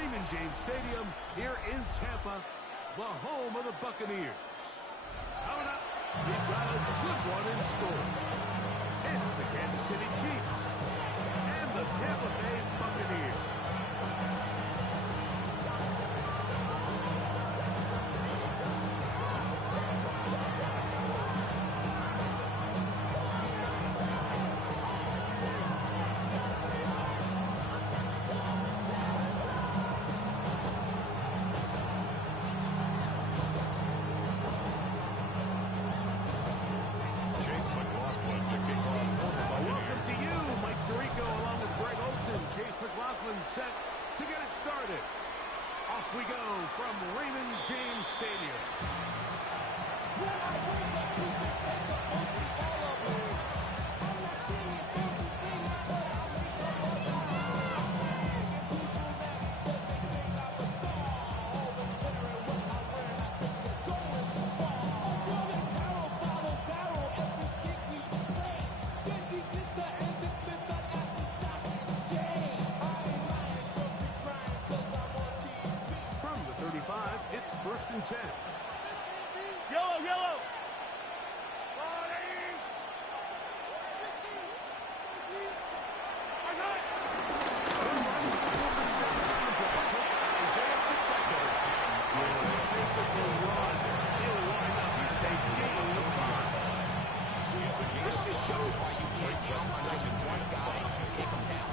Raymond James Stadium here in Tampa, the home of the Buccaneers. Coming up, we've got a good one in store. It's the Kansas City Chiefs and the Tampa Bay Buccaneers. Set to get it started. Off we go from Raymond James Stadium. When I wake up, you can take the most all of me. I'm not seeing everything, but I wake up alive. People mad because they think I'm a star. Always tearing what I'm wearing, I think they're going too far. Until Carol follows Darryl every kick we play. Then he gets the end, dismiss the nasty shot and Jay. From the 35, it's 1st and 10. Yellow, yellow. This just shows why you can't count on just one guy to take him down.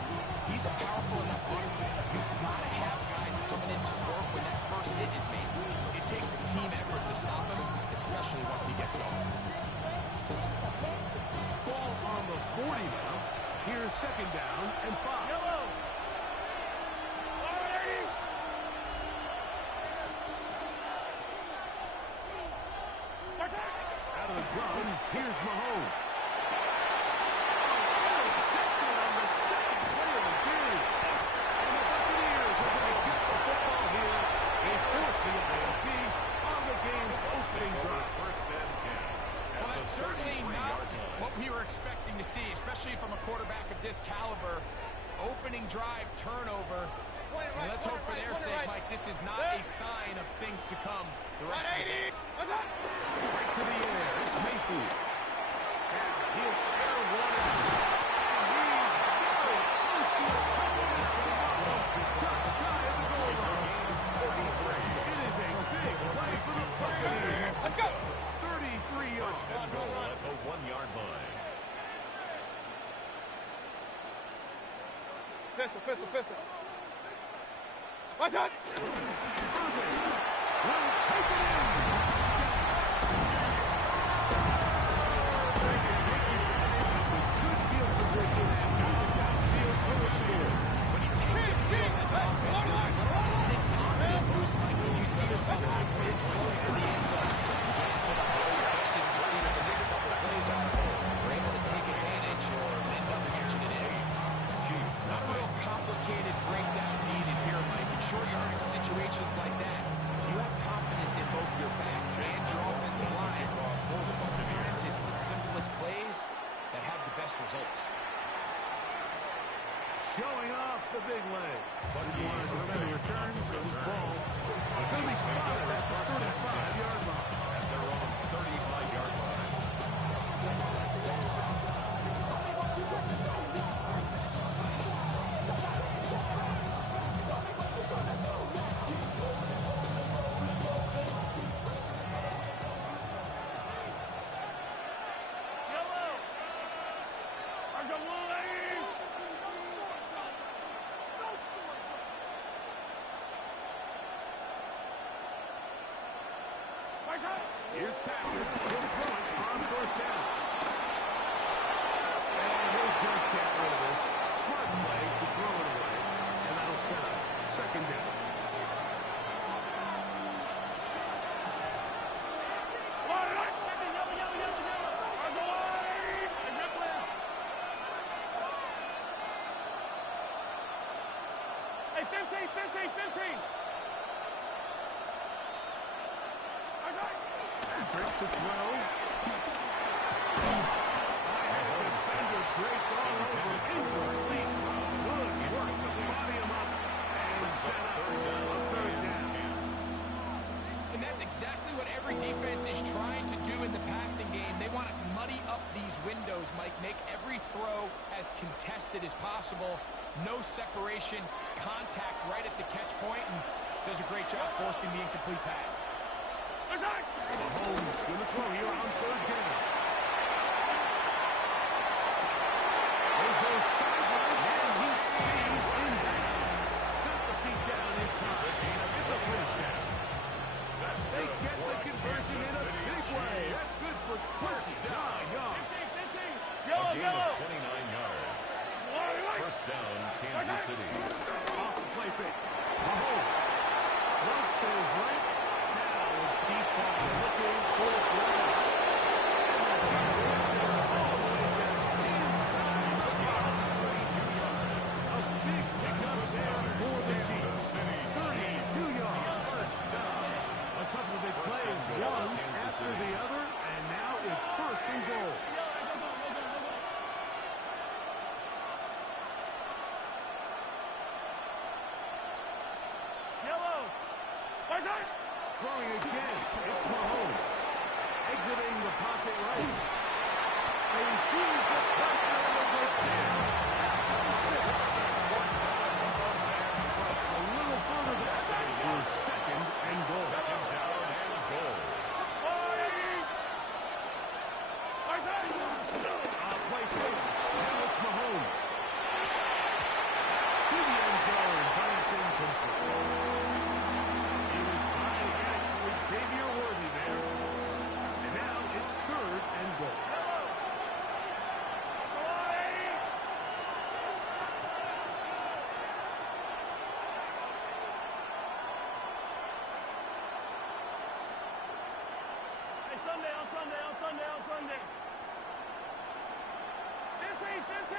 He's a powerful enough runner. You've got to have guys coming in support when that first hit is made. It takes a team effort to stop him, especially once he gets going. Ball on the 40 now. Here's 2nd down and 5. Yellow. Out of the gun, here's Mahomes. Well, that's certainly not what we were expecting to see, especially from a quarterback of this caliber. Opening drive, turnover. And let's hope for their sake, Mike, this is not a sign of things to come the rest of the game. Right to the air, it's Mayfield. And he'll air one. And he's very close to a touchdown. Just shy of the goal line. It is a big play for the Buccaneers. Let's go. 33 yards. First and goal at the 1-yard line. Pistol, pistol, pistol. Watch out! Will take it in. They can take advantage with good field position and moving downfield for the score. When you take the field as offense, there's a little confidence boost, Mike, when you see yourself this close to the end zone. You get into the hole, you're anxious to see what the next couple of plays are. You're able to take advantage or end up catching it in. Not a real complicated breakdown needed here, Mike. In short yardage situations like that, you have confidence in both your back and your offensive line. Sometimes it's the simplest plays that have the best results. Showing off the big leg. Didn't want to defend the return, so this ball will be spotted at the 35-yard line. At their own 35-yard line. Here's Patrick. He'll throw it on 1st down. And he'll just get rid of this. Smart play to throw it away. And that'll set up 2nd down. Hey, 15, 15, 15. Patrick to throw. Defender draped all over. Incomplete. Good work to body him up and set up. exactly what every defense is trying to do in the passing game. They want to muddy up these windows, Mike, make every throw as contested as possible. No separation, contact right at the catch point, and does a great job forcing the incomplete pass. Mahomes going to throw here on third down. They go sideline, and he stays in bounds. Got the feet down in time. It's a first down. They get the conversion in a big way. That's good for 29 yards. A gain of 29 yards. First down, Kansas City. Off the play fake. Mahomes throws to his right. Now a deep ball looking for Brown. All the way down inside the 32 yards. A big pickup there for the Chiefs. 32 yards. First down. A couple of big plays, one after the other, and now it's first and goal. Throwing again, it's Mahomes. Exiting the pocket right. They refuse the pressure of the down. Six. A little further back. Here's second and goal. Second down and goal. Play fake. Now it's Mahomes. To the end zone, but it's incomplete. Xavier Worthy there. And now it's third and goal. Hey, Sunday. 15.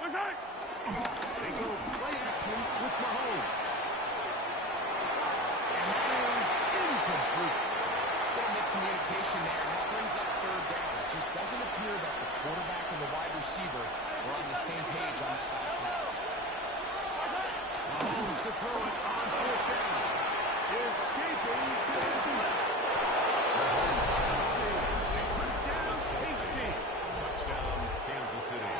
What's that? They go play action with Mahomes. And that is incomplete. Little miscommunication there, and that brings up third down. It just doesn't appear that the quarterback and the wide receiver are on the same page on that last pass. Mahomes to throw it on fourth down. Escaping to his left. Touchdown, Kansas City.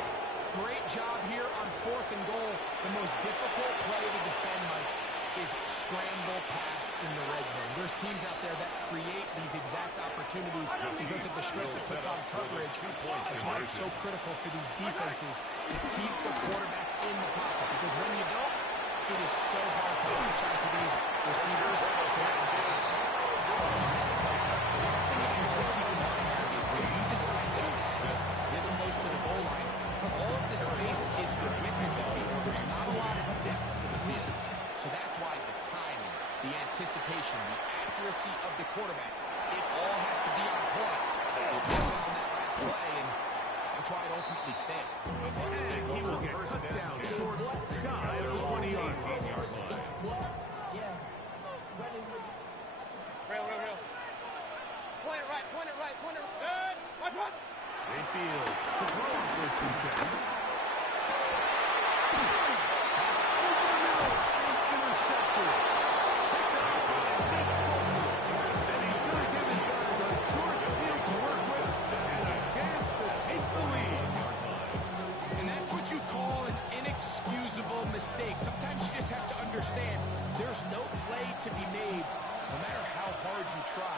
Great job here on fourth and goal. The most difficult play to defend, Mike, is scramble pass in the red zone. There's teams out there that create these exact opportunities because of the stress it puts on coverage. That's why it's so critical for these defenses to keep the quarterback in the pocket, because when you don't, it is so hard to reach out to these receivers. Something that you should keep in mind is when you decide to sit this close to the goal line, all of the space is within the field. There's not a lot of depth in the field. So that's why the timing, the anticipation, the accuracy of the quarterback, it all has to be on point. It wasn't on that last play, and that's why it ultimately failed. And he will get cut down short, shy of the 20-yard line. Real. Point it right. Good. Watch what? Mayfield to throw on first and 10. Intercepted. Picked up by Nick Bolton. And he's going to give his guys a short field to work with and a chance to take the lead. And that's what you call an inexcusable mistake. Sometimes you just have to understand there's no play to be made, no matter how hard you try.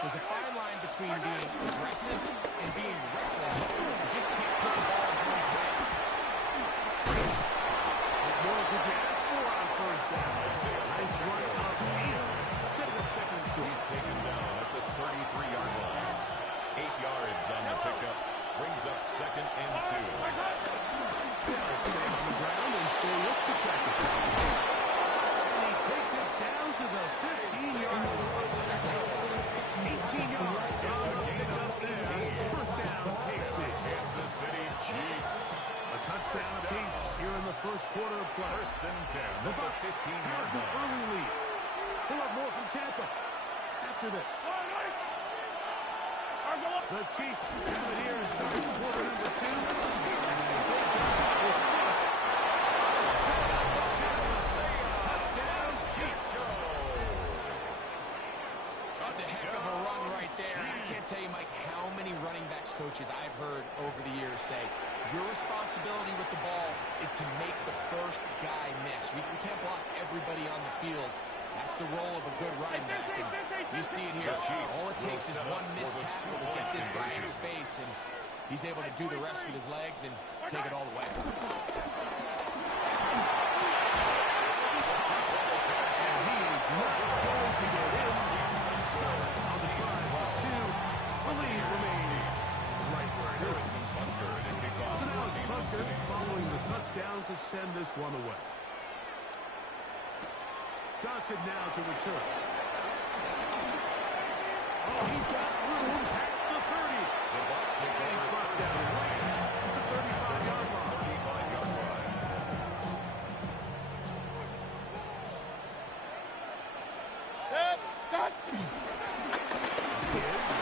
There's a fine line between being aggressive and being reckless. You just can't put the ball in harm's way. What more could you ask for on first down? Nice run of 8. Setting up second and short. He's taken down at the 33-yard line. 8 yards on the pickup. Brings up second and 2. They'll stay on the ground and stay with the traffic. And he takes it down to the 15-yard line. 18 yards. It's a gain up there. First down, KC. Kansas City Chiefs. A touchdown apiece here in the first quarter of play. First and 10. The The Bucs 15-yard have the line. early lead. We'll have more from Tampa after this. The Chiefs have it here starting quarter number 2. Touchdown Chiefs. coaches I've heard over the years say, your responsibility with the ball is to make the first guy miss. We can't block everybody on the field. That's the role of a good running back. And you see it here. All it takes is one missed tackle to get this guy in space, and he's able to do the rest with his legs and take it all the way. And he is not going to get in. On the drive of two, the lead remains right where it is. So now it's Bunker following the touchdown to send this one away. Johnson now to return. Oh, he's got room past the 30. The Bucs take And he's brought down right at the 35-yard line. 35-yard line. Scott!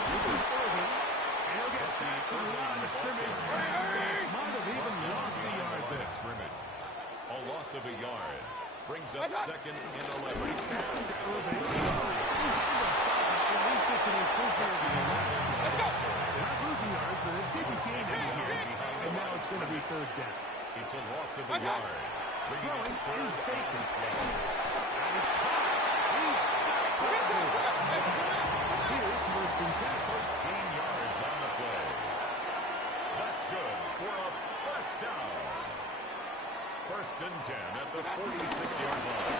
This is Irvin. And he'll get back to the line of scrimmage. Might have even lost a yard there. Scrimmage. A loss of a yard. Brings up second and 11. Down to Irvin. At least it's an improvement over the last. They're not losing yards, but it didn't gain any here. And now it's going to be third down. It's a loss of a yard. Throwing is Baker. And he's caught. Here's first and 10. 13 yards on the play. That's good for a first down. First and 10 at the 46-yard line.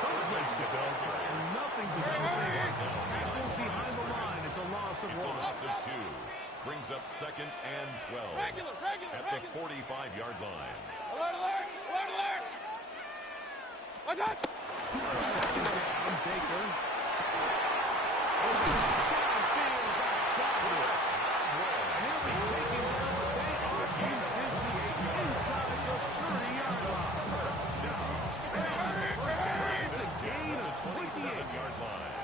Someplace to go. Nothing to go there. Tackled behind the line. It's a loss of It's a one. loss of 2. Brings up second and 12 at the 45-yard line. Alert! What's that? Second down, Baker. Downfield, that's Douglas. And he'll be taking down the Baker in business inside the 30-yard line. First down. It's a gain of 28. 27-yard line.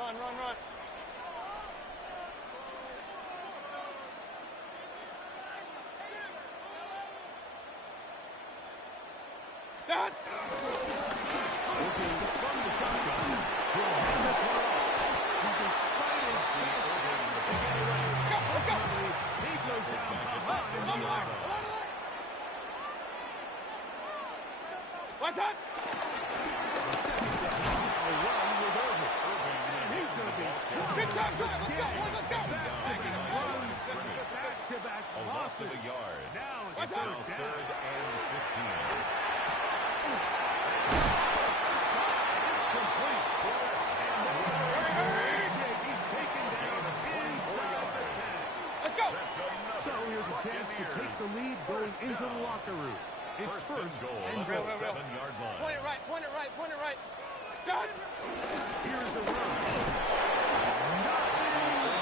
Run. Scott! Looking from the shotgun. He'll hand this one off. And despite his best efforts to get away, ultimately, he goes down behind the line. What's that? Second down, a run with Irvin. And he's going to be Big time drive. Let's go. back-to-back runs, back-to-back A loss of losses. a yard. Now it's It's now third third down. and 15. It's complete. He's taken down inside the 10. Let's go. That's another So here's a chance to take the lead going into the locker room. It's First first and goal and at the goal. 7-yard line. Point it right. Scott! Here's the run. Nothing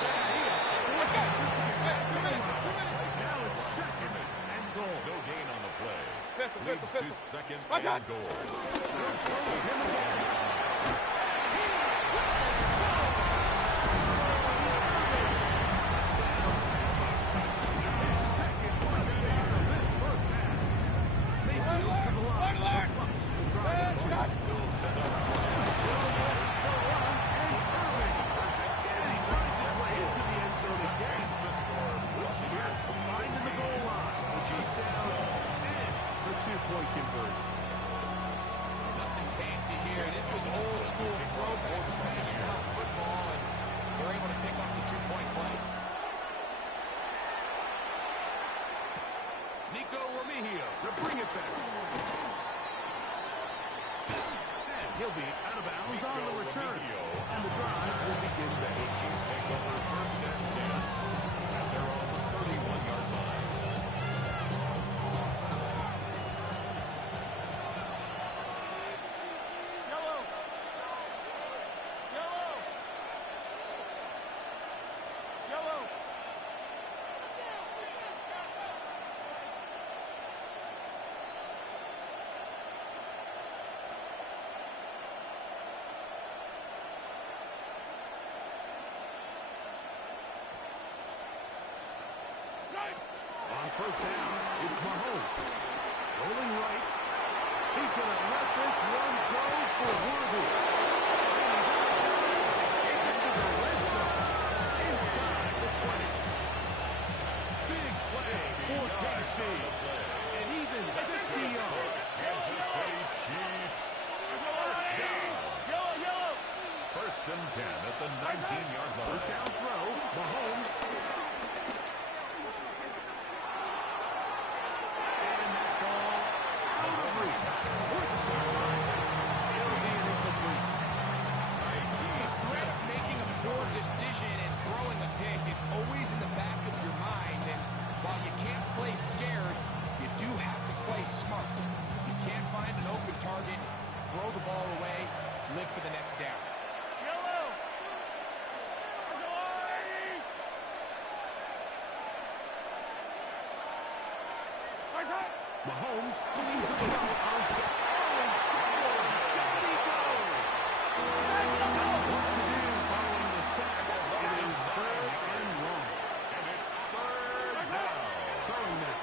there. He is fortunate just to get back to the line. Now it's second and goal. No gain on the play. Pistol. Leads to second What's and that? goal. They'll throw him again. His second touchdown of this first half. Mayfield to the line. The Bucs will try to Scott! Still set up. And he finds his way into the end zone again. Finds the goal line. Touchdown and the two-point conversion. Nothing fancy here. This was old school throwback smash mouth football, and they're able to pick up the two-point play. Nico Remigio to bring it back. And he'll be out of bounds on the return. And the drive will begin there. Chiefs take over first and 10 at their own 31-yard line. Yellow! On first down, it's Mahomes. Rolling right. He's going to let this one go for Worthy. And he's out of bounds on the play. And even 50 yards. Kansas City Chiefs. First down. Yellow. First and 10 at the 19-yard line. First down throw. Mahomes. And that ball out of reach. Toward the sideline. It'll be an incompletion. The threat of making a poor decision and throwing a pick is always in the back of your mind. And while you can't play scared, you do have to play smart. If you can't find an open target, throw the ball away, live for the next down. Mahomes looking to the right on set. Oh, in trouble. Down he goes. What to do following the sack? It is third and long. And it's third down. Throwing that.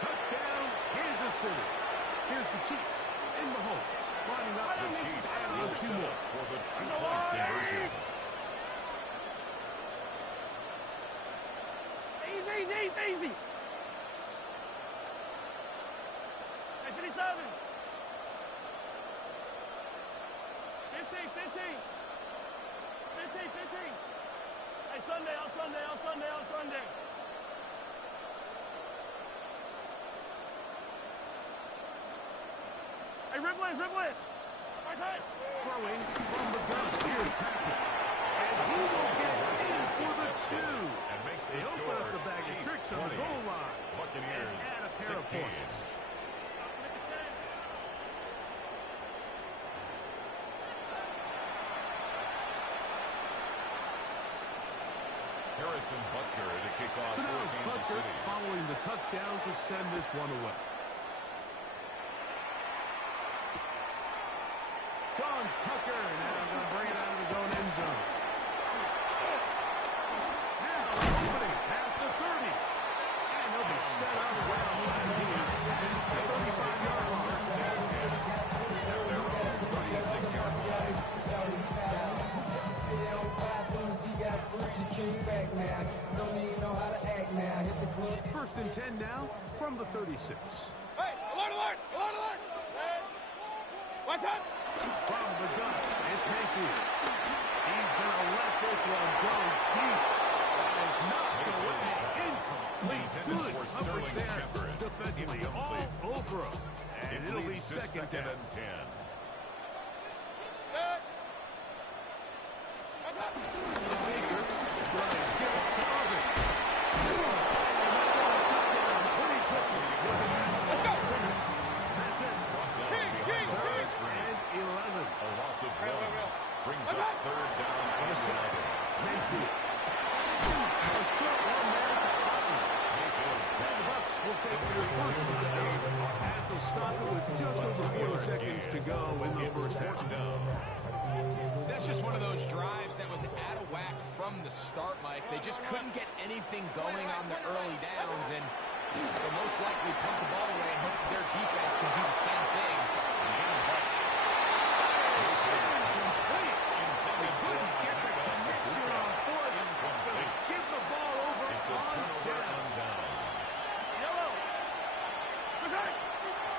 Touchdown, Kansas City. Here's the Chiefs in Mahomes lining up. The Chiefs will two set more. up for the two-point conversion. Easy. Hey, 57. 15. Hey, Sunday. Hey, Ripley. Right side. Throwing from the gun. Here's Patrick. And he will get in for the two. And makes They the open score. up the bag of Chiefs tricks on the 20. goal line. Buccaneers And add a pair of 16. points. Harrison Butker to kick off So for now it's Kansas Butker City. following the touchdown to send this one away. Sean Tucker now going to bring it out of his own end zone. Now opening past the 30. And he'll be set up around the line. He is within the 35-yard line. At their own 36-yard line. First and 10 now from the 36. Hey, alert! Right side. From the gun, it's Mayfield. He's going to let this one go deep. That is knocked away. Incomplete. Good coverage there. Defensively all over him. And it'll be second down. and 10. Baker trying to get it to Irvin. Pretty quickly. That's it. Third and 11. A loss of one. Brings up third down On the and shot. 11. Mayfield. A short one there to Cotton. Mayfield's And the Bucs will take their first possession as they'll stop it with just over 4 seconds to go in the first half. down. That's just one of those drives that was out of whack from the start, Mike. They just couldn't get anything going on the early downs, and they'll most likely pump the ball away and hope their defense can do the same thing. They couldn't get the connection on fourth. They'll give the ball over It's a on turnover down. on down. Yellow.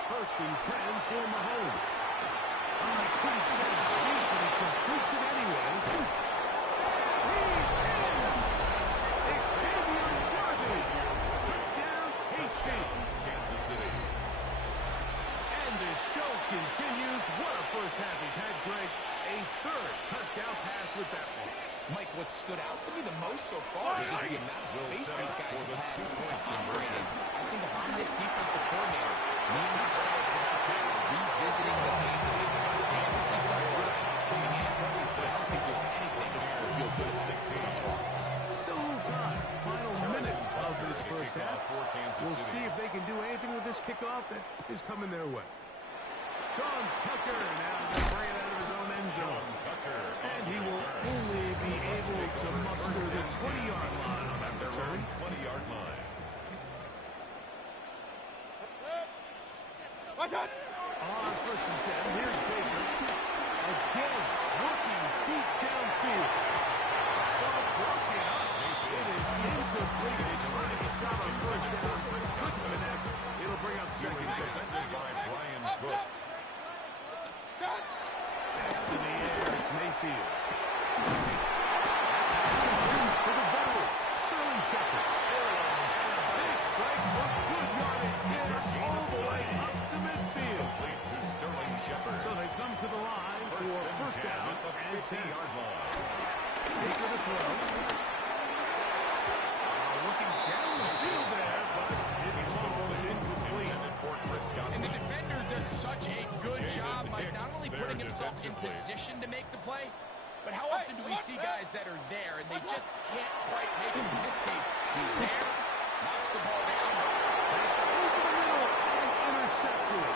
First and 10 for Mahomes. He couldn't set his feet, but he completes it anyway. He's in! It's Xavier Worthy. Touchdown, Hastings. Kansas City. And the show continues. What a first half he's had, Greg. A third touchdown pass with that one. Mike, what stood out to me the most so far is just the amount of space these guys have had to operate in. I think if I'm this defensive coordinator, me and my staff revisiting this game, and the stuff that we're coming in, I don't think there's anything that feels good at 16 thus far. Still a little time. Final minute of this first half. For Kansas We'll City. see if they can do anything with this kickoff that is coming their way. Sean Tucker now going to bring it out of his own end Sean zone. Tucker And on he the will return. only be able to muster the 20-yard line on that Their return. own 20-yard line. Right side. On first and 10, here's Baker. Again, looking deep downfield. Ball broken up. It is incomplete. Trying to shot on first down. Couldn't connect. It'll bring up second down. Defended by Brian Cook. To the air, it's Mayfield. To the veteran, Sterling Shepard. Big strike for good yardage. Hit all the way up to midfield. Complete to Sterling Shepard. So they come to the line for first down at the and 50-yard line. Baker to throw. Looking down the field there, but it falls incomplete. And the defender does such a good job by not only putting himself in position to make the play, but how often do we see guys that are there and they just can't quite make it? In this case, he's there, knocks the ball down. That's over the middle and intercepted.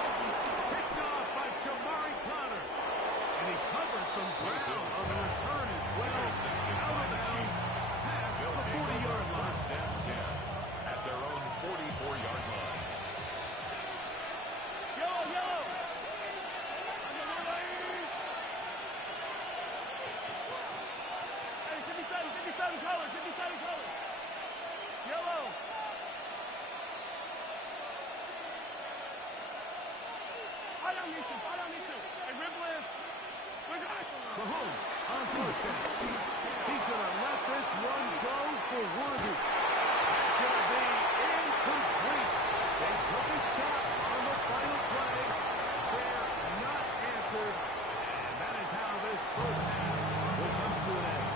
Picked off by Jamari Connor. And he covers some ground on the return as well. Out of bounds, past the 40-yard line. First and 10 at their own 44-yard line. Yellow! Hey, 57 colors. Yellow. I don't need to. Hey, Ribble. Where's that? Mahomes on first down. He's going to let this one go for Worthy. It's going to be incomplete. They took a shot on the final play. They're not answered. And that is how this first half will come to an end.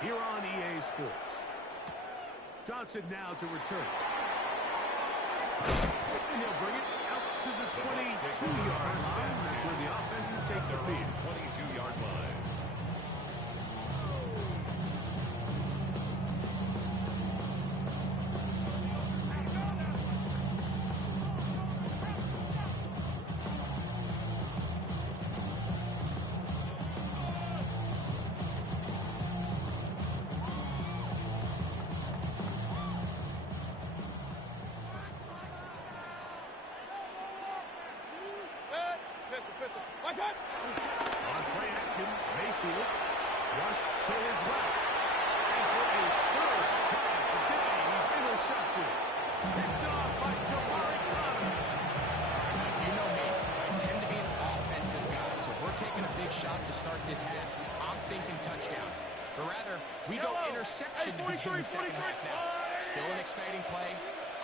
Here on EA Sports. Johnson now to return. And he'll bring it out to the 22-yard line. That's where the offense will take the field. 22-yard line. What's that? On play action, Mayfield rushed to his left. And for a third time today, he's intercepted. Picked off by Jamari Connor. You know me, I tend to be an offensive guy, so if we're taking a big shot to start this half, I'm thinking touchdown. But rather, we go interception to begin the second half now. Still an exciting play.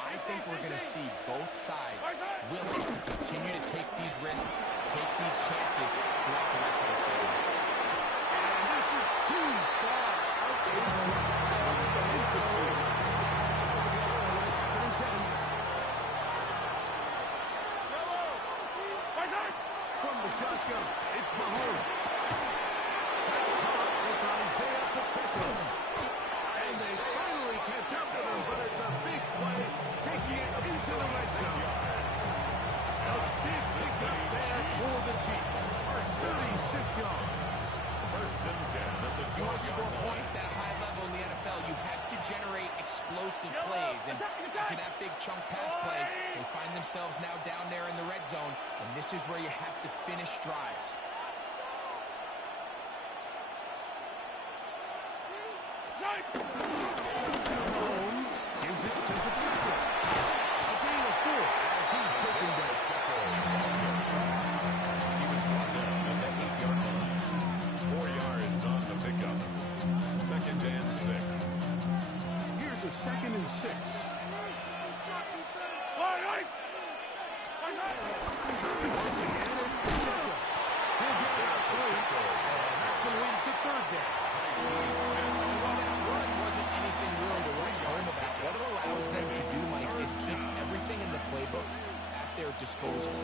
I think we're going to see both sides willing to continue to take these risks, take these chances throughout the rest of the season. And this is too far out in from the shotgun, it's Mahomes. That's caught. It's Isaiah Pacheco. And they finally catch up with him, but it's a big play, taking it into the red zone. A big pickup there for the Chiefs. 36 yards. First and 10 at the You want to 12-yard score line. points at a high level in the NFL, you have to generate explosive plays. And after that big chunk pass play, they find themselves now down there in the red zone, and this is where you have to finish drives. Mahomes gives it to Pacheco. A gain of 4 as he's taken down. He was brought down at the 8-yard line. 4 yards on the pickup. Second and 6. Here's a second and 6. Once again, it's Pacheco. He'll get out 3, and that's going to lead to third down. disposal.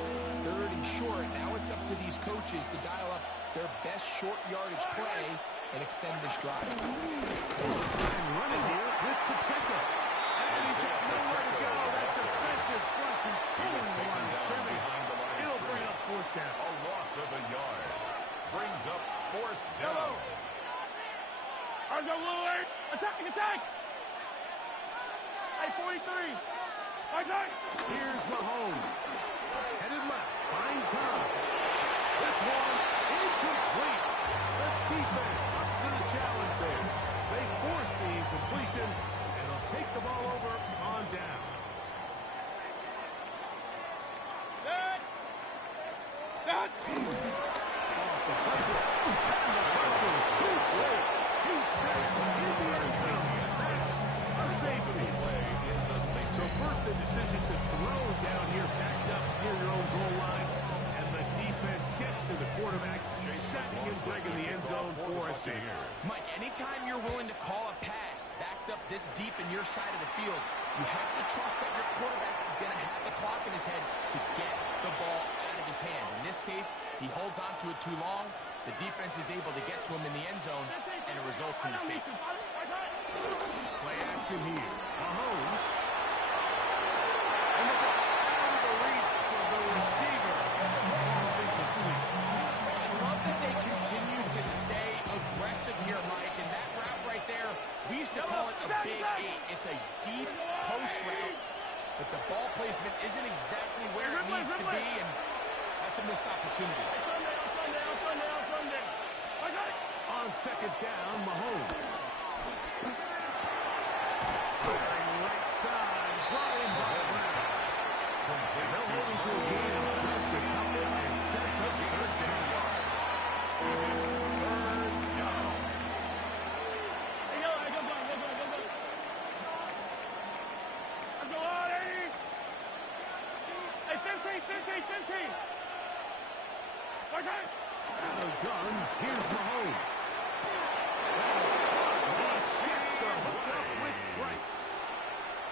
3rd and short. Now it's up to these coaches to dial up their best short yardage play and extend this drive. And running here with Pacheco. And he's got nowhere to go. That defensive front controlling the line of scrimmage. It'll bring up 4th down. A loss of a yard. Brings up 4th down. Let's go, Lillard. Attacking, attack. Hey, 43. Right side. Here's Mahomes. Headed left. Find time. This one incomplete. The defense up to the challenge there. They force the incompletion, and they'll take the ball over on down. Off the buzzer. And the pressure too quick. He sets in the end zone. That's a safety. So first the decision to throw down here, backed up near your own goal line, and the defense gets to the quarterback, setting and breaking the end zone for a safety. Mike, anytime you're willing to call a pass backed up this deep in your side of the field, you have to trust that your quarterback is going to have the clock in his head to get the ball out of his hand. In this case, he holds on to it too long. The defense is able to get to him in the end zone, and it results in the safety. Play action here. Mahomes. And the ball out of the reach of the receiver. Ball's incomplete. I love that they continue to stay aggressive here, Mike, and that route right there, we used to call it a big 8. It's a deep post route, but the ball placement isn't exactly where it needs to be, and that's a missed opportunity. On 2nd down, Mahomes. Firing right side, brought in by Brown. They'll hold him to a gain of just a couple and sets up 3rd down. It's 3rd down. Let's go, Artie. Hey, 15. Right side. Out of gun, here's Mahomes. He gets the hook up with Price.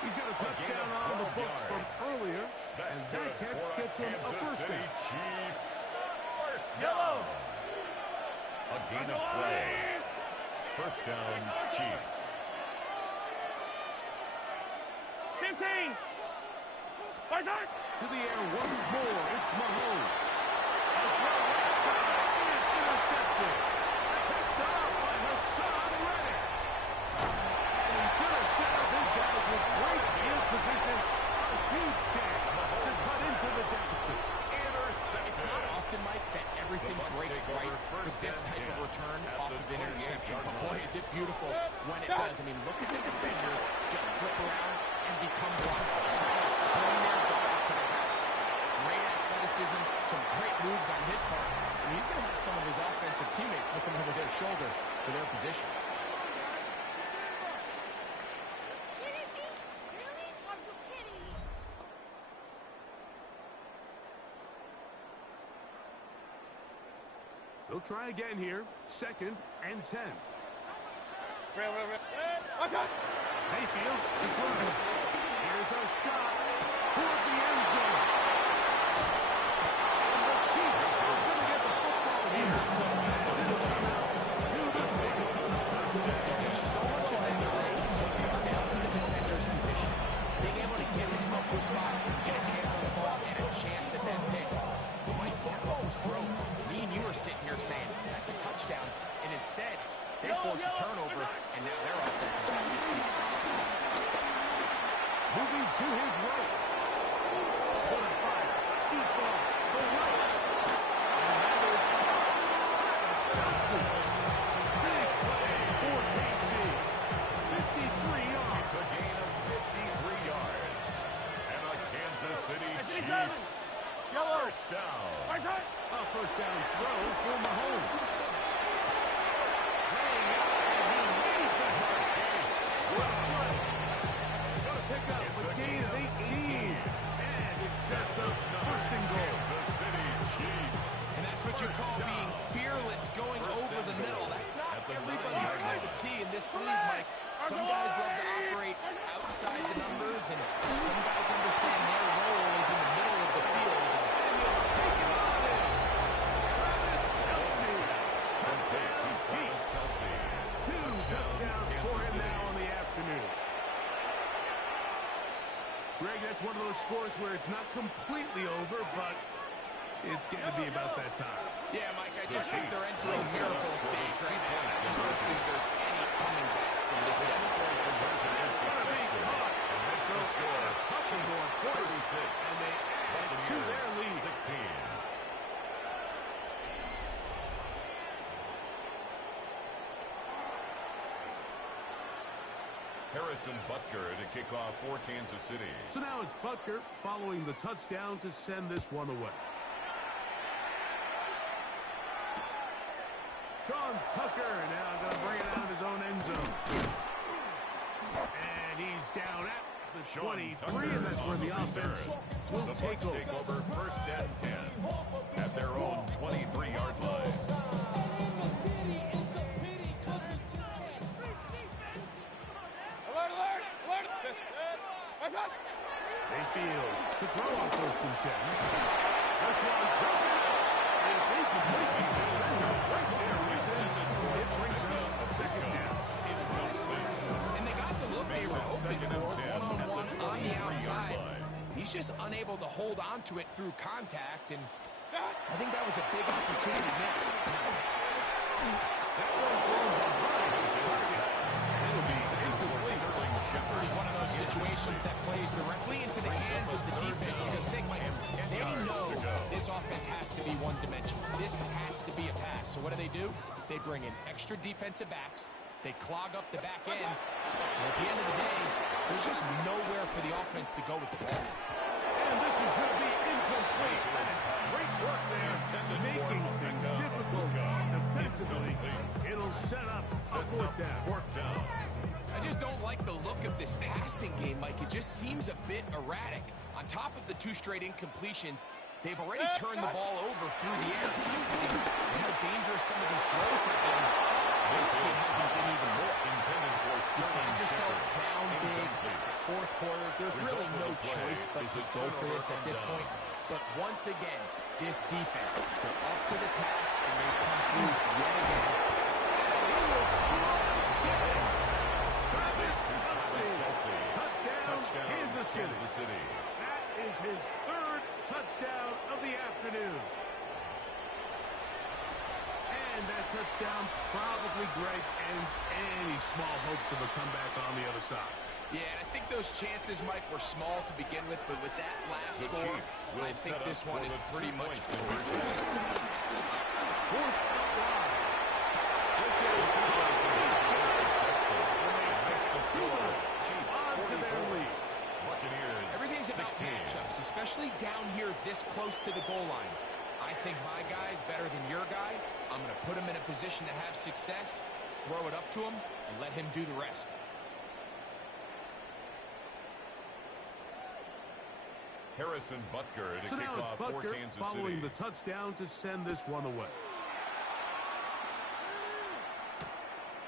He's got a touchdown on the books from earlier, and that catch gets him a 1st down. Chiefs. 1st down. A gain of 12. 1st down, Chiefs. 15. Right side. To the air once more, it's Mahomes. A throw right side is intercepted. Picked off by Hassan Reddick. And he's going to set up his guys with great field position. A huge catch to cut into the deficit. It's not often, Mike, that everything breaks right for this type of return off of an interception. But boy, is it beautiful when it does. I mean, look at the defenders just flip around and become blind, trying to spring their guard to the house. Great athleticism, some great moves on his part. And he's going to have some of his offensive teammates looking over their shoulder for their position. They'll try again here. 2nd and 10. Watch out. Mayfield to throw. Here's a shot toward the end zone. And the Chiefs are going to get the football here. So to the timeout, to the ticket. So much of that play comes down to the defender's position. Being able to get himself to a spot, get his hands on the ball, and a chance at that pick. Mike, that ball was thrown. Me and you were sitting here saying, that's a touchdown. And instead, they force a turnover, and now their offense is back. Moving to his right. Put a fire. Deep ball. The right. And that is Nelson. Big play for KC. 53 yards. It's a gain of 53 yards. And a Kansas City Chiefs. 1st down. Right side. A 1st down throw for Mahomes. Laying out, and he made the hard case. Going to pick up a gain of 18. And it sets up 1st and goal. Kansas City Chiefs. And that's what you call being fearless, going over the middle. That's not everybody's cup of tea in this league, Mike. Some guys love to operate outside the numbers, and some guys understand their role is in the middle of the field. That's one of those scores where it's not completely over, but it's getting to be about that time. Yeah, Mike, I just think they're entering miracle stage right now. I just don't think there's any coming back from this deficit. Conversion is successful. And makes the score 36. And they add to their lead. 16. Harrison Butker to kick off for Kansas City. So now it's Butker following the touchdown to send this one away. Sean Tucker now going to bring it out of his own end zone. And he's down at the 23, and that's where the offense will take over. First and 10 at their own 23-yard line. Mayfield to throw on 1st and 10. This one's broken. And it's incomplete. Right there with him. It brings up a 2nd down. And they got the look they were hoping for, one-on-one on the outside. He's just unable to hold on to it through contact, and I think that was a big opportunity missed. That one thrown behind his target. It'll be incomplete. This is one of those situations that plays directly into the hands of the defense, because they know this offense has to be one-dimensional. This has to be a pass. So what do? They bring in extra defensive backs. They clog up the back end. And at the end of the day, there's just nowhere for the offense to go with the ball. And this is going to be incomplete. Great work there, making things difficult defensively. It'll set up a 4th down. I just don't like the look of this passing game, Mike. It just seems a bit erratic. On top of the 2 straight incompletions, they've already turned the ball over through the air. And how dangerous some of these throws have been. It hasn't been even more. You find yourself down big. It's the 4th quarter. There's really no choice but to go for this at this point. But once again, this defense, they're up to the task, and they come through yet again. Touchdown, Kansas City. That is his 3rd touchdown of the afternoon. And that touchdown probably, Greg, ends any small hopes of a comeback on the other side. Yeah, I think those chances, Mike, were small to begin with, but with that last score, I think this one is pretty much conversion. Fourth out wide. This is on to their lead. Everything's about matchups, especially down here this close to the goal line. I think my guy's better than your guy. I'm going to put him in a position to have success, throw it up to him, and let him do the rest. Harrison Butker to so kick now off it's for Butker Kansas following City. the touchdown to send this one away.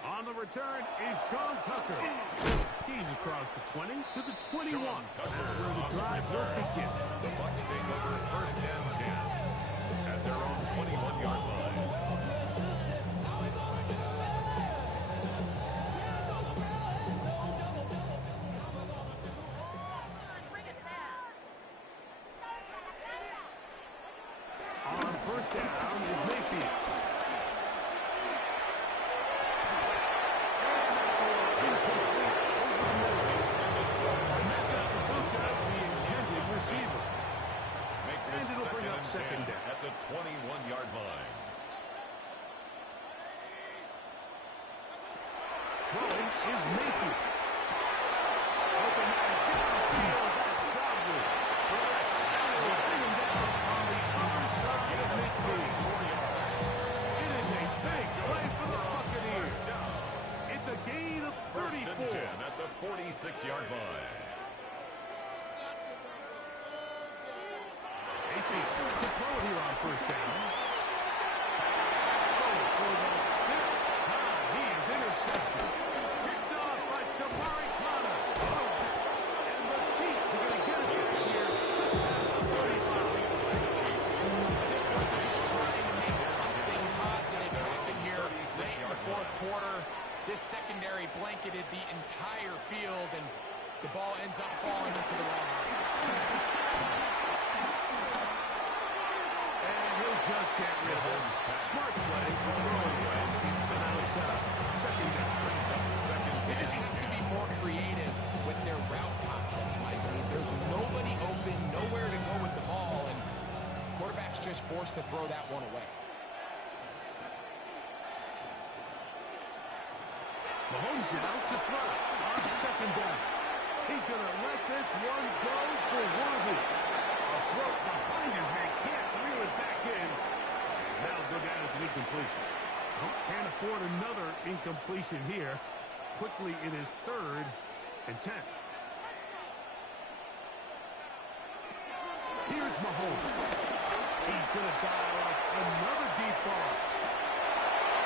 On the return is Sean Tucker. He's across the 20 to the 21. That's where the drive will begin. The Bucs take over 1st and 10 at their own 21-yard line. On 1st down is Mayfield. And it'll bring up 2nd down at the 21-yard line. Throwing is Mayfield. Open man downfield. That's Godwin. Now will bring him down on the other side of midfield. It is a big play for the Buccaneers. It's a gain of 34. 1st and 10 at the 46-yard line. Mayfield to throw it here on 1st down. For the 5th time, he is intercepted. Picked off by Jamari Connor. And the Chiefs are going to get it back here just past the 35. At this point, they're just trying to make something positive happen here late in the 4th quarter. This secondary blanketed the entire field, and The ball ends up falling into the wrong hands. And he'll just get rid of this. Smart play, throwing play. And now set up. Second down. Brings up second. They just have to be more creative with their route concepts, Mike. I mean, there's nobody open, nowhere to go with the ball, and quarterback's just forced to throw that one away. Mahomes now to throw on second down. He's going to let this one go for Worthy. A throw behind his man, can't reel it back in. That'll go down as an incompletion. Can't afford another incompletion here. Quickly in his 3rd and 10. Here's Mahomes. He's going to dial up another deep ball.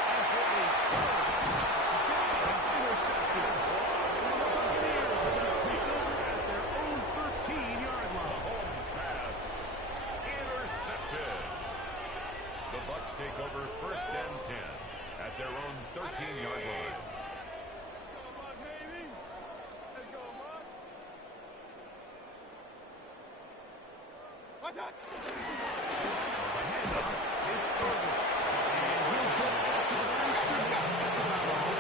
And for a he's intercepted. The Bears are going to take over at their own 13-yard line. Mahomes pass. Intercepted. The Bucs take over 1st and 10 at their own 13-yard line. What's that? The handoff, it's over. And he'll get back to the line of scrimmage. That's about right.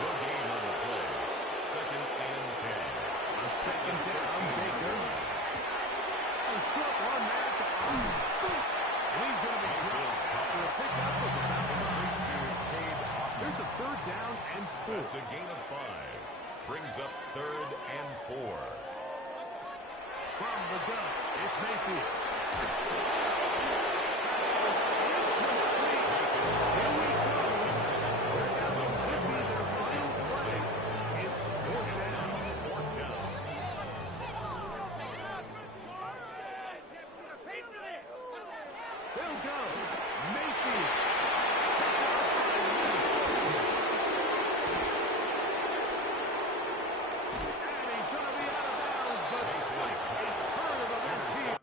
No gain on the play. 2nd and 10. On second down, Baker. A short run there to and he's going to be dropped. The pickup of about 32. There's a 3rd down and 4. That's a gain of 5. Brings up 3rd and 4. From the gun, it's Mayfield. Here we go. This could be their final play. It's 4th down. 4th down. They'll go. Mayfield. And he's going to be out of bounds, but what a turn of events here.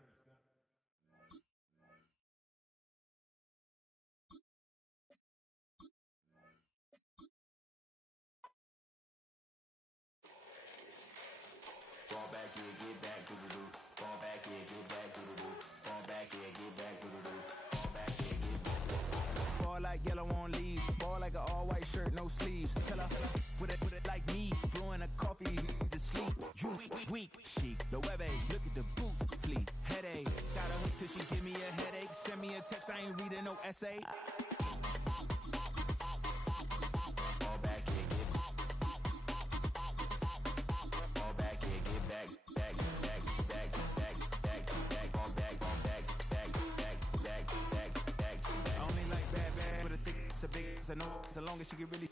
Fall back here, get back, doo-doo-doo. Fall back here, get back, doo-doo-doo. Fall back here, get back, doo-doo-doo. Fall back here, get back. Fall like yellow on leaves. Fall like an all-white shirt, no sleeves. Tell her, put it like me. Blowing a coffee, he's asleep. You weak, chic. The webby, look at the boots, fleet. Headache, got a hook till she give me a headache. Send me a text, I ain't reading no essay. Fall back here, get back. Fall back here, get back, back, back, back, back, back, back, fall back, back, back, back, back, back, back. I only like bad, but a thick, it's a big, it's a no, so long as she can really.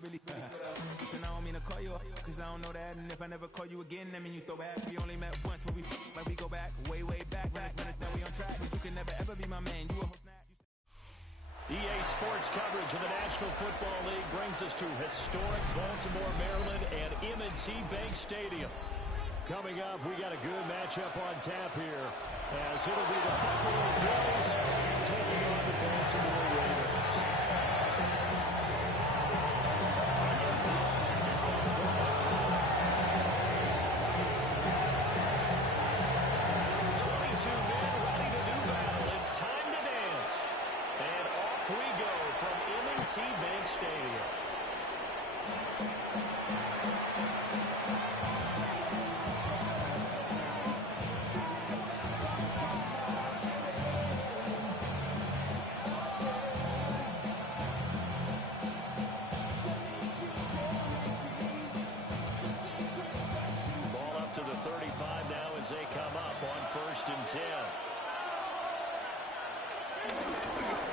Listen, I don't mean to call you up, cause I don't know that, and if I never call you again, that mean you throw back. We only met once, but we like we go back, way, way back, run it down, we on track, but you can never ever be my man, you a whole snap. EA Sports coverage of the National Football League brings us to historic Baltimore, Maryland, and M&T Bank Stadium. Coming up, we got a good matchup on tap here, as it'll be the Buffalo Bills taking on the Baltimore Ravens. Bank Stadium. Ball up to the 35 now as they come up on 1st and 10.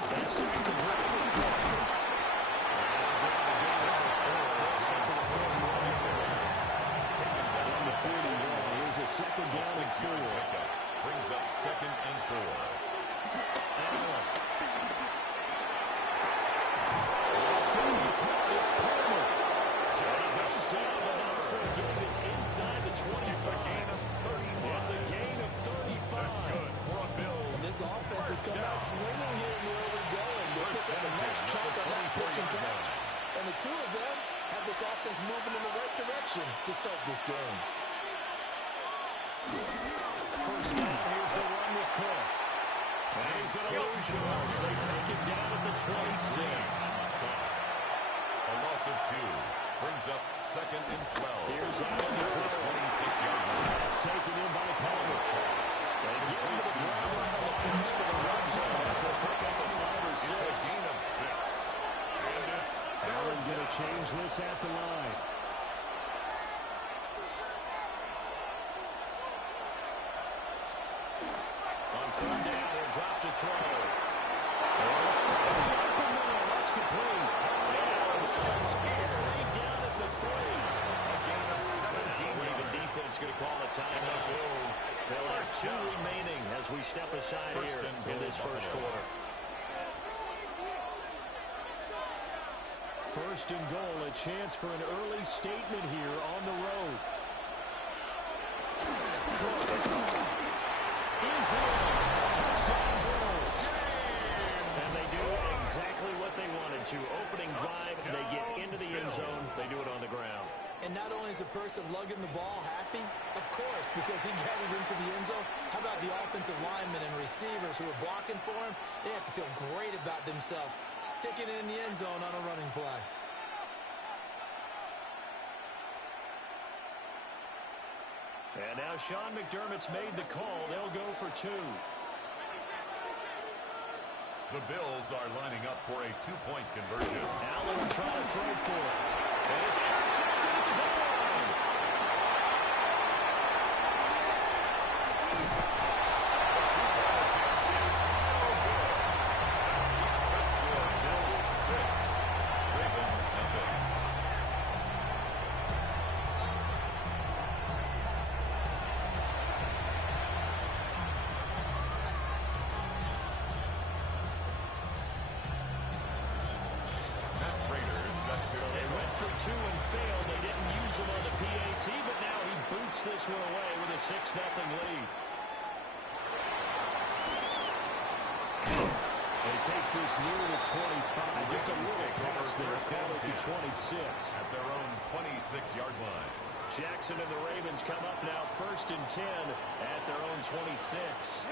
They start the drive with caution. Here's a 2nd down and 4. Brings up 2nd and 4. Allen. It's Palmer. He goes down, but not for a gain is inside the 25. It's a gain of 35. That's good for a Bills. And this offense is somehow swinging here in the early going. They pick up a nice chunk on that pitch and catch. And the two of them have the this offense moving in the right direction to start this game. First down, here's the run with Cook. And he's going to lose yards. They take him down at the 26. A loss of 2 brings up 2nd and 12. Here's Allen to throw. 26-yard line. That's taken in by Palmer. They get him to the ground right on the cusp of the red zone for a pick up of 5 or 6. It's a gain of 6. And it's Allen going to change this at the line. On 3rd down, they'll drop to throw. That's complete. And way down at the 3. a gain of 17 Raven yards. defense going to call a timeout. They'll have 2 remaining as we step aside here in this first quarter. 1st and goal, a chance for an early statement here on the road. Is in. Touchdown Bills. And they do exactly what they wanted to. Opening drive, they get into the end zone. They do it on the ground. And not only is the person lugging the ball happy, of course, because he got it into the end zone. How about the offensive linemen and receivers who are blocking for him? They have to feel great about themselves, sticking it in the end zone on a running play. And now Sean McDermott's made the call. They'll go for 2. The Bills are lining up for a 2-point conversion. Allen will try to throw for it. And it's intercepted at the goal line. Bills 6, Ravens nothing. So they went for 2 and failed. They didn't use him on the PAT, but now he boots this one away with a 6-0 lead. And he takes this near the 25. Just a little pass there. Call it the 26. At their own 26-yard line. Jackson and the Ravens come up now 1st and 10 at their own 26.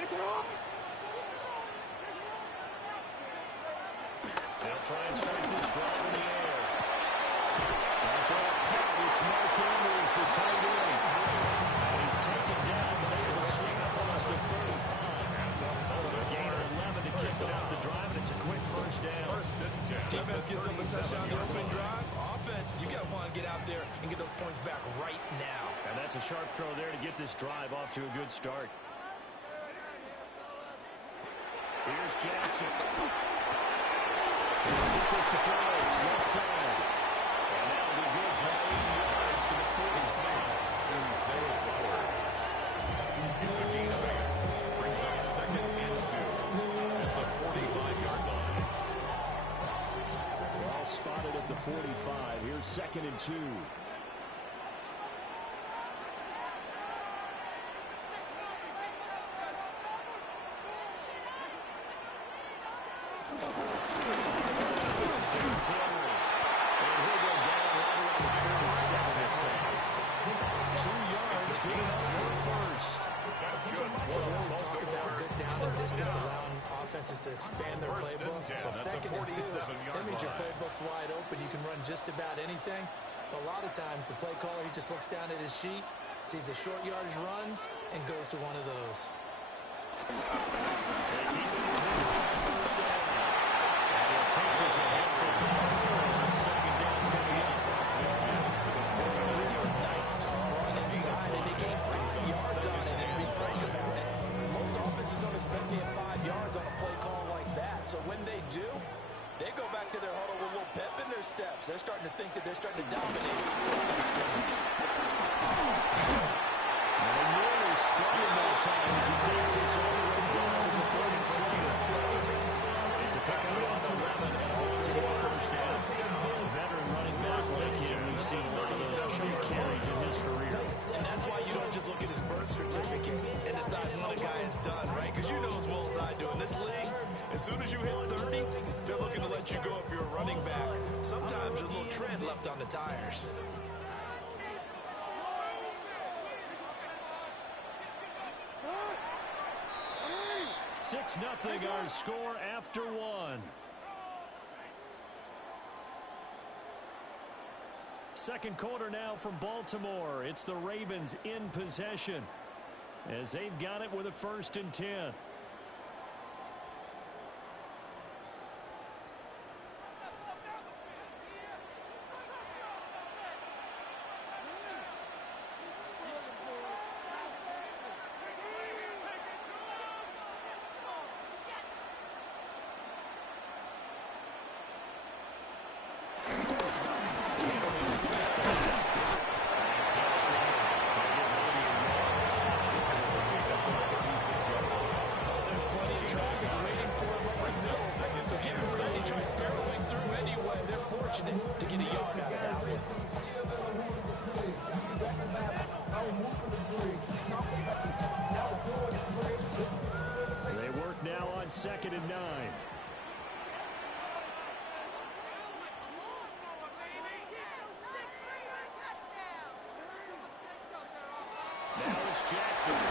They'll try and start this drive in the air. It's Mark Andrews, the tight end. And he's taken down, but able to sneak up on us the 35. A gain of 11 to kick off the drive, and it's a quick first down. 1st and 10. Defense gives up a touchdown on the opening drive. Offense, you got to want to get out there and get those points back right now. And that's a sharp throw there to get this drive off to a good start. Here's Jackson. Get this to Flores, left side. And that'll be good for 8 yards to the 45. To Zay Flowers. It's a gain of 8. Brings up 2nd and 2 at the 45-yard line. Ball spotted at the 45. Here's 2nd and 2. To expand their playbook. Well, 2nd and 2, that means your playbook's wide open. You can run just about anything. But a lot of times, the play caller, he just looks down at his sheet, sees the short yardage runs, and goes to one of those. And he'll take this ahead for 2nd down coming up. It's a really nice tall run inside, and they gained 5 yards on it. And be frank about it, most offenses don't expect to get 5 yards on a play call like that. So when they do, they go back to their huddle with a little pep in their steps. They're starting to think that they're starting to dominate the scrimmage. And they nearly split him that time as he takes this all the way down to the 47. It's a pickup on 11 and a hold to get a first down. Veteran running back like him, we've seen a lot of those chunk carries in his career. And that's why you don't just look at his birth certificate and decide what a guy has done, right? Because you know as well as I do, in this league, as soon as you hit 30, they're looking to let you go if you're a running back. sometimes there's a little tread left on the tires. 6-0 our score after one. Second quarter now from Baltimore. It's the Ravens in possession as they've got it with a 1st and 10. To get a yard out of that one. They work now on 2nd and 9. Now it's Jackson. And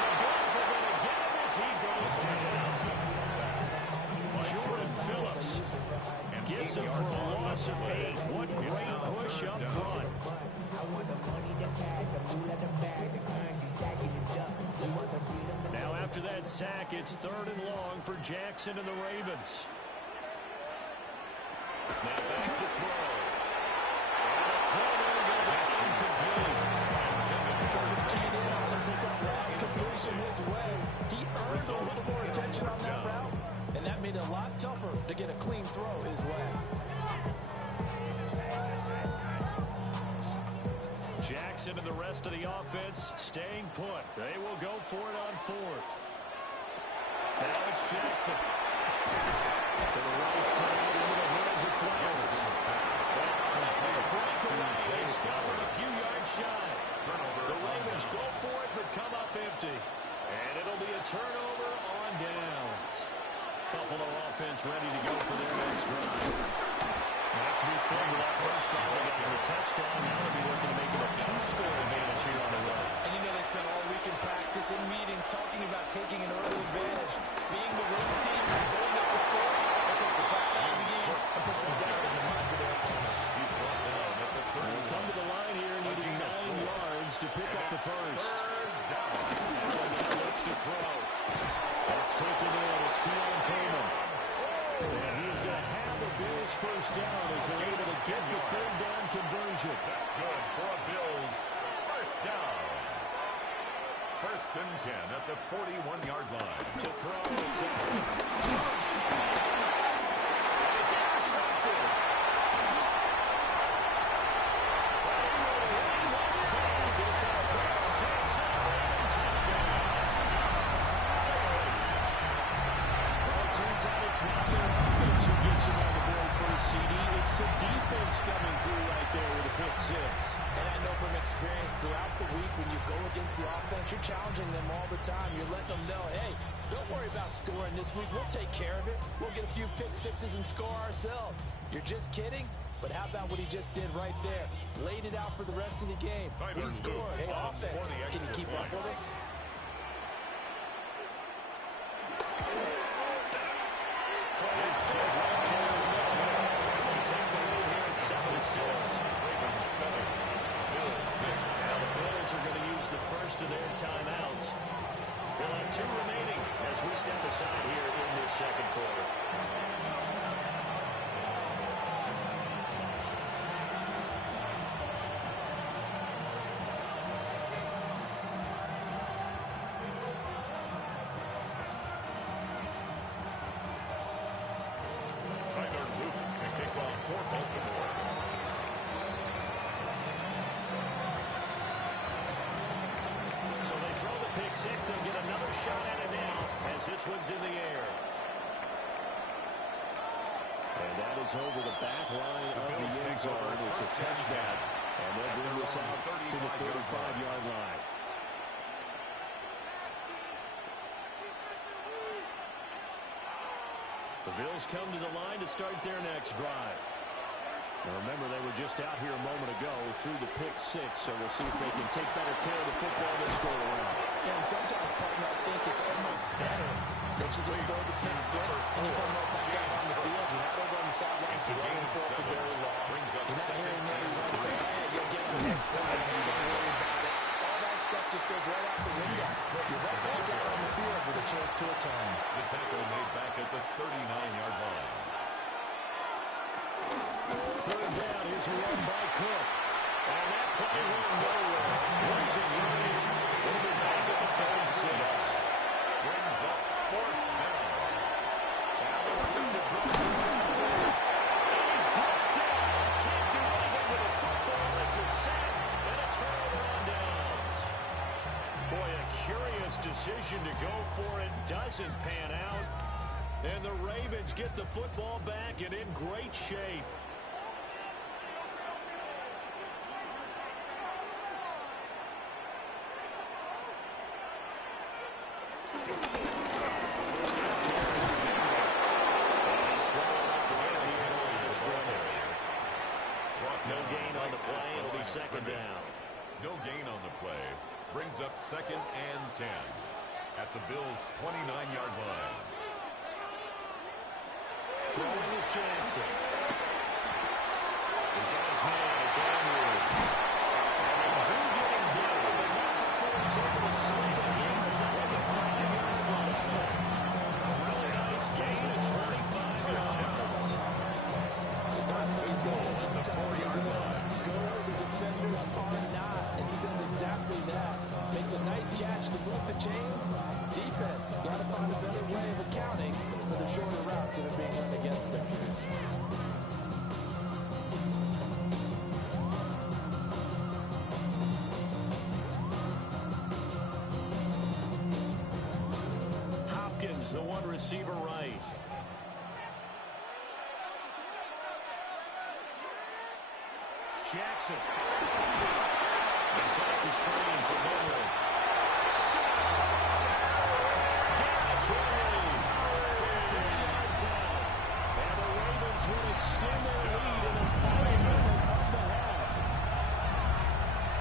the Bills are going to get him as he goes down. Jordan Phillips gets him for a loss of 8. What great push up front. Now after that sack, it's 3rd and long for Jackson and the Ravens. Now back to throw. And the throw there goes incomplete. Keyed in on him since that last completion his way. He earned a little more attention on that route, and that made it a lot tougher to get a clean throw his way. Jackson and the rest of the offense staying put. They will go for it on 4th. Now it's Jackson. To the right side into the hands of Flowers. They stop it a few yards shy. The Ravens go for it but come up empty. And it'll be a turnover on downs. Buffalo offense ready to go for their next drive. Not to be thrown with that first drive. They got the touchdown. Now they'll be looking to make it a 2-score advantage here on the road. And you know they spent all week in practice and meetings talking about taking an early advantage. Being the road team, going up the score, that takes the crowd out of the game and puts them down in the minds of their opponents. We'll come to the line here, needing 9 yards to pick up the first. Now looks to throw. That's taken in. It's Keon Coleman. And he is going to have the Bills first down as they're able to get the 3rd down conversion. That's good for Bills. First down. 1st and 10 at the 41-yard line. To throw. It's intercepted. It's a pick 6 and a Raven touchdown. Well, it turns out it's not their offense who gets them on the board for a CD. It's the defense coming through right there with a pick 6. And I know from experience throughout the week when you go against the offense, you're challenging them all the time. You're letting them know, hey, don't worry about scoring this week. We'll take care of it. We'll get a few pick 6s and score ourselves. You're just kidding? But how about what he just did right there? Laid it out for the rest of the game. We scored. Hey, offense, can you keep up with us? Take the lead here at 7-6. Ravens 7, Bills 6. Now the Bills are going to use the first of their timeouts. They'll have 2 remaining as we step aside here in this second quarter. This one's in the air. And that is over the back line of the end zone. It's a touchdown. And they'll bring this out to the 35-yard line. The Bills come to the line to start their next drive. Now remember, they were just out here a moment ago through the pick six, so we'll see if they can take better care of the football this go around. Yeah, and sometimes, partner, I think it's almost better that you just throw the pick six and you come right back out on the field. You're not over on the sidelines running for very long. You're not hearing Mary run say, hey, you'll get it next time. You don't worry about it. All that stuff just goes right out the window. You're right back out on the field with a chance to atone. The tackle made back at the 39-yard line. Third down, here's a run by Cook. And that play went nowhere. Losing yardage. It'll be back at the 36. Brings up fourth down. Now they're looking to throw to Hamilton. He's brought down. Can't do anything with the football. It's a sack and a turnover on downs. Boy, a curious decision to go for it. Doesn't pan out. And the Ravens get the football back and in great shape. No gain on the play. It'll be second down. No gain on the play. Brings up second and 10 at the Bills' 29-yard line. Throwing is Jackson. He's got his man. It's Andrews. And they do get him down, but not before he's able to slip it inside the 5-yard line. A really nice gain of 25 yards. It's hard to say. Sometimes he's going to go where the defenders are not, and he does exactly that. Makes a nice catch to move the chains. Defense got to find a better way of accounting for the shorter routes that are being run against them. Hopkins, the one receiver right. Jackson. They set up the screen for Henry. Touchdown! Derrick Henry from 3 yards out. And the Ravens will extend their lead in the final minute of the half.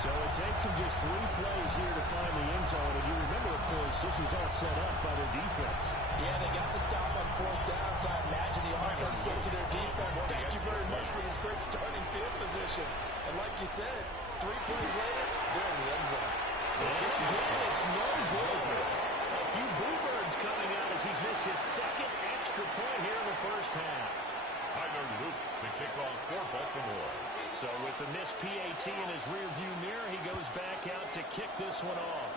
So it takes them just 3 plays here to find the end zone. And you remember, of course, this was all set up by their defense. Yeah, they got the stop on 4th down, so I imagine the offense said to their defense, thank you very much for this great starting field position. And like you said, 3 plays later, they're in the end zone. And again, it's no good. A few bluebirds coming out as he's missed his second extra point here in the first half. Tyler Luke to kick off for Baltimore. So with the missed PAT in his rearview mirror, he goes back out to kick this one off.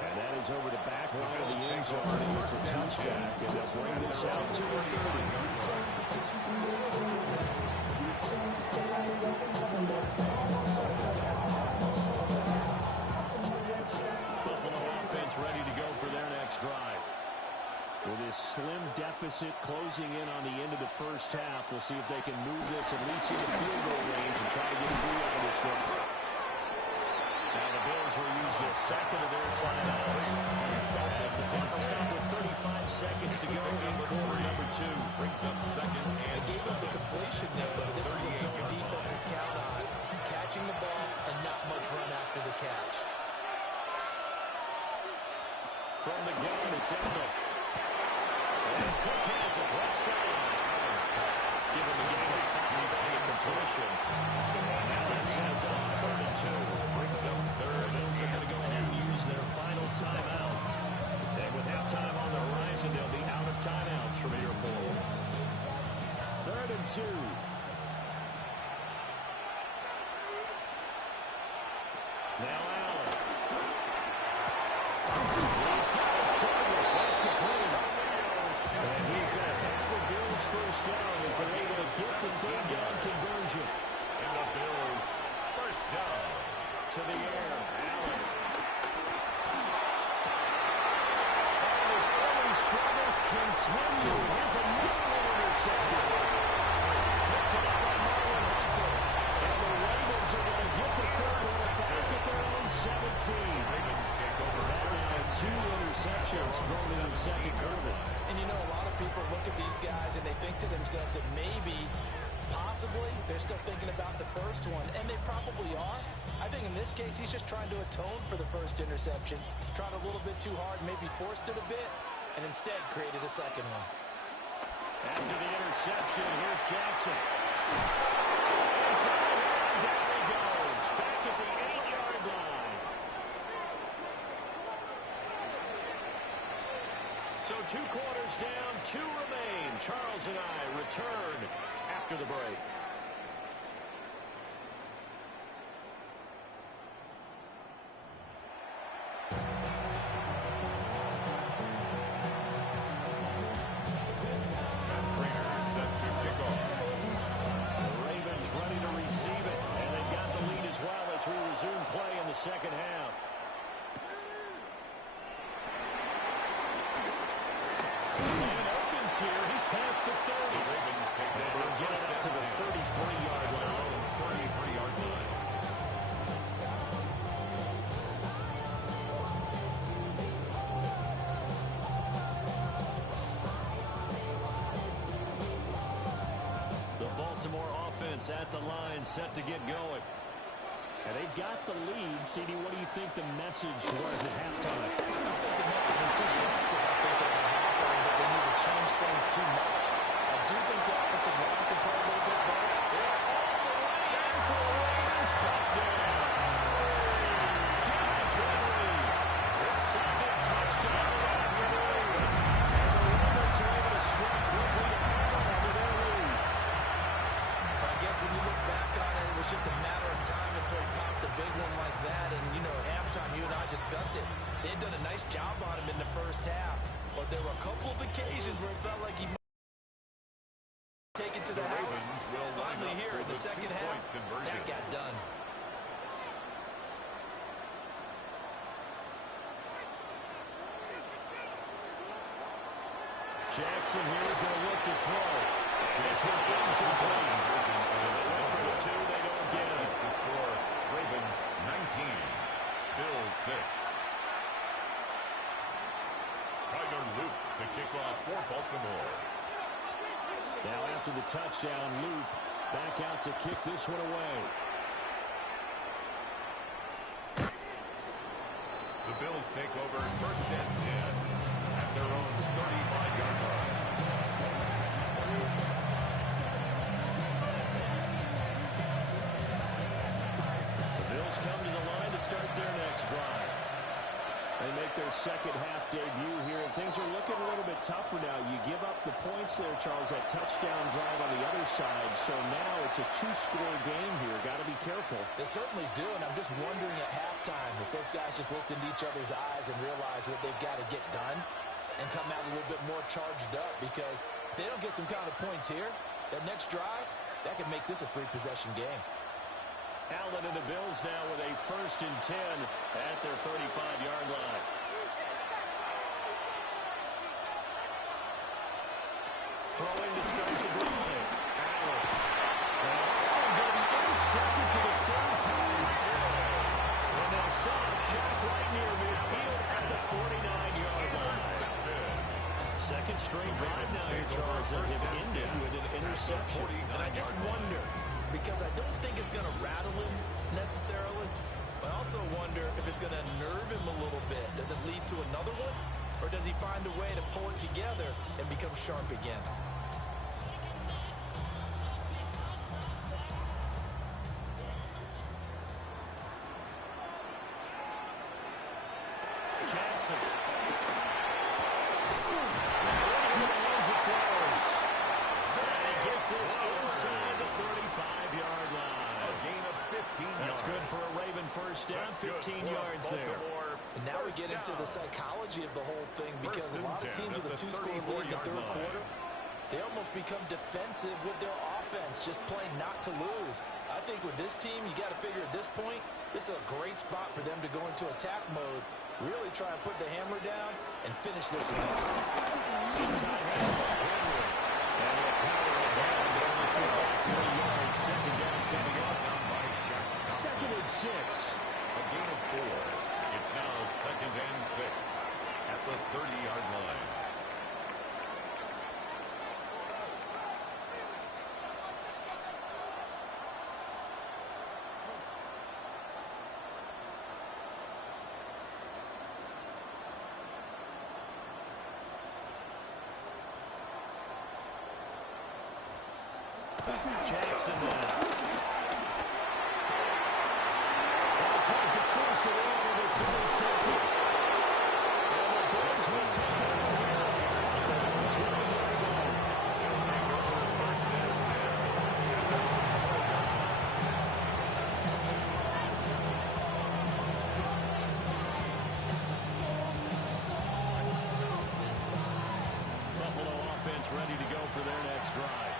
And that is over the back line of the end zone. It's a touchback, and they'll bring this out to the 30. Buffalo offense ready to go for their next drive. With this slim deficit closing in on the end of the first half, we'll see if they can move this at least into field goal range and try to get 3 out of this one. Now the Bills will use the second of their timeouts. As the clock will stop with 35 seconds to go in quarter number 2. Brings up second and They gave up the completion there, but this is what zone defenses count on. Catching the ball and not much run after the catch. From the gun, it's Elba. And Cook has it left side. Given the game a 5-play completion. Now that sets up 3rd and 2. brings up third. The Bills are going to go ahead and use their final timeout. And with halftime on the horizon, they'll be out of timeouts from here forward. 3rd and 2. Now Allen. He's got his target. That's complete. And he's going to have the Bills first down as they're able to get the 3rd down conversion. And the Bills first down. To the air, Allen. And his early struggles continue. Here's another one intercepted. Picked it up by Marlon Humphrey. And the Ravens are going to get the 3rd one back at their own 17. Ravens take over. That is 2 interceptions interceptions thrown in the second quarter. And you know, a lot of people look at these guys and they think to themselves that maybe, possibly, they're still thinking about the first one, and they probably are. I think in this case, he's just trying to atone for the first interception, tried a little bit too hard, maybe forced it a bit, and instead created a second one. After the interception, here's Jackson. And down he goes, back at the 8-yard line. So 2 quarters down, 2 remain. Charles and I return after the break. We resume play in the second half. And opens here. He's past the 30. Ravens take over. They'll get it up to the 33-yard line. 33-yard line. The Baltimore offense at the line, set to get going. And they've got the lead. CD, what do you think the message was at halftime? I think the message is too drastic. I think at halftime that they need to change things too much. I do think the offensive line can play a little bit better. And for a Ravens touchdown. Derrick Henry, the second touchdown of the afternoon. And the Ravens are able to strike quickly to add on to their lead. I guess when you look back on it, it was just a matter of time until he popped a big one like that. And, you know, at halftime, you and I discussed it. They had done a nice job on him in the first half. But there were a couple of occasions where it felt like he might take it to the house. Finally here in the second half, that got done. Jackson here is going to look to throw. This one incomplete. So they went for the 2. They don't get it. The score, Ravens 19, Bills 6. Tyler Luke to kick off for Baltimore. Now after the touchdown, Luke back out to kick this one away. The Bills take over first and 10 at their own 35-yard line. The Bills come to the line to start their next drive. They make their second half debut here, and things are looking a little bit tougher now. You give up the points there, Charles, that touchdown drive on the other side. So now it's a 2-score game here. Got to be careful. They certainly do, and I'm just wondering at halftime if those guys just looked into each other's eyes and realized what they've got to get done and come out a little bit more charged up, because if they don't get some kind of points here, that next drive, that could make this a 3-possession game. Allen and the Bills now with a 1st and 10 at their 35-yard line. Throwing to start the drive. Allen. And going to be intercepted for the 3rd time. And they'll set up shop right near midfield at the 49-yard line. Second straight drive now here, Charles, that have ended with an interception. And I just wonder, because I don't think it's going to rattle him necessarily, but I also wonder if it's going to nerve him a little bit. Does it lead to another one? Or does he find a way to pull it together and become sharp again? Jackson. Gets this inside the 35-yard line. A gain of 15 yards. That's good for a Raven first down, 15 yards there. And now we get into the psychology of the whole thing, because a lot of teams with a 2-score lead in the 3rd quarter, they almost become defensive with their offense, just playing not to lose. I think with this team, you got to figure at this point, this is a great spot for them to go into attack mode, really try and put the hammer down and finish this one off. Inside Henry. And he'll power it down. They only fit back 30 yards. Second down coming up. 2nd and 6. A gain of 4. It's now 2nd and 6 at the Jackson now. Tries to force it in, and it's intercepted. And the Bills will take it over here at the 20-yard line. First and 10. Buffalo offense ready to go for their next drive.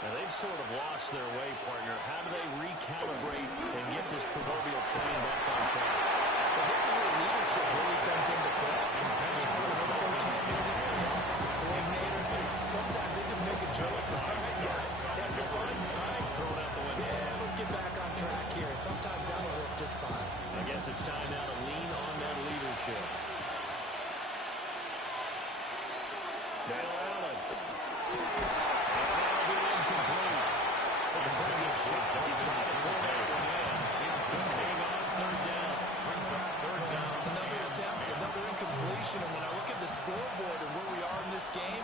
Now, they've sort of lost their way, partner. How do they recalibrate and get this proverbial train back on track? Well, this is where leadership really comes into play. As a head coach handling it, the offensive coordinator, sometimes they just make a joke. All right, guys, have your fun. All right, Throw it out the window. yeah, let's get back on track here. And sometimes that'll work just fine. I guess it's time now to lean on that leadership. Dale Allen. Another incompletion, and when I look at the scoreboard and where we are in this game,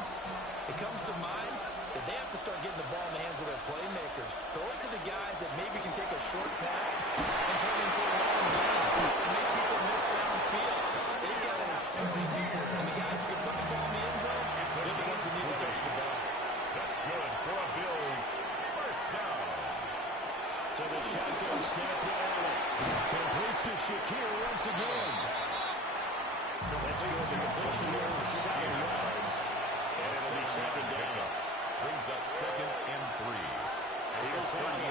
it comes to mind that they have to start getting the ball in the hands of their playmakers. Throw it to the guys that maybe can take a short pass and turn it into a long game. Make people miss downfield. They've got to have points, and the guys who can put the ball in the end zone, they're the ones that need to touch the ball. That's good for a Bills first down. So the shotgun snap to Allen. Completes to Shakir once again. That's good. The completion there with 7 yards. And it'll be second down. Brings up 2nd and 3. Here's Allen.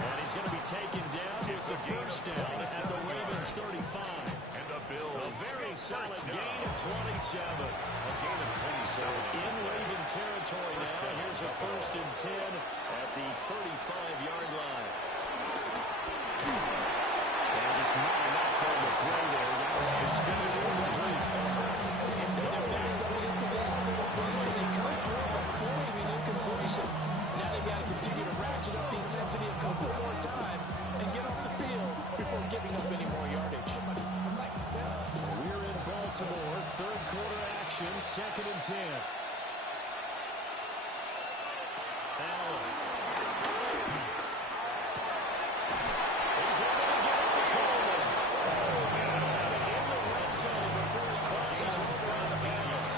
And he's going to be taken down with the first down at the Ravens 35. And the Bills. A very solid gain of 27. A gain of 27. In Raven territory now. Here's a 1st and 10 at the 35-yard line. And just not enough on the throw there. That one is fitted incomplete. Their backs up against the wall. They come through by forcing an incompletion. Now they've got to continue to ratchet up the intensity a couple more times and get off the field before giving up any more yardage. We're in Baltimore. 3rd quarter action. 2nd and 10. Allen. He's able to get it to Coleman. In the red zone before he crosses over on the pass.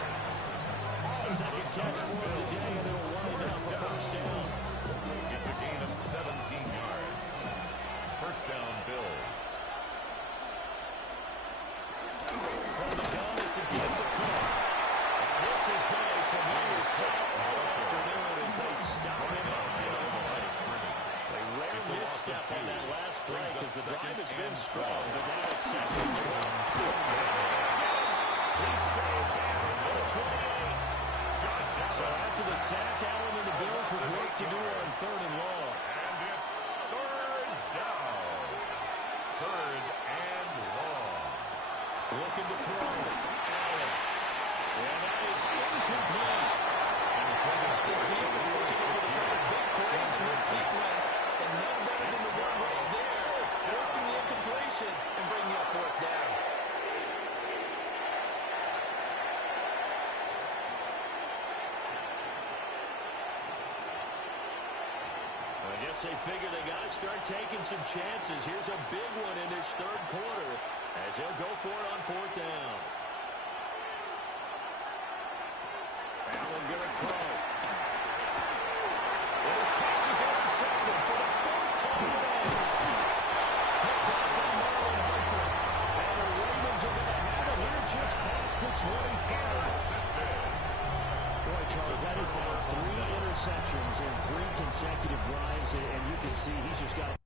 A second catch for him today, and it'll wind up a first down. It's a gain of 17 yards. First down, Bills. From the gun, it's again for Cook. And this has been a familiar sight all afternoon as they stop him behind the line. They rarely misstep on that last play because the drive has been strong, but now it's 2nd and 12. He's saved there at the 28. So after the sack, Allen and the Bills with work to do on 3rd and long. And it's 3rd down. 3rd and long. Looking to throw. Allen. And that is incomplete. This defense is capable of making big plays in this sequence, and none better than the one right there, forcing the incompletion and bringing up 4th down. I guess they figure they got to start taking some chances. Here's a big one in this 3rd quarter as he'll go for it on 4th down. Allen going to throw. And his pass is intercepted for the 4th time today. Picked up by Marlon Humphrey. And the Ravens are going to have it here just past the 20. Boy, Charles, that is now 3 interceptions in 3 consecutive drives, and you can see he's just got...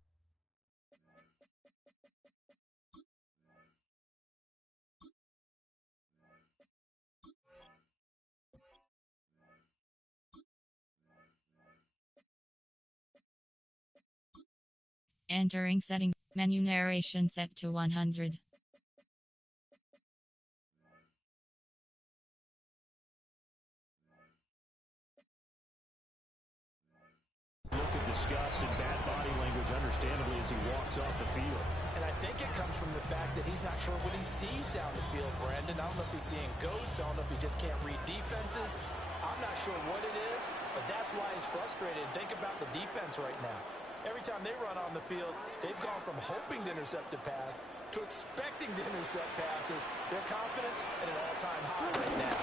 Entering settings. Menu narration set to 100. Look at disgust and bad body language challenge, understandably, as he walks off the field. And I think it comes from the fact that he's not sure what he sees down the field, Brandon. I don't know if he's seeing ghosts. I don't know if he just can't read defenses. I'm not sure what it is, but that's why he's frustrated. Think about the defense right now. Every time they run on the field, they've gone from hoping to intercept a pass to expecting to intercept passes. Their confidence at an all-time high right now.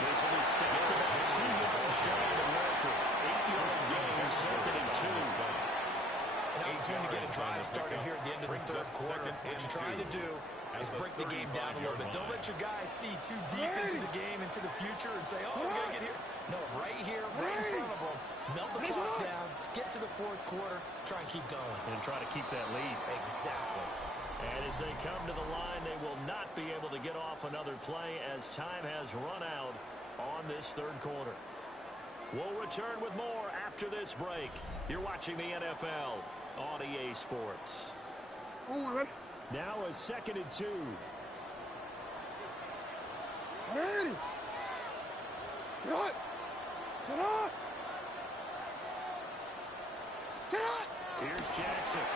This will be stopped about 2 yards shy of the marker. 8-yard gain, second and 2. An opportunity to get a drive started here at the end of the third quarter. What you're trying to do is break the game down a little bit. Don't let your guys see too deep into the game, into the future, and say, oh, we got to get here. No, right here, right in front of them. Melt the clock down, get to the fourth quarter, try and keep going. And try to keep that lead. Exactly. And as they come to the line, they will not be able to get off another play as time has run out on this third quarter. We'll return with more after this break. You're watching the NFL on EA Sports. Oh, my God. Now a second and 2. Ready. Get on. Get on. Get on. Here's Jackson.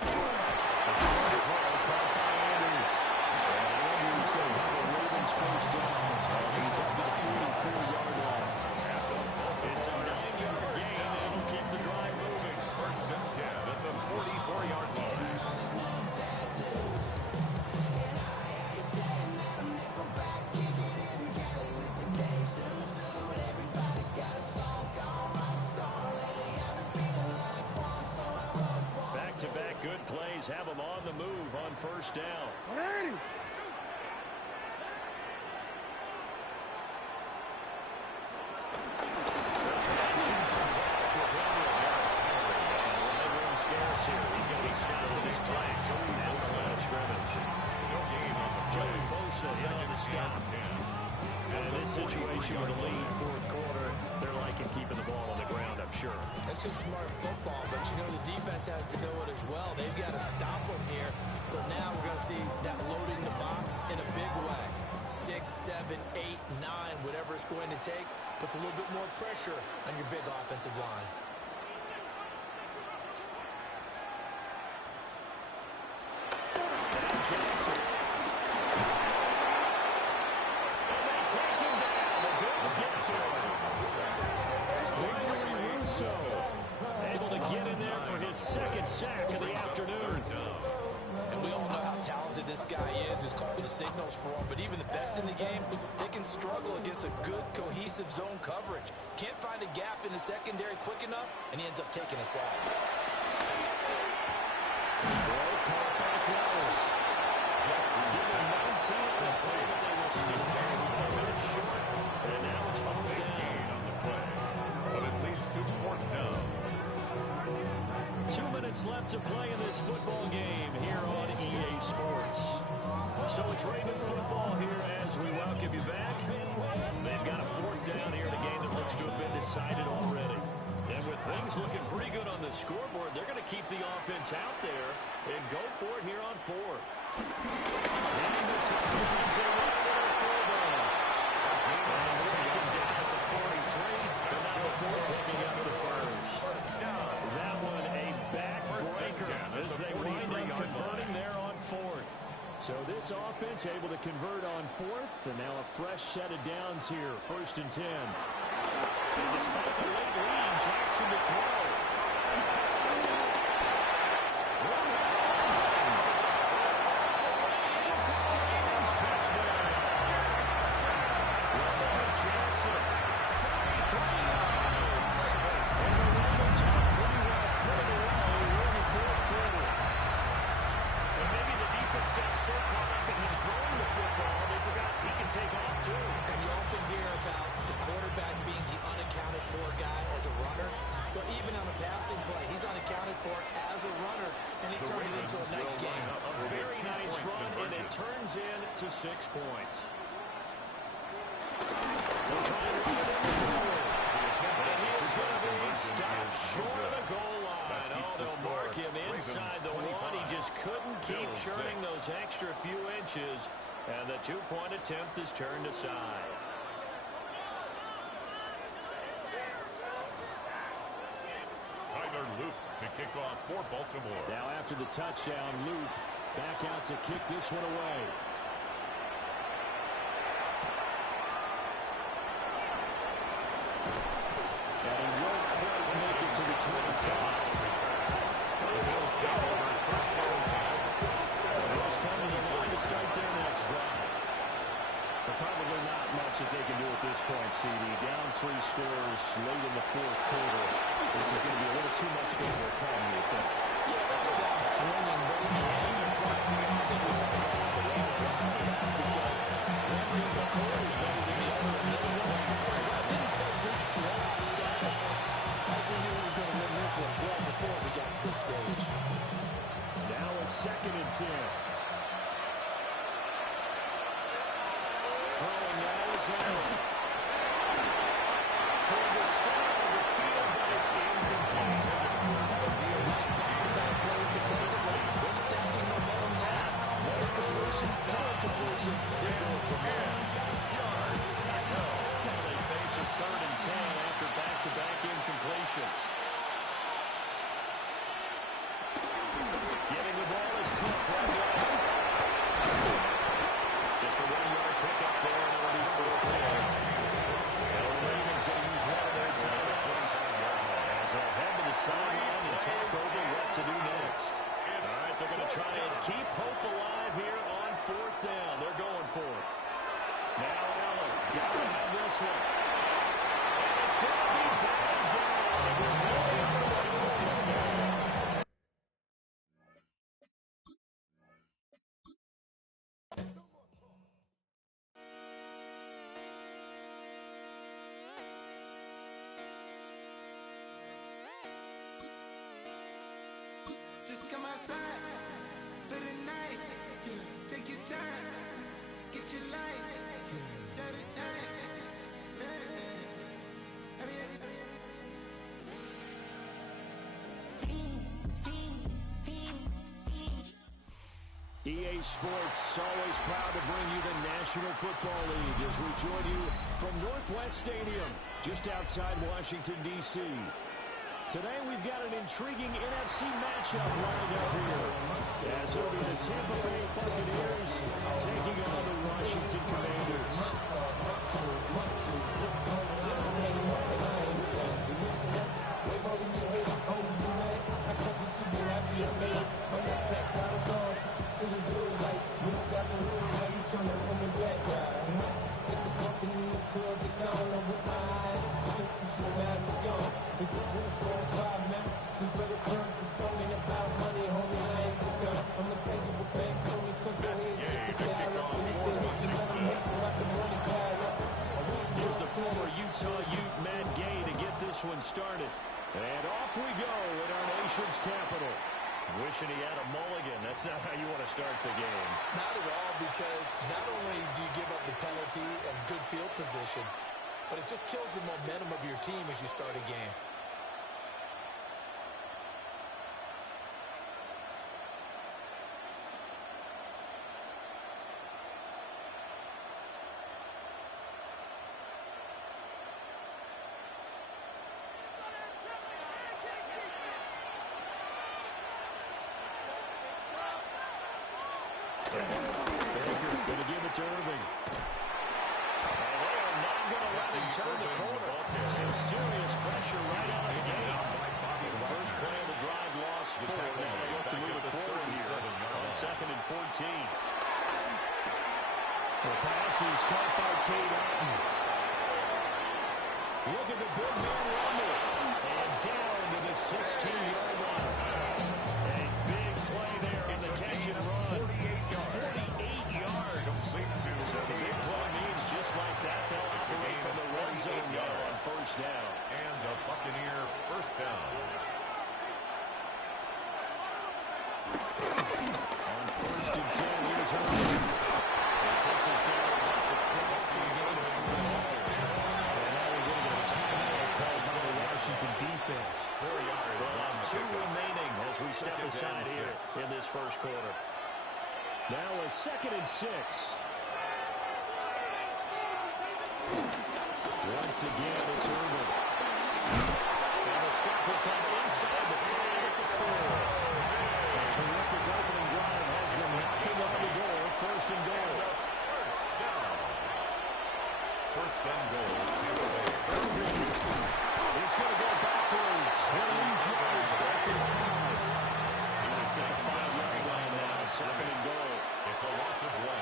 A short throw caught by Andrews. And Andrews going to have a Ravens first down as he's up to the 44-yard line. It's a 9-yard gain, and it'll keep the drive moving. First and 10 at the 44-yard line. Back-to-back good plays have them on the move on first down. Ready. Scarce here. He's going to be stopped in his tracks at the line of scrimmage. Joey Bosa in on the stop. And in this situation with a lead fourth quarter, they're liking keeping the ball on the ground, I'm sure. That's just smart football, but you know the defense has to know it as well. They've got to stop them here. So now we're going to see that loading the box in a big way. 6, 7, 8, 9, whatever it's going to take, puts a little bit more pressure on your big offensive line. Johnson. And they take him down. The Bills get to him. Gregory Rousseau able to get in there for his second sack of the afternoon. And we all know how talented this guy is, who's called the signals for him. But even the best in the game, they can struggle against a good, cohesive zone coverage. Can't find a gap in the secondary quick enough, and he ends up taking a sack. Throw caught by Flowers. Given 19 on the play, but they will still come up a bit short. And now it's fourth down. On the play, but it leads to fourth down. 2 minutes left to play in this football game here on EA Sports. So it's Raven football here as we welcome you back. They've got a fourth down here in a game that looks to have been decided already. And with things looking pretty good on the scoreboard, they're going to keep the offense out there and go for it here on fourth. Winning the tackle, he's a right full down. And he's taken down at the 43, but now the four picking up the first. That one a backbreaker as they wind up converting there on fourth. So this offense able to convert on fourth, and now a fresh set of downs here, first and 10. And despite the late lead, Jackson to throw. Touchdown. Lamar Jackson, 33 yards. And the Ravens have pretty well put it away here in the fourth quarter. And maybe the defense got so caught up in him throwing the football, they forgot he can take off too. And you often hear about the quarterback being the unaccounted for guy as a runner. But even on a passing play, he's unaccounted for as a runner, and he turned it into a nice game. A very nice run, and it turns into 6 points. They'll try and run it in the middle. And he is going to be stopped short of the goal line. Oh, they'll mark him inside the one. He just couldn't keep churning those extra few inches, and the two-point attempt is turned aside. to kick off for Baltimore. Now after the touchdown, Luke back out to kick this one away. And he won't quite make it to the 25. The Bills jump over first down. The Bills come to the line to start their next drive. But probably not much that they can do at this point, CD. Down 3 scores late in the fourth quarter. This is going to be a little too much to overcome, you think. Yeah, that would have swinging, but in the end, you're probably not going to something like the way because one team is clearly better than the other in this one. That didn't quite reach blowout status. I think we knew he was going to win this one well before we got to this stage. Now a 2nd and 10. Throwing now is Allen. Toward the center of the field, but it's incomplete. Back-to-back plays defensively. They're stacking momentum now. One completion, two completion. They're going from there. Yards to go. Now they face a 3rd and 10 after back-to-back incompletions. Getting the ball is Cook right left. Just a 1-yard pickup there, and it'll be 4th down. And the Ravens going to use one of their timeouts as they'll head to the sideline and talk over what to do next. All right, they're going to try and keep hope alive here on 4th down. They're going for it. Now Allen, got to have this one. And it's going to be batted down. Just come outside for the night. Take your time, get your life. Shut it down. EA Sports, always proud to bring you the National Football League as we join you from Northwest Stadium, just outside Washington, D.C. Today we've got an intriguing NFC matchup lined up here, as it'll be the Tampa Bay Buccaneers taking on the Washington Commanders. Here's the former Utah Ute, Matt Gay, to get this one started. And off we go in our nation's capital. Wishing he had a mulligan. That's not how you want to start the game. Not at all, because not only do you give up the penalty and good field position, but it just kills the momentum of your team as you start a game. Baker going to give it to Irving. And they are not going to let him turn the corner. Some serious pressure right out of the gate. The first play of the drive lost 4. Now they look to move it forward here on 2nd and 14. The pass is caught by Cade Otton. Look at the big man rumble. And down to the 16-yard line. A big play there on the catch and run. 48 yards. So the big play means just like that, they'll operate from the red zone now on 1st down. And the Buccaneer first down. On 1st and 10, here's Irving. He takes us down about the 12th and gain of 3. And now we're going to get a timeout called by the Washington defense. 4 yards on the 2 pickup. remaining as we step aside here in this first quarter. Now a 2nd and 6. Once again, it's Irving. And the stop will come inside the 4. A terrific opening drive has been knocking on the door. First and goal. First down. First and goal. Tampa Bay. He's going to go backwards. He'll lose yards back in 5. He's got the 5-yard line now. Second and goal. It's a loss of 1.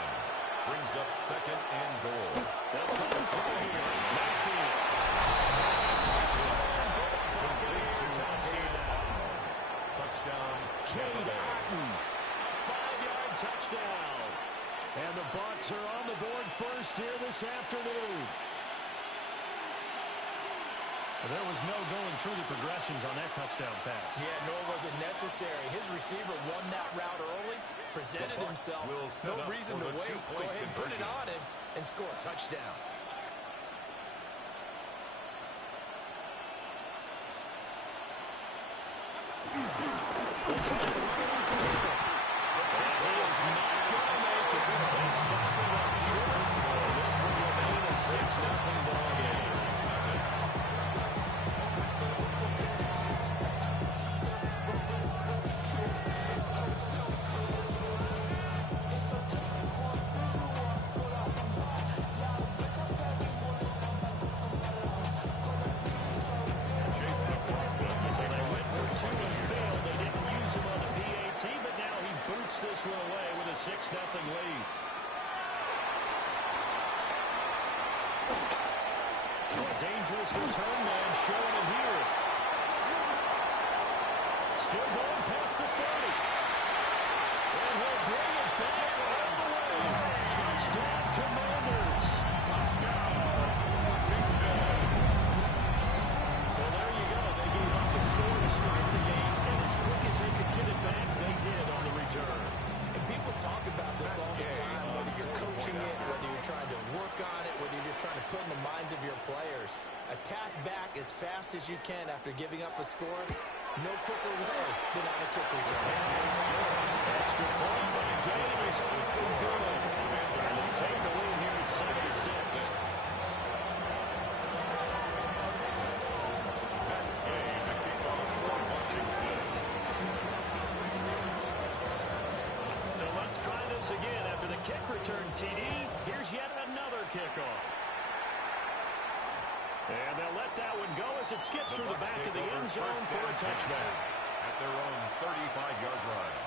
Brings up second and goal. They'll try to throw here. Mayfield. Touchdown. Cade Otton. 5-yard touchdown. And the Bucs are on the board first here this afternoon. There was no going through the progressions on that touchdown pass. Yeah, nor was it necessary. His receiver won that route early, presented himself. No reason to wait. Go ahead and put it on him and score a touchdown. He is not going to make it. They stop him up short. This will remain a 6-0 ball game. This one away with a 6-0 lead. A dangerous return man showing it here. Still going past the 30. And he'll bring it back all the way. Touchdown, Commanders. Touchdown, Washington. Well, there you go. They gave up the score to start the game, and as quick as they could get it back, they did on the return. And people talk about this all the time, whether you're coaching it, whether you're trying to work on it, whether you're just trying to put in the minds of your players. Attack back as fast as you can after giving up a score. No quicker way than on a kick return. Extra point by Game is good. And they take the lead here at 7-6. So let's try this again after the kick return, TD. Here's yet another kickoff. And they'll let that one go as it skips through the back of the end zone for a touchback. At their own 35-yard line.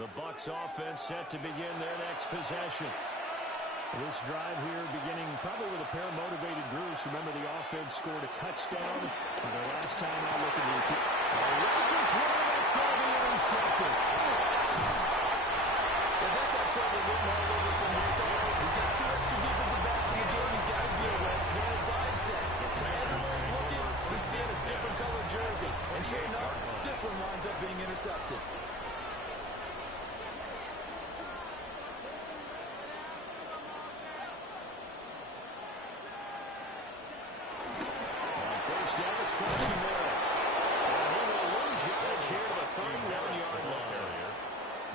The Bucs offense set to begin their next possession. This drive here beginning probably with a pair of motivated groups. Remember, the offense scored a touchdown. And the last time I looked at the rifles one that's going to be intercepted. Well, that's how trouble went all over from the start. He's got 2 extra defensive backs in the game he's got to deal with. They're in a dive set. So everywhere he's looking, he's seeing a different colored jersey. And sure enough, this one winds up being intercepted.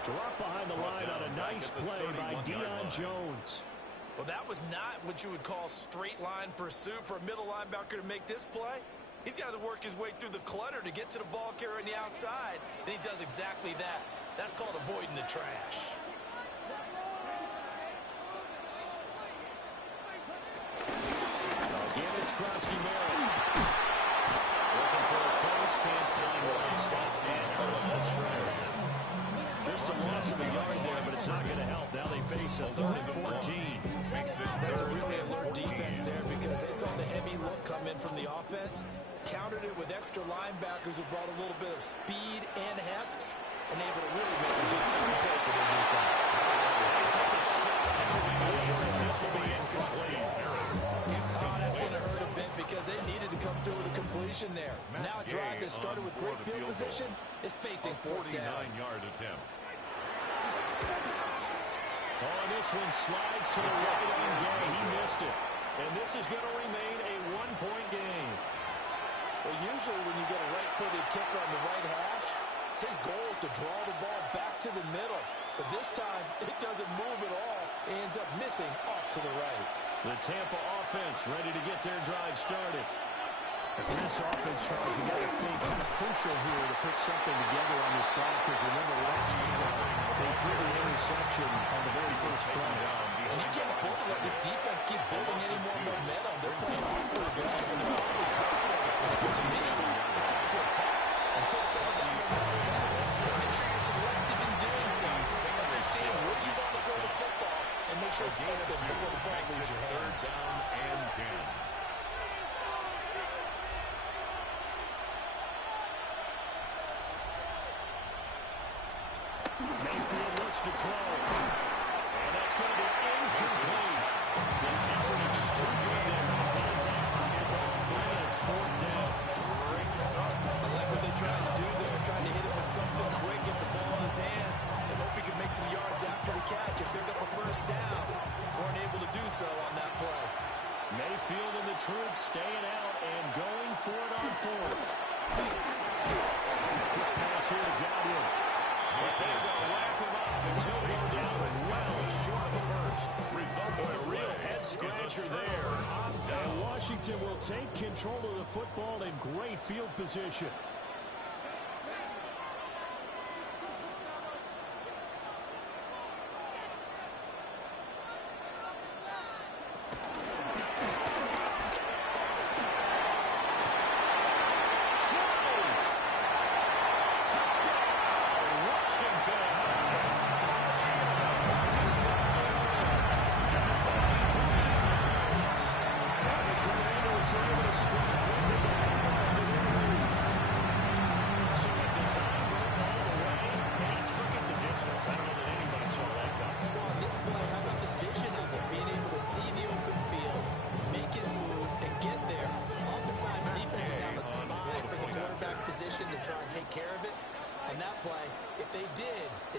Drop behind the line on a nice play by Deion Jones. Well, that was not what you would call straight line pursuit for a middle linebacker to make this play. He's got to work his way through the clutter to get to the ball carrier on the outside, and he does exactly that. That's called avoiding the trash. Again, it's Krosky-Merritt. Looking for a close, can't find one. Stopped and almost right. Just a loss of a yard there, but it's not going to help. Now they face a 3rd and 14. That's a really alert defense there because they saw the heavy look come in from the offense, countered it with extra linebackers who brought a little bit of speed and heft, and able to really make a big-time play for their defense. Takes a shot at the Jason. This will be incomplete. Oh, that's going to hurt a bit because they needed to come through with a completion there. Now a drive that started with great field position is facing 4th down. 49-yard attempt. Oh, this one slides to the right on Gay. He missed it. And this is going to remain a 1-point game. Well, usually when you get a right-footed kicker on the right hash, his goal is to draw the ball back to the middle. But this time, it doesn't move at all. It ends up missing off to the right. The Tampa offense ready to get their drive started. For this offense, Charles, you got to think crucial here to put something together on this drive, because remember last time they threw the interception on the very first play. And you can't afford to let this defense keep building any more momentum. They're playing awfully good. To me, it's time to attack until some of that momentum. Make sure you're selective in doing so. Understand where you want to throw the football and make sure it's open before the ball leaves your hands. 3rd down and 10. Mayfield looks to throw. And that's going to be incomplete. The coverage too good there. Contact on the ball. It's 4th down. I like what they tried to do there. Trying to hit it with something quick, get the ball in his hands, and hope he can make some yards after the catch and pick up a 1st down. Weren't able to do so on that play. Mayfield and the troops staying out and going for it on 4th. Quick pass here to Godwin. But they're going to wrap him up as he'll go down well short of the 1st. Result of a real head-scratcher there. And Washington will take control of the football in great field position.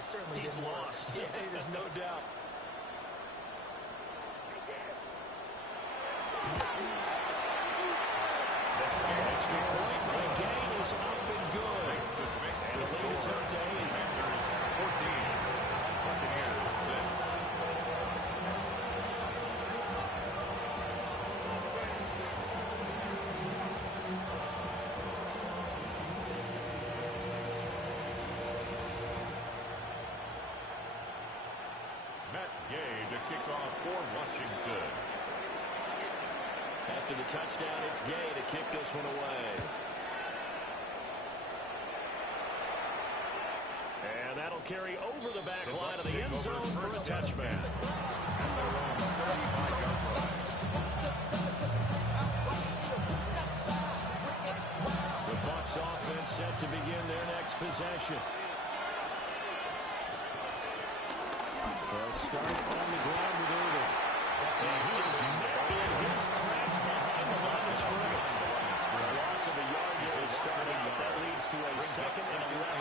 Certainly didn't work. Yeah, there's no doubt. Extra point by Gain is up and good. And the lead is up to 8. Commanders 14. Buccaneers 6. Kick off for Washington. After the touchdown, it's Gay to kick this one away. And that'll carry over the back line of the end zone for a touchback. At their own 35-yard line. The Bucs offense set to begin their next possession. They'll start on the ground with Irving. And he is met in his tracks behind the line of scrimmage. The loss of the yard here is starting, but that leads to a 2nd and 11.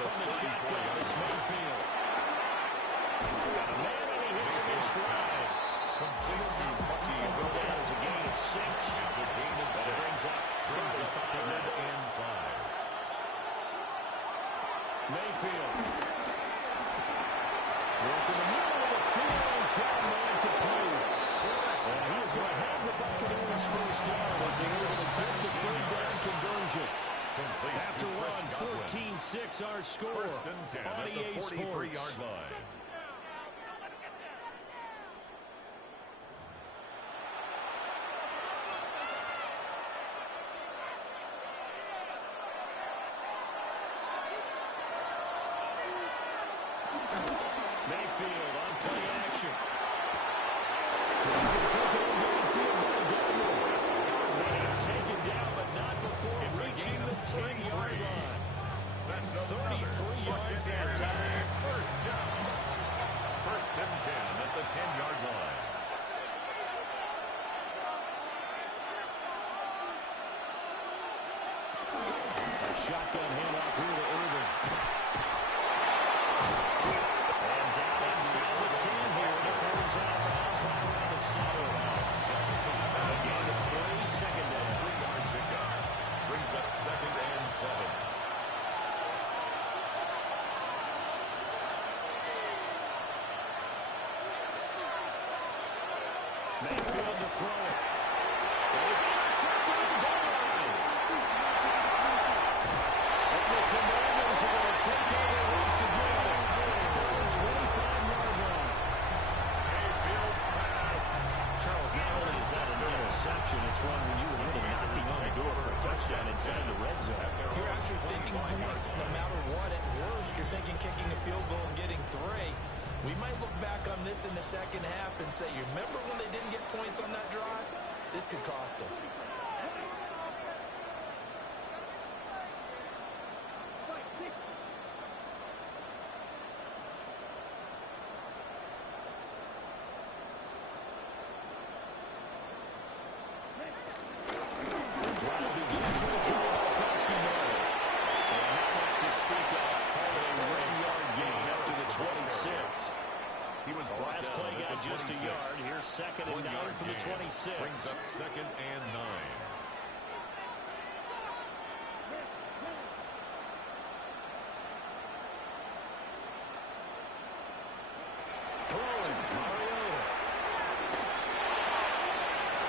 From the shotgun, it's Mayfield. Got a man, and he hits him in stride. That is a gain of 6. It's a gain of 6. That brings up 3rd and 5. Mayfield. Working the middle of the field, he's got a man complete. And he is going to have the Buccaneers 1st down as they able to get the 3rd down conversion. After one, 14-6 our score 1st and 10 on at EA the Sports. 43-yard line. Mayfield on play action. Taken over the field by Godwin. And he's taken down, but not before reaching the 10-yard line. That's 33 yards that time. 1st down. 1st and 10 at the 10-yard line. A shotgun handoff here to Irving. And down inside the 10 here. And it goes out of bounds right around the center. A gain of 3, 2nd down. 3-yard pickup. Brings up 2nd and 7. it's one when you were really knocking on the door for a touchdown inside the red zone. You're actually thinking points no matter what. At worst, you're thinking kicking a field goal and getting 3. We might look back on this in the second half and say, you remember when they didn't get points on that drive? This could cost them. Last play got just a yard. Here's 2nd and 9 from the 26. Brings up 2nd and 9. Throwing, Mariota.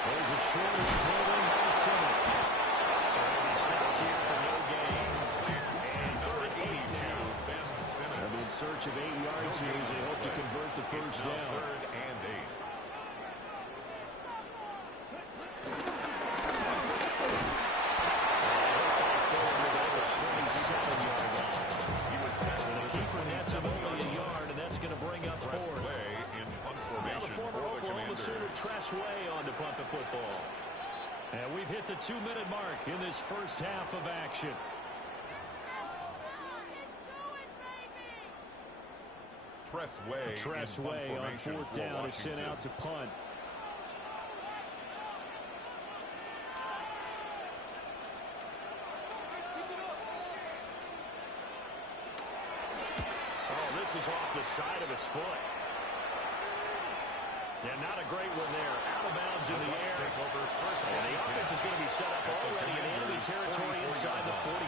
There's a short and holding by Simmons. So he snapped here for no gain. And 3rd and 8 now. They'll be in search of 8 yards here as they hope to convert the first down. 3rd and 8. The keeper nets him only a yard, and that's going to bring up 4th. Now the former Oklahoma Sooner Tress Way on to punt the football. And we've hit the 2-minute mark in this first half of action. Tress Way on 4th down is sent out to punt. Oh, this is off the side of his foot. Yeah, not a great one there. Out of bounds in the air. And the offense is going to be set up already in enemy territory inside the 45.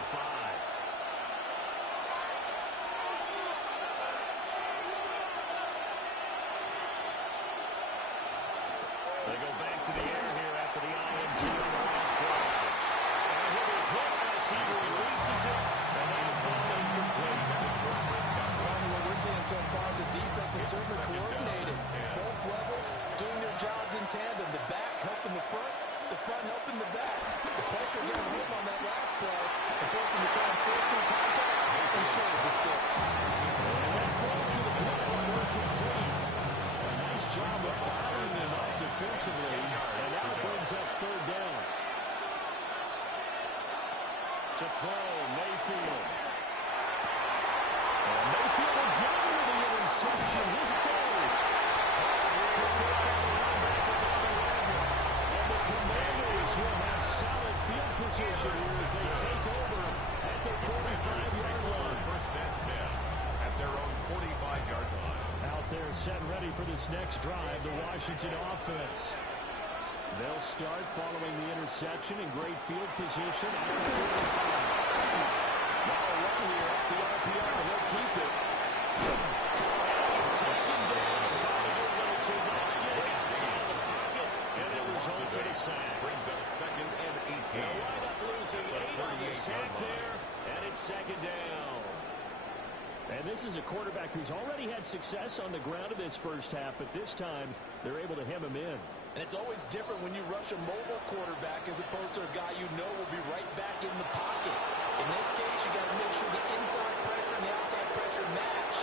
They go back to the air here after the INT on the last drive. And he'll be hit as he releases it. And that'll fall incomplete. What we're seeing so far is the defense is certainly coordinated. Both levels doing their jobs in tandem. The back helping the front helping the back. The pressure getting hit on that last play. The forcing to try and throw through contact and shoulder the sticks. And that falls to the ground. It's complete. A nice job of bottling them up defensively. And now brings up 3rd down. To throw, Mayfield. And Mayfield again with the interception. His 3rd. And the Commanders will have solid field position here as they take over at their 45-yard line. 1st and 10 at their own 45-yard line. Out there set ready for this next drive, the Washington offense. They'll start following the interception in great field position at the 45. Now a run here off the RPR. They'll keep it. He's taken down. Trying to do a little too much. Getting outside the pocket. And it results in a sack. Brings up 2nd and 18. They'll wind up losing 8 on the sack there. And it's 2nd down. And this is a quarterback who's already had success on the ground in this first half, but this time they're able to hem him in. And it's always different when you rush a mobile quarterback as opposed to a guy you know will be right back in the pocket. In this case, you got to make sure the inside pressure and the outside pressure match.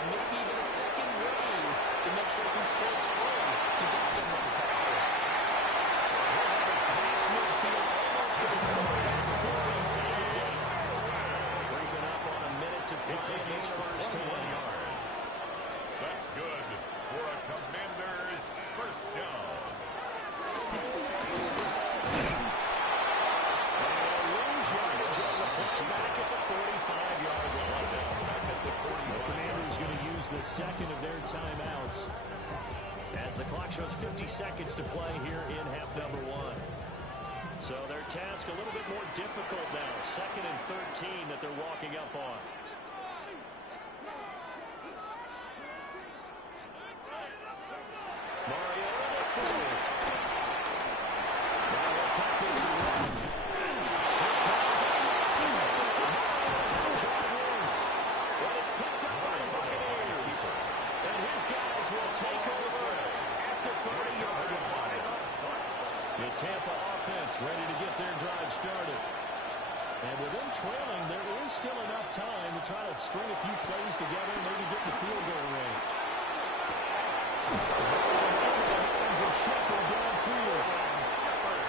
And maybe even a second wave to make sure if he squirts free, you got someone to tackle. Pass midfield almost to the 40, taken down. Creeping up on a minute to play in this first half. That's good for a Commanders 1st down. The 2nd of their timeouts as the clock shows 50 seconds to play here in half number 1. So their task a little bit more difficult now. 2nd and 13 that they're walking up on. Mariota to throw. Now they'll take this and run. Here comes a but it's picked up by the Buccaneers. And his guys will take over at the 30-yard line. The Tampa offense offense ready to get their drive started. And with them trailing, there is still enough time to try to string a few plays together and maybe get the field goal range. Into Shepard downfield.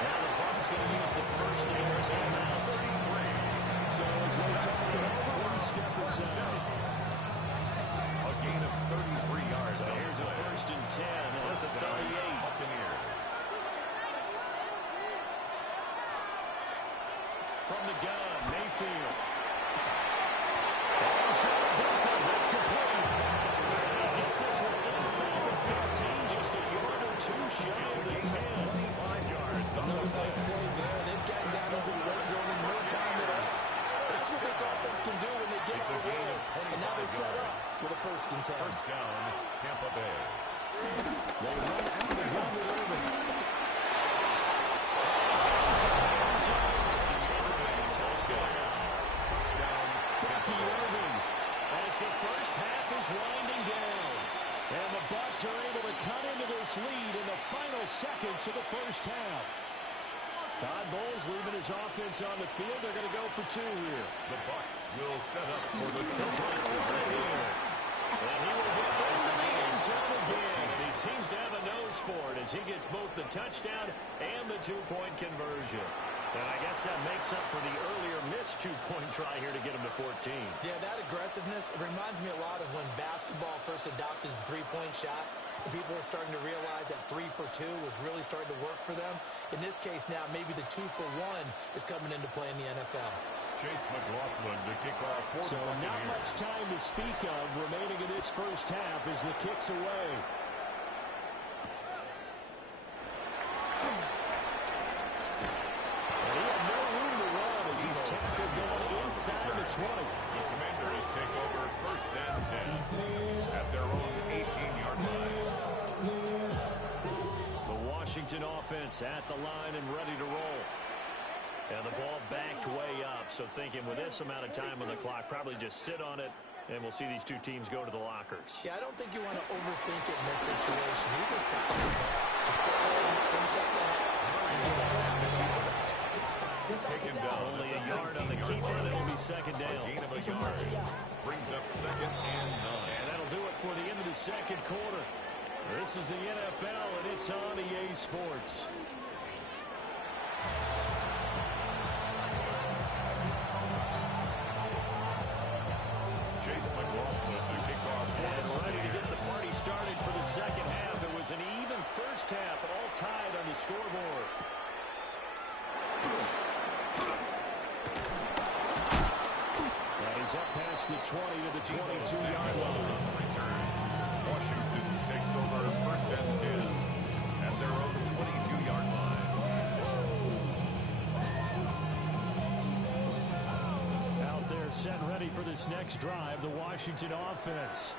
Now the Bucs going to use the first of their timeouts. So as they talk it over, one step aside. A gain of 33 yards. So here's a 1st and 10 at the 38. Buccaneers. From the gun, Mayfield. He's got a blocker. That's complete. He gets this one inside the 15, just a yard or two shy of the 10. 25 yards on the play. They've gotten down into the red zone in no time at all. That's what this offense can do when they get It's the a gain ball. of 25 And now they're set up yards. with a 1st and 10. First down, Tampa Bay. They run out of the gun with Irving. Touchdown, Tampa Ricky Bay. Irving as the first half is winding down. And the Bucs are able to cut into this lead in the final seconds of the first half. Todd Bowles leaving his offense on the field. They're going to go for 2 here. The Bucs will set up for the They'll try to run it here. And he will get over the end zone again. He seems to have a nose for it as he gets both the touchdown and the 2-point conversion. And I guess that makes up for the earlier missed 2-point try here to get him to 14. Yeah, that aggressiveness, it reminds me a lot of when basketball first adopted the three-point shot. And people were starting to realize that 3 for 2 was really starting to work for them. In this case now, maybe the 2 for 1 is coming into play in the NFL. Chase McLaughlin to kick off for So the Buccaneers. not much time to speak of remaining in this first half as the kick's away. And he had no room to run as he's tackled going inside the 20. The Commanders take over 1st and 10 at their own 18-yard line. The Washington offense at the line and ready to roll. And the ball backed way up, so thinking with this amount of time on the clock, probably just sit on it, and we'll see these two teams go to the lockers. Yeah, I don't think you want to overthink it in this situation. You can stop it. Just go ahead and finish up the half and get back down to talk about it. Taken down. Only a yard on the keeper, and it'll be 2nd down. Gain of a yard. Brings up 2nd and 9. And that'll do it for the end of the 2nd quarter. This is the NFL, and it's on EA Sports. Chase McLaughlin to kick off for And the ready to get Buccaneers. the party started for the 2nd half. It was an even first half, all tied on the scoreboard. And he's up past the 20 to the 22-yard line. Return. Washington takes over 1st and 10 at their own 22-yard line. Out there set ready for this next drive, the Washington offense.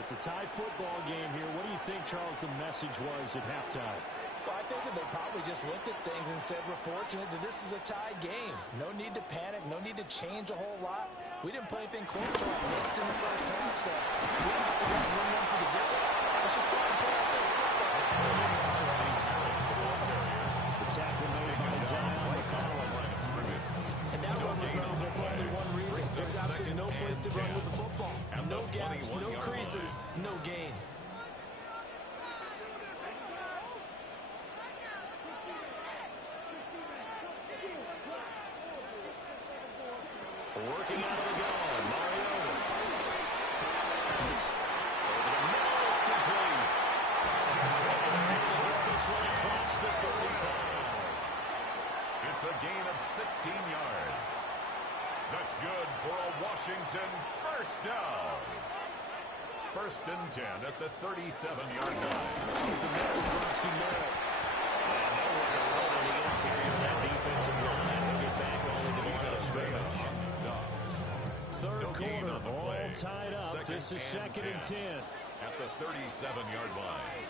It's a tie football game here. What do you think, Charles, the message was at halftime? Well, I think that they probably just looked at things and said, we're fortunate that this is a tie game. No need to panic. No need to change a whole lot. We didn't play anything close to our best in the first half, so we don't have to go and win one for the game. Let's just go and play our best football. The tackle made by Zion McCollum. And that one was memorable for only one reason. There's absolutely no place to run with the football. No gaps, no creases, no gain. Working out of the gun, Mariota. Over the middle, it's complete. This one across the 35. It's a gain of 16 yards. That's good for a Washington first down. 1st and 10 at the 37-yard line. The middle, Krusty Merrill. And nowhere to run on the interior of that defensive line. We'll get back only to the line of scrimmage. Third quarter, all tied up. This is 2nd and 10. At the 37-yard line.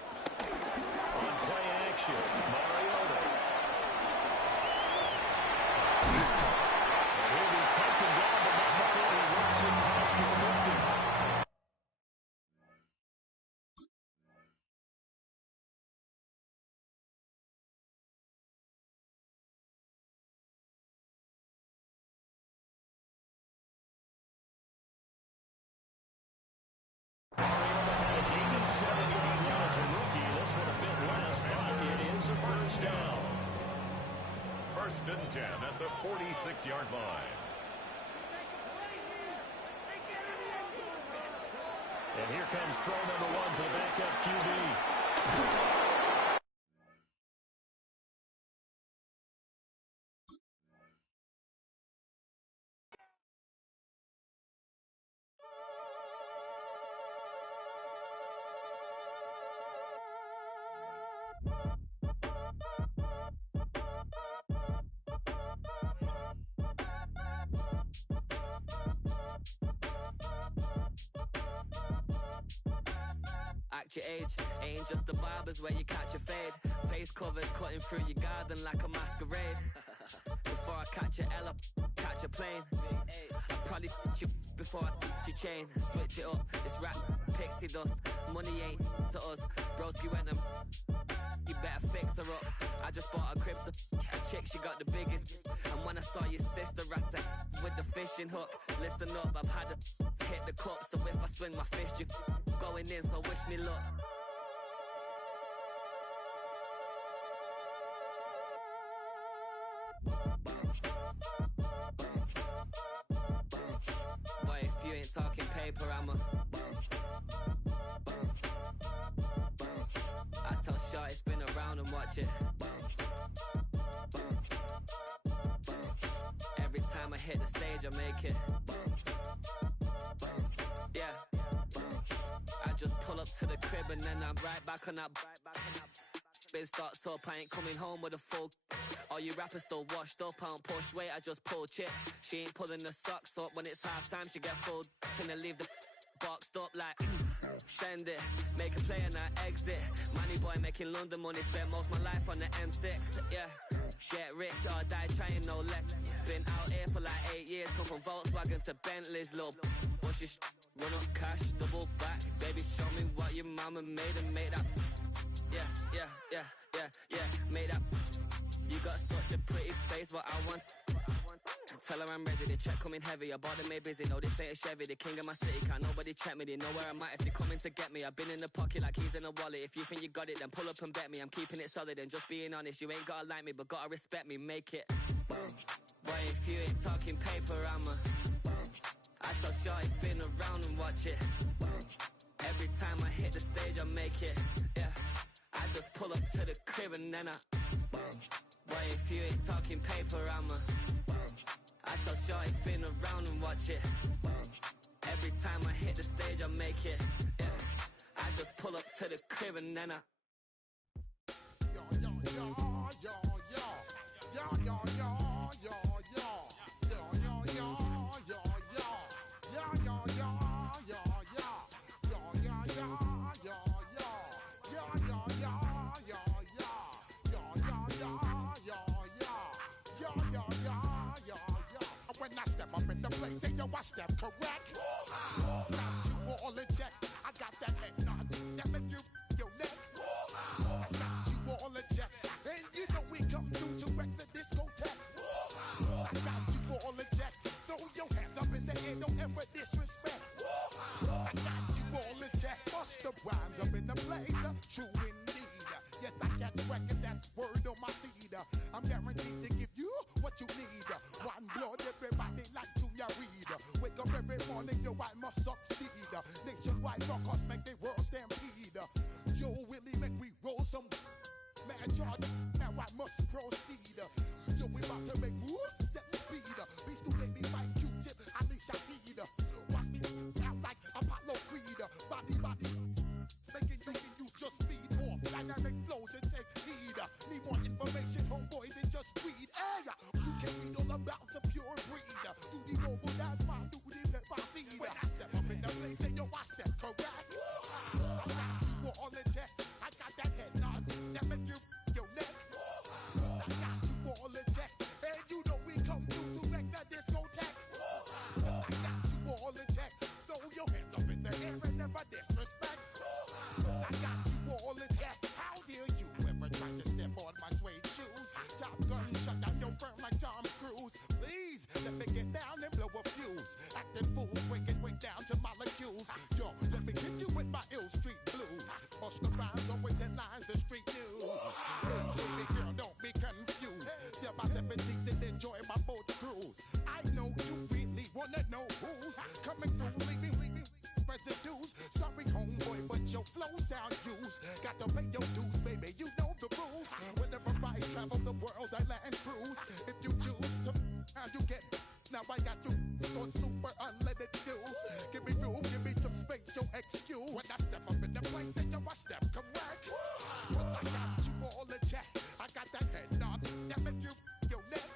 On play action, Mariota. First and 10 at the 46-yard line. And here comes throw number 1 for the backup QB. Act your age, ain't just the barbers where you catch a fade. Face covered, cutting through your garden like a masquerade. Before I catch a L, I catch a plane. I probably f*** you before I f*** your chain. Switch it up, it's rap, pixie dust. Money ain't to us. Broski went and you better fix her up. I just bought a crib to a chick, she got the biggest. And when I saw your sister at with the fishing hook, listen up, I've had to hit the cup. So if I swing my fist, you going in, so wish me luck. Boy, if you ain't talking paper, I'm a I tell Shorty spin around and watch it. Every time I hit the stage, I make it. Yeah. I just pull up to the crib and then I'm right back on that. Been stocked up, I ain't coming home with a full. All you rappers still washed up, I don't push weight, I just pull chips. She ain't pulling the socks up when it's half time, she get full. Finna leave the boxed up like send it, make a play and I exit. Money boy making London money, spent most of my life on the M6. Yeah, get rich or die trying, no let. Been out here for like 8 years, come from Volkswagen to Bentley's, little bushy run up cash, double back. Baby, show me what your mama made and make that. Yeah, made that. You got such a pretty face, but I want. Tell her I'm ready, the check coming heavy. I bought them made busy, no, this ain't a Chevy. The king of my city, can't nobody check me. They know where I'm at if they coming to get me. I've been in the pocket like he's in a wallet. If you think you got it, then pull up and bet me. I'm keeping it solid and just being honest. You ain't gotta like me, but gotta respect me, make it. Boy, if you ain't talking paper, I'm a I tell Shorty spin around and watch it. Every time I hit the stage, I make it. Yeah, I just pull up to the crib and then I boy, if you ain't talking paper, I'm a I tell Shorty spin around and watch it. Every time I hit the stage, I make it. Yeah, I just pull up to the crib and then I when I step up in the place, say yo, I step correct. Got you all in check. I got that head nod that make you your neck. I got you all in check, and you know we come through to wreck the discotheque. I got you all in check. Throw your hands up in the air, don't ever disrespect. I got you all in check. Bust the rhymes up in the place, true indeed. Yes, I get record, that's word on my feed. I'm guaranteed to give you what you need. One blood, everybody like Junior Reed. Wake up every morning, yo, I must succeed. Nationwide rockers make the world stampede. Yo, Willie, make we roll some mad charge. Now I must proceed. Yo, we about to make moves, set speed. Beast to make me fight Q-tip, I leash I need. Watch me out like Apollo Creed. Body, making you just feed more dynamic flows and take heed. Need more information, homeboy, than just read. Hey, you can read all about the pure breed. Do the noble, that's my duty, let my seed. When I step up in the place, say yo, I step correct. slow sound use. Got to pay your dues, baby, you know the rules. Whenever I travel the world, I land cruise. If you choose to, how you get. Now I got you on super unlimited views. Give me room, give me some space, your excuse. When I step up in the place, then you I step correct. But I got you all in check. I got that head nod that make you your neck.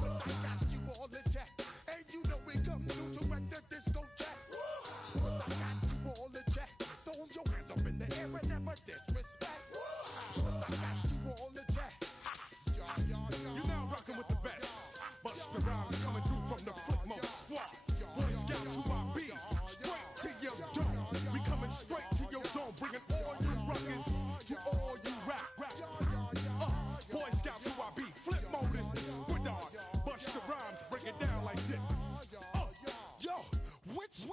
But I got you all in check. And you know we come through to wreck the discotheque. But I got you all in check. Throw your hands up in the air and never disrespect. But I got you all in check. You're now rocking with the best. Busta Rhymes coming through from the Flip Mode Squad. Boy Scouts who I be, straight to your dome. We coming straight to your dome, bringing all you rockers to all you rap. Boy Scouts who I be, Flip Mode is the squidard. Busta Rhymes break it down like this. Yo, which,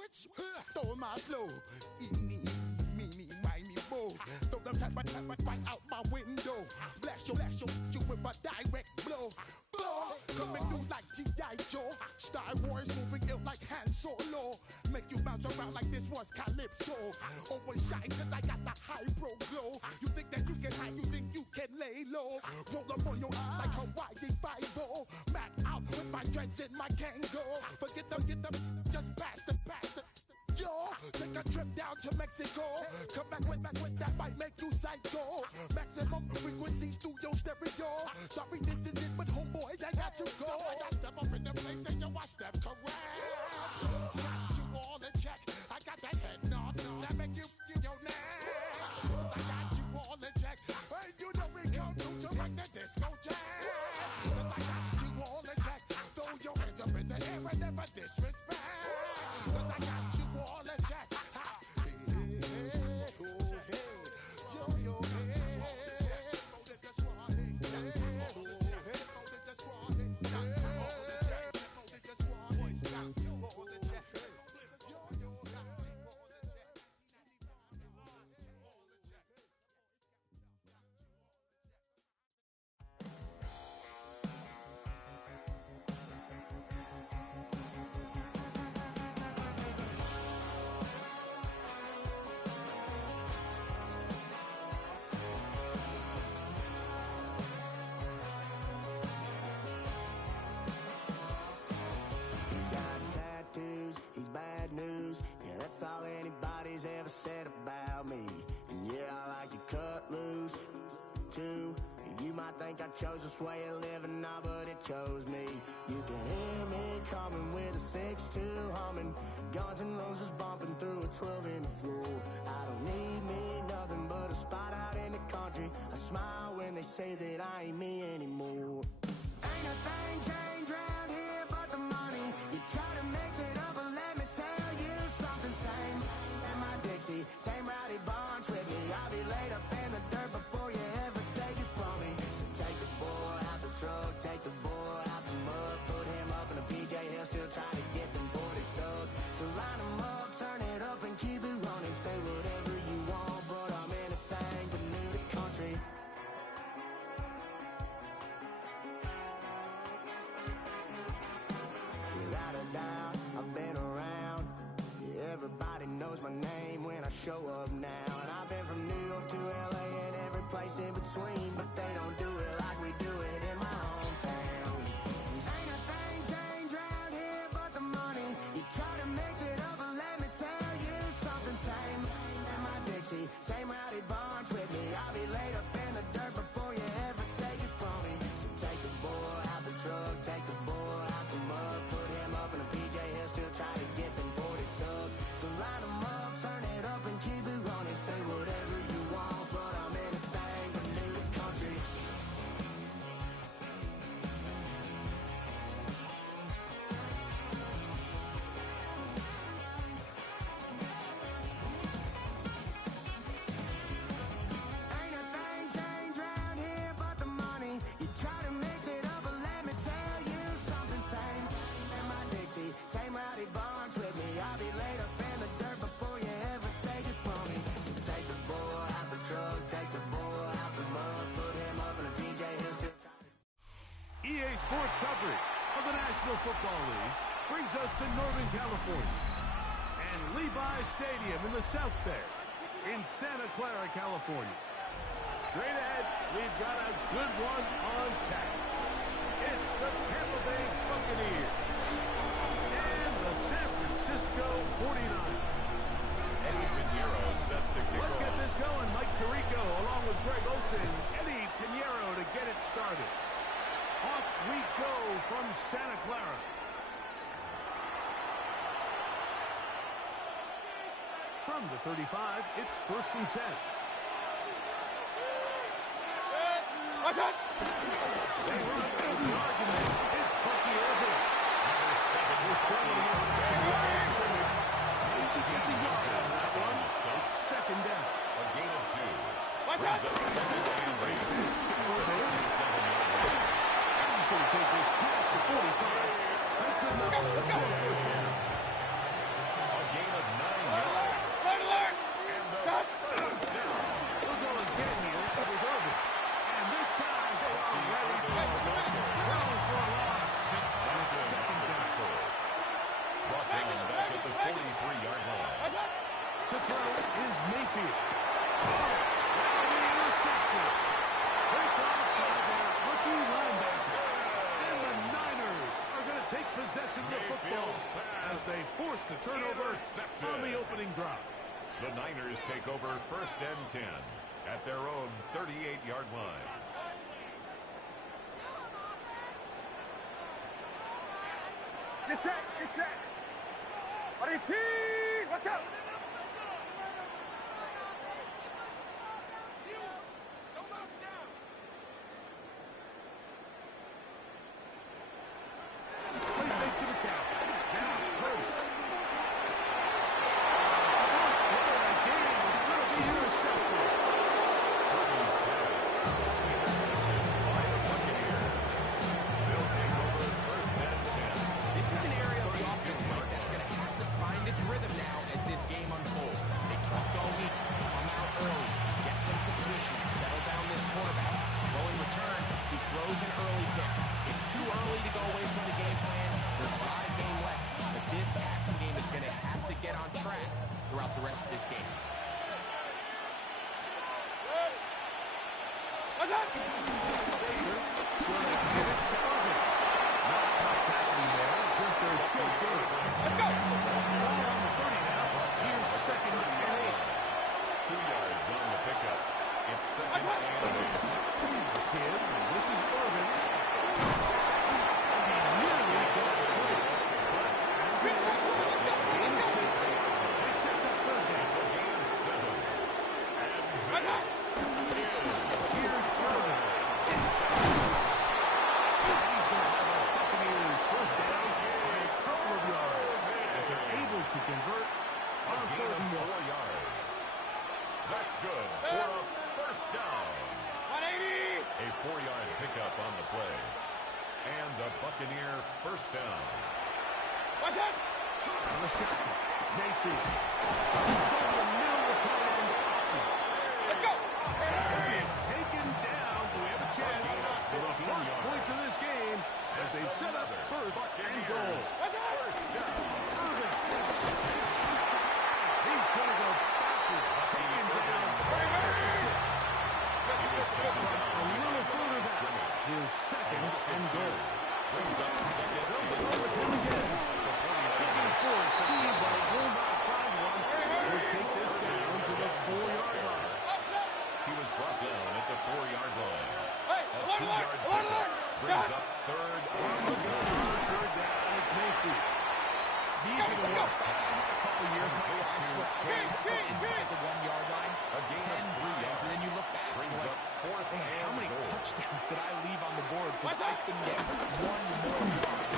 throw my flow. Eeny, meeny, miny, mo. Throw them type right out my window. Blast your, you with a direct blow. Coming through like G.I. Joe. Star Wars moving ill like Han Solo. Make you bounce around like this was Calypso. Always shine cause I got the high pro glow. You think that you can hide, you think you can lay low. Roll up on your eye like Hawaii 5-0. Mac out with my dreads and my Kango. Forget them, just pass the. Yo, take a trip down to Mexico. Come back with that might make you psycho. Maximum frequencies through your stereo. Sorry, this is it, but homeboy, I got to go. I step up in the place and yo, I step correct. Got you all in check. I got that head nod that make you feel your neck. I got you all in check. And you know we come through to wreck the discotheque. I got you all in check. Throw your hands up in the air and never disrespect. I got you all in check. He's bad news, yeah, that's all anybody's ever said about me. And yeah, I like to cut loose, too. You might think I chose this way of living, nah, but it chose me. You can hear me coming with a 6-2 humming, Guns N' Roses bumping through a 12 in the floor. I don't need me nothing but a spot out in the country. I smile when they say that I ain't me anymore. Ain't a thing changed round here but the money. You try to mix it up, but let me tell you something. Same my Dixie, same rowdy bonds with me. I'll be laid up in the dirt before you ever take it from me. So take the boy out the truck, take the boy out the mud, put him up in a PJ Hill, still trying to get them 40 stuck. So line them up, turn it up and keep it running. Say whatever you want, but I'm anything but new to country. Without a doubt, I've been around. Yeah, everybody knows my name when I show up now. And I've been from New York to LA and every place in between, but they don't do it like we do it in my hometown. Ain't a thing changed round here but the money. You try to mix it up, but let me tell you something. Same my Dixie, same rowdy bonds with me. I'll be laid up in the dirt before you ever take it from me. So take the boy out the truck, take the boy out the mud, put him up in a PJ Hill, still try to get them 40 stuck. So line them up, turn it up and keep it running. Say whatever you want, but I'm anything but new to country. Ain't a thing changed round here but the money. You try to mix it up, but let me tell you something. Same my Dixie, same rowdy bonds with me. I'll be laid up in the dirt before you ever take it from me. So take the boy out the truck, take the boy out the mud, put him up in a PJ Hill, still try to... EA Sports coverage of the National Football League brings us to Northern California and Levi's Stadium in the South Bay in in Santa Clara, California. Straight ahead, we've got a good one on tap. It's the Tampa Bay Buccaneers and the San Francisco 49ers. Eddie Pinheiro set to kick Let's off. get this going. Mike Tirico along with Greg Olsen. Eddie Pinheiro to get it started. Off we go from Santa Clara. From the 35, it's 1st and 10. Watch out! They run out the argument. It's Bucky Irving. We're struggling over there. It's a yard on that one. It's 2nd down. A gain of 2. Watch Brings out! up 2nd and 3. He's going to take this past the 45. That's good enough for the 1st down. A gain of 9 yards. Alert, alert! And the Stop! 1st down. We'll go again here with Irving. And this time they are ready for a run for a loss. And it's 2nd down. Brought down back at the 43-yard line. Watch out! To throw is Mayfield. Oh, that'll be intercepted. Break off by their rookie linebacker. And the Niners are going to take possession of the football as they force the turnover on the opening drive. The Niners take over 1st and 10 at their own 38-yard line. Get set! Get set! Watch out! Play fake to the cap. Now Purdy. First play of the game is going to be intercepted. Purdy's pass intercepted by the Buccaneers. They'll take over 1st and 10. This is an area of the offense, Mark, that's going to have to find its rhythm now as this game unfolds. They talked all week. Come out early. Get some completions. Settle down this quarterback. Rolling return. He throws an early pick. It's too early to go away from the game plan. There's a lot of game left. But this passing game is going to have to get on track throughout the rest of this game. Watch out! Baker will give it to Irving. Not much happening there. Just a short gain. Let's go! Ball on the 30 now. Here's 2nd and 8. 2 yards on the pickup. It's 2nd and 8. Kid, this is Irving. And he nearly got free. As it gain of 6. It sets up 3rd down. It's a gain of 7. And this Here's Irving. He's going to have a Buccaneers 1st down by a couple of yards as they're able to convert on gain 3rd of and 4 1. yards. That's good for a 1st down. 180! A 4-yard pickup on the play. And the Buccaneer 1st down. Watch out! On the shotgun, Mayfield. Over the middle of the tight end. Let's go! Being taken down. We have a chance for the 1st points of this game as they set up 1st and goal. Watch out! 1st down. Irving. He's going to go backward. Taken down. He was taken down. A little further back. His 2nd and goal. Brings up 2nd They'll and throw it him again. Looking for a seed, but will not find one. We'll take this down to the 4-yard line. He was brought down at the 4-yard line. Hey, A alert, 2-yard alert, alert, pickup alert! brings Stop! up 3rd On and the gun, 3rd down. It's Mayfield. These are the worst. The last couple years, Mike, I swear, inside the 1-yard line, A gain 10 of 3 times, yards. and then you look back, Brings you're up like, 4th man, and how many goal. touchdowns did I leave on the board because I couldn't get one more yard?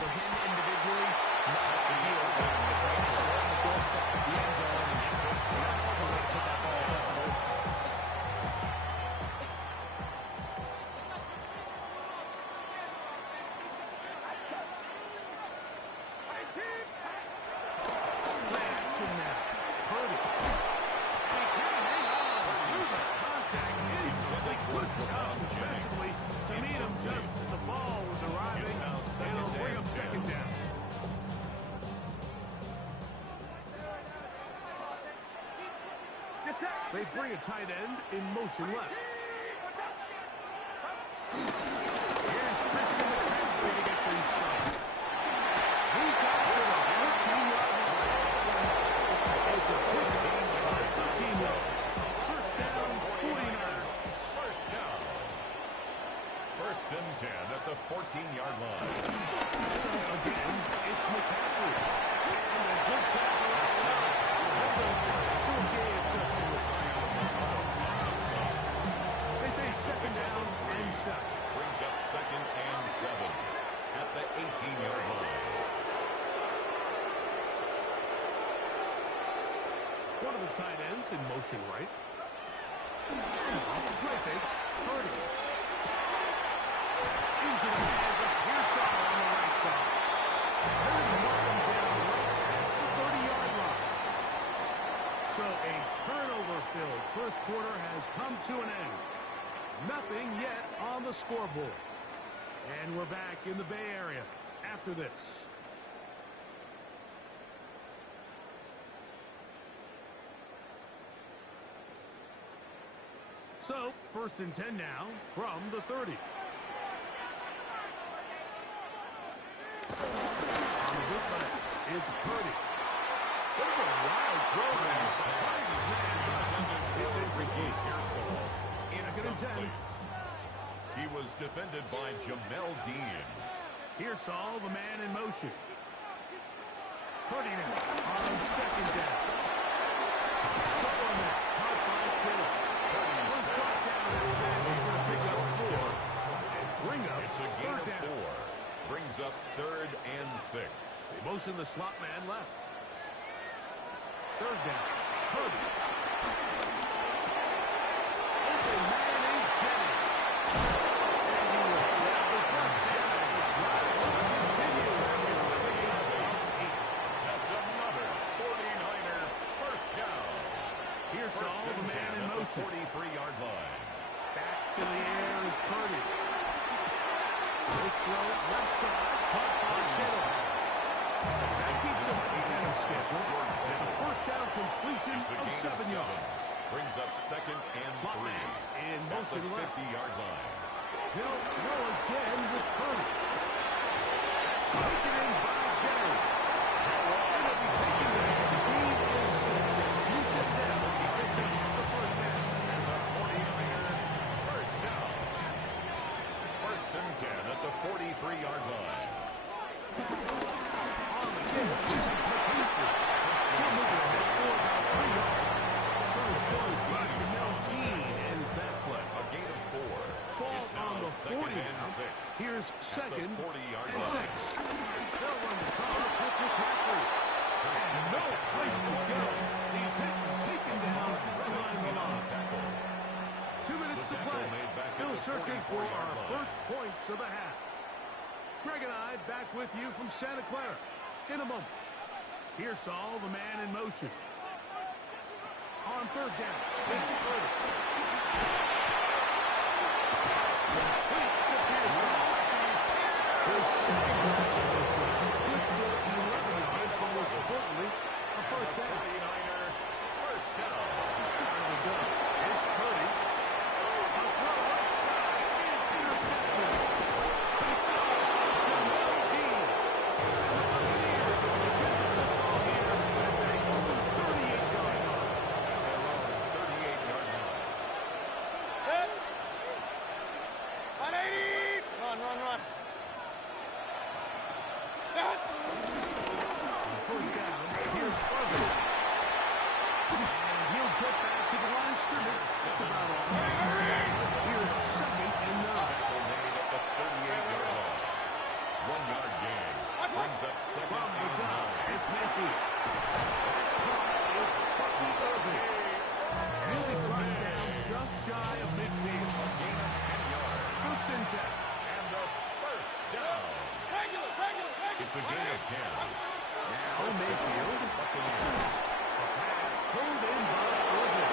For him individually, not a big deal, but right now, we're on the doorstep of the end zone, and that's it. So now we're going to put that ball across the goal. Play action now. Purdy. He can't hang on. Here's the contact. Instantly. Good job defensively to meet him just as the ball was arriving. It'll bring up 2nd down. Get They bring a tight end in motion left. Here's Christian McCaffrey to get things started. He's got it to the 14-yard line. It's a 15 yards. First down, 49ers. First down. First and 10 at the 14-yard line. Again, it's McCaffrey. And a good tackle. They face second down and 7. Brings up second and 7 at the 18-yard line. One of the tight ends in motion right. Off the play fake. Purdy. Into the hands of Pearson on the right side. Purdy knocked him down right at the 30-yard line. So a turnover-filled first quarter has come to an end. Nothing yet on the scoreboard. And we're back in the Bay Area after this. So, first and 10 now from the 30. On the good play, it's Purdy. What a wild throw there. Surprises man, thus it's incomplete. Second and 10. He was defended by Jamel Dean. Here's Saul, the man in motion. Purdy now on second down. Saul on that. Caught by Kittle. First brought down that pass. He's going to pick up 4 and bring up It's a gain third of down. 4. Brings up third and 6. They motion the slot man left. Third down. Purdy. Open man is Jennings. And he will grab the first down. Drive will continue as it's a gain of 8. That's another 49er first down. Here's First Saul, the and 10 man in at the motion. 43-yard line. Back to the air is Purdy. This throw left side, caught by Kittle. That keeps him ahead of schedule. It's a first down completion It's a of gain 7 of 7. yards. Brings up second and Slot 3 man in at the motion left. 50-yard line. He'll throw again with Purdy. Taken in by Jennings. And he'll be taken down. He is set. You sit down. He picks up the first down. And the 49er first down. First and 10 at the 43-yard line. On the kick, it's McCaffrey. He'll move it ahead for about 3 yards. First close by Jamel Dean ends that play. A gain of 4. Ball It's now on the 40 second and now. 6. Here's At second the 40-yard and line. 6. They'll run the toss with McCaffrey. And no place to go. He's hit and taken down behind the line. Tackle. 2 minutes The to tackle play. made back at Still the searching for 44-yard our line. first points of the half. Greg and I back with you from Santa Clara in a moment. Here's Saul, the man in motion. On third down, it's Purdy. Complete to Pearson. His second down. Good for 11 yards, but most importantly, a first down. 49er first down. There we go. It's Purdy. A throw right side is intercepted. He jumps the Dean. And the Buccaneers are going to get the football here at their own 38-yard line. At their own 38-yard line. First down. Here's Irvin. And he'll get back to the line of scrimmage. That's about all. Here's second and 9. Tackle made at the 38-yard line. 1 yard gain. Brings up second From the and gun, 9. it's Mayfield. That's caught. It's Bucky Irvin. He'll be brought down just shy of midfield. A gain of 10 yards. First and 10. And a first down. It's a gain of 10. Now Mayfield. Buccaneers. A pass pulled in by Irvin.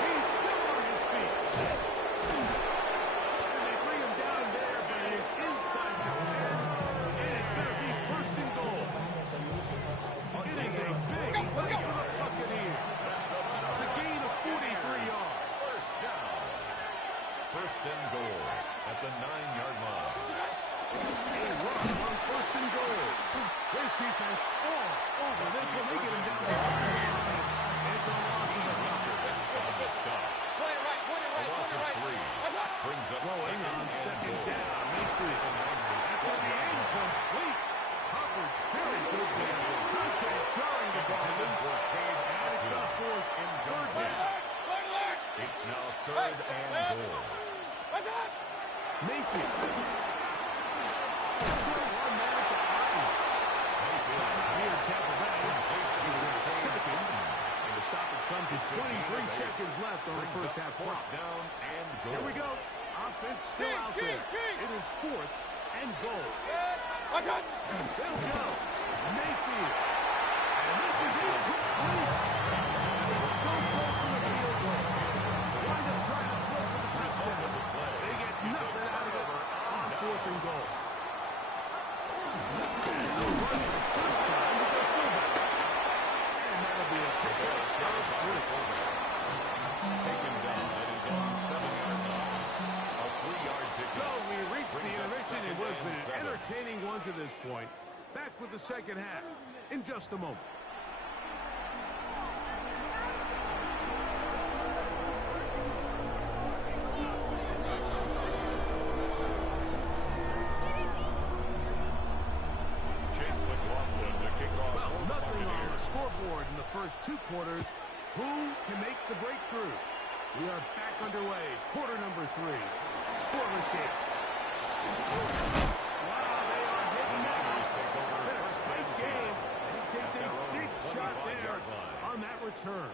He's still on his feet. And they bring him down there, but it is inside the 10. And it's going to be first and goal. It is a big play for the Buccaneers. third and goal. Mayfield. One man at the line. Here, Tampa Bay. Second. And the stoppage comes with 23 seconds left on the first half clock. Down and goal. Here we go. Offense still out there. It is fourth and goal. They'll go. Mayfield. And this is incomplete. Don't go for the field goal. Wind up trying to play for the touchdown. They get nothing out of it on fourth and goal. They'll run it the first time with their fullback. And that'll be a pickup. Taken down at his own 7-yard line. A 3-yard pickup. So we reached the Brings up intermission. It second was and an 7. entertaining one to this point. Back with the second half in just a moment. Chase McLaughlin to kick off. Well, for the nothing on the Buccaneers. scoreboard in the first two quarters. Who can make the breakthrough? We are back underway. Quarter number 3. Scoreless game. Wow, they are hitting now. Take over Been a first tight and 10. game. And he takes At a their own big shot 25-yard there line. on that return.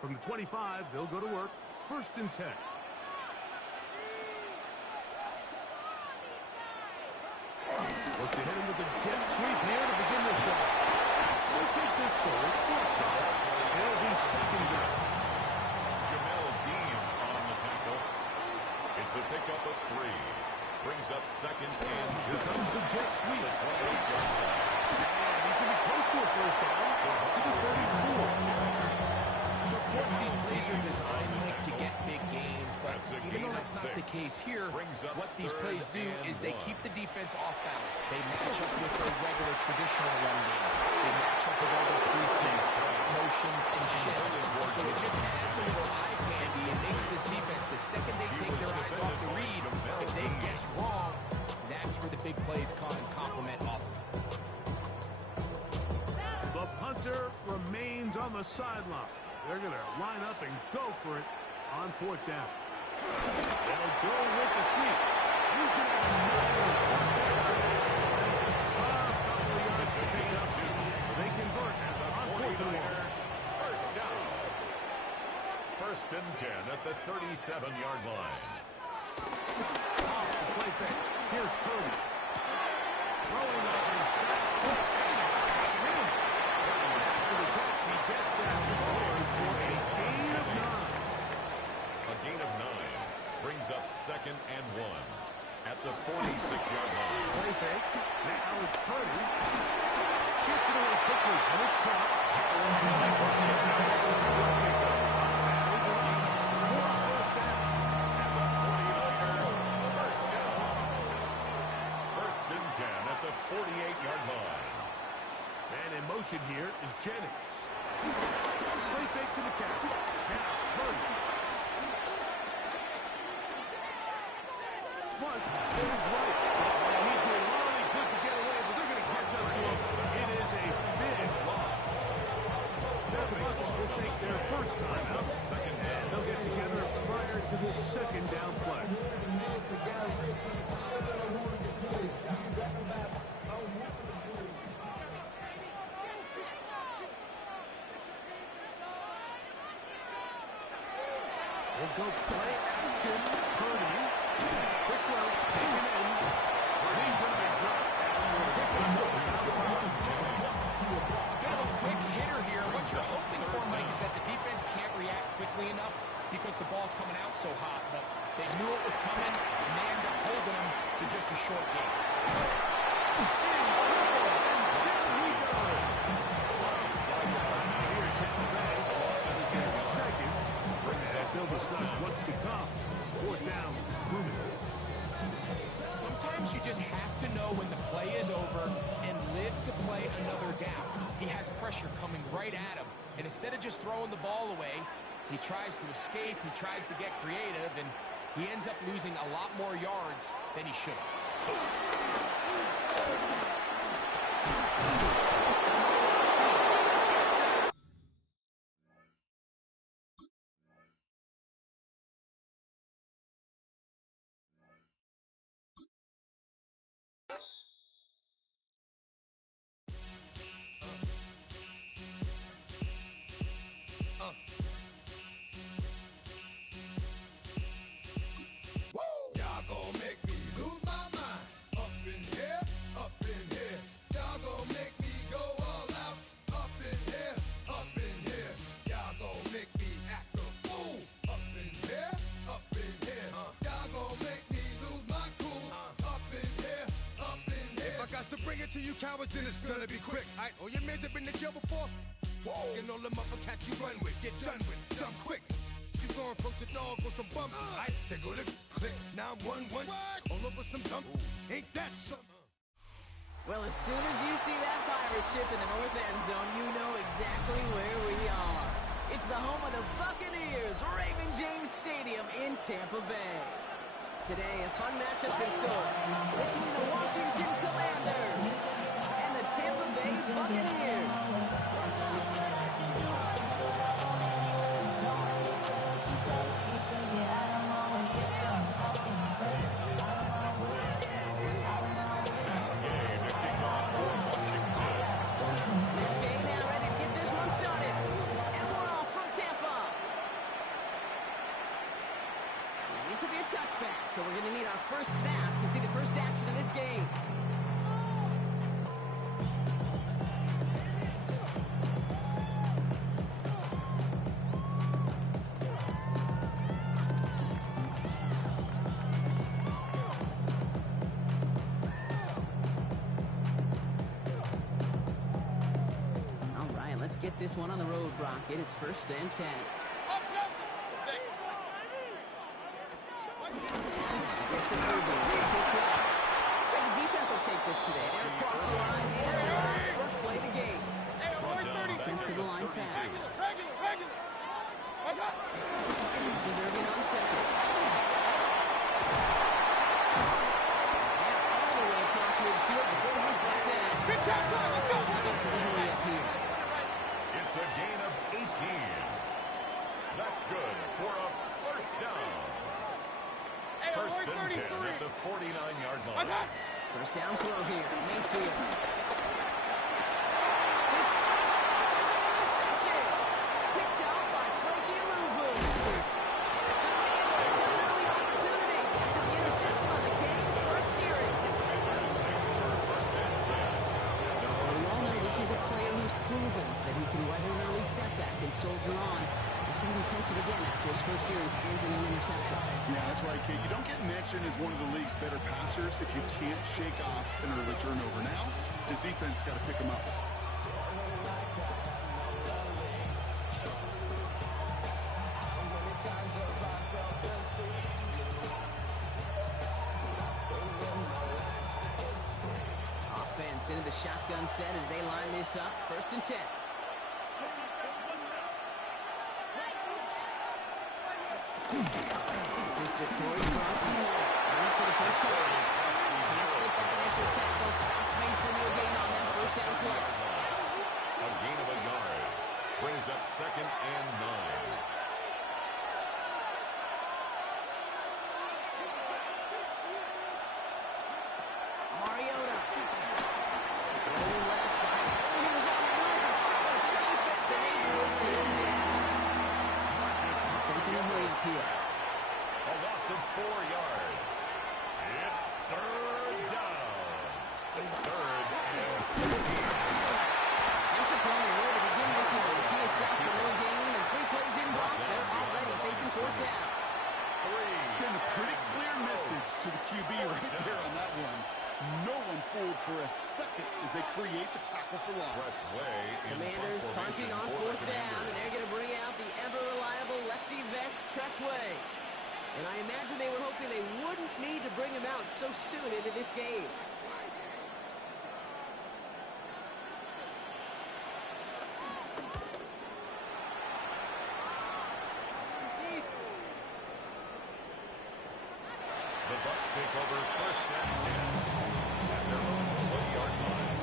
From the 25, they'll go to work. First and 10. Look to hit him with a jet sweep here to begin the shot. We'll take this forward. It'll be second down. Jamel Dean on the tackle. It's a pickup of 3. Brings up second and Here 7. comes the jet sweep. The 28-yard line. And he's going to be close to a first down to the 34. So, of course, these plays are designed to get big gains, but That's a even gain though of that's not the 6. case here, Brings up what these third plays do and is they 1. keep the defense off balance. They match up with their regular traditional run game. They match up with all their pre-snap motions and shifts. So it just adds a little eye candy and makes this defense, the second they take their eyes off the read, if they guess wrong, that's where the big plays come and complement off of it. The punter remains on the sideline. They're going to line up and go for it on fourth down. They'll go with the sweep. He's going to have another fourth down. That's a tough couple of yards to pick up. They convert on fourth and 1. First down. First and 10 at the 37-yard line. Off the play fake. Here's Purdy. Throwing off his back foot. And it's taken in. After the catch, he gets that forward for a gain of 9. A gain of 9 brings up second and 1 at the 46-yard line. Play fake. Now it's Purdy. Gets it away quickly, and it's caught. First and 10 at the 48-yard line. And in motion here is Jennings. Play fake to the captain. Now Purdy. Flush to his right. He did all he could to get away, but they're going to catch up to him. It is a big loss. The Bucs will take their first time out. Second down. They'll get together prior to this second down play. We'll go play action. Purdy. Quick throw. Taken in. Purdy's going to be dropped. Bit of a quick hitter here. What you're hoping for, Mike, is that the defense can't react quickly enough because the ball's coming out so hot. But they knew it was coming, and they ended up holding them to just a short game. They'll discuss what's to come. Fourth down is looming. Sometimes you just have to know when the play is over and live to play another down. He has pressure coming right at him, and instead of just throwing the ball away, he tries to escape, he tries to get creative, and he ends up losing a lot more yards than he should have. To you cowards, then it's gonna be quick. All your men have been to jail before. Whoa. And all the motherfuckers you run with, get done with, dumb quick. You going from the dog or some bump, right? They go to click 911, all over some dump. Ain't that something? Well, as soon as you see that pirate ship in the north end zone, you know exactly where we are. It's the home of the Buccaneers, Raymond James Stadium in Tampa Bay. Today, a fun matchup in store between the Washington Commanders and the Tampa Bay Buccaneers. Okay, now ready to get this one started. And we're off from Tampa. This will be a touchback, so we're going to need our first snap to see the first action of this game. All right, let's get this one on the road, Brock. It is 1st and 10. This today. They're across the line. First play of the game. Defense to the line fast. This is Irving on second. All the way across midfield before he's brought down. So they hurry up here. It's a gain of 18. That's good for a first down. 1st and 10 at the 49-yard line. First down throw here, Mayfield. His first throw is an interception. Picked out by Frankie Louvu. And the Commanders have an early opportunity after the interception on the game's first series. We all know this is a player who's proven that he can weather an early setback and soldier on. It's going to be tested again after his first series ends in an interception. Yeah, that's right, Kate. You don't get mentioned as one of the league's better passers if you can't shake off an early turnover. Now, his defense got to pick him up. Offense into the shotgun set as they line this up. 1st and 10. This is Jacory Crosby. Running for the first time. Can't slip that initial tackle. Stops me for no gain on that first down play. A gain of a yard. Brings up 2nd and 9. Mariota. Rolling left. He was on the move, and so was the defense, and they take him down. Offense in a hurry here. A loss of 4 yards. It's 3rd down. 3rd and 15. Disappointing way to begin this one. As he is stopped for no gain and 3 plays in block. They're already facing 4th down. Send a pretty clear message to the QB right there on that one. No one fooled for a second as they create the tackle for loss. Commanders punting on 4th down, and they're going to bring out the ever-reliable lefty vets, Tressway. And I imagine they were hoping they wouldn't need to bring him out so soon into this game. take over 1st and 10 at their own 1-yard line.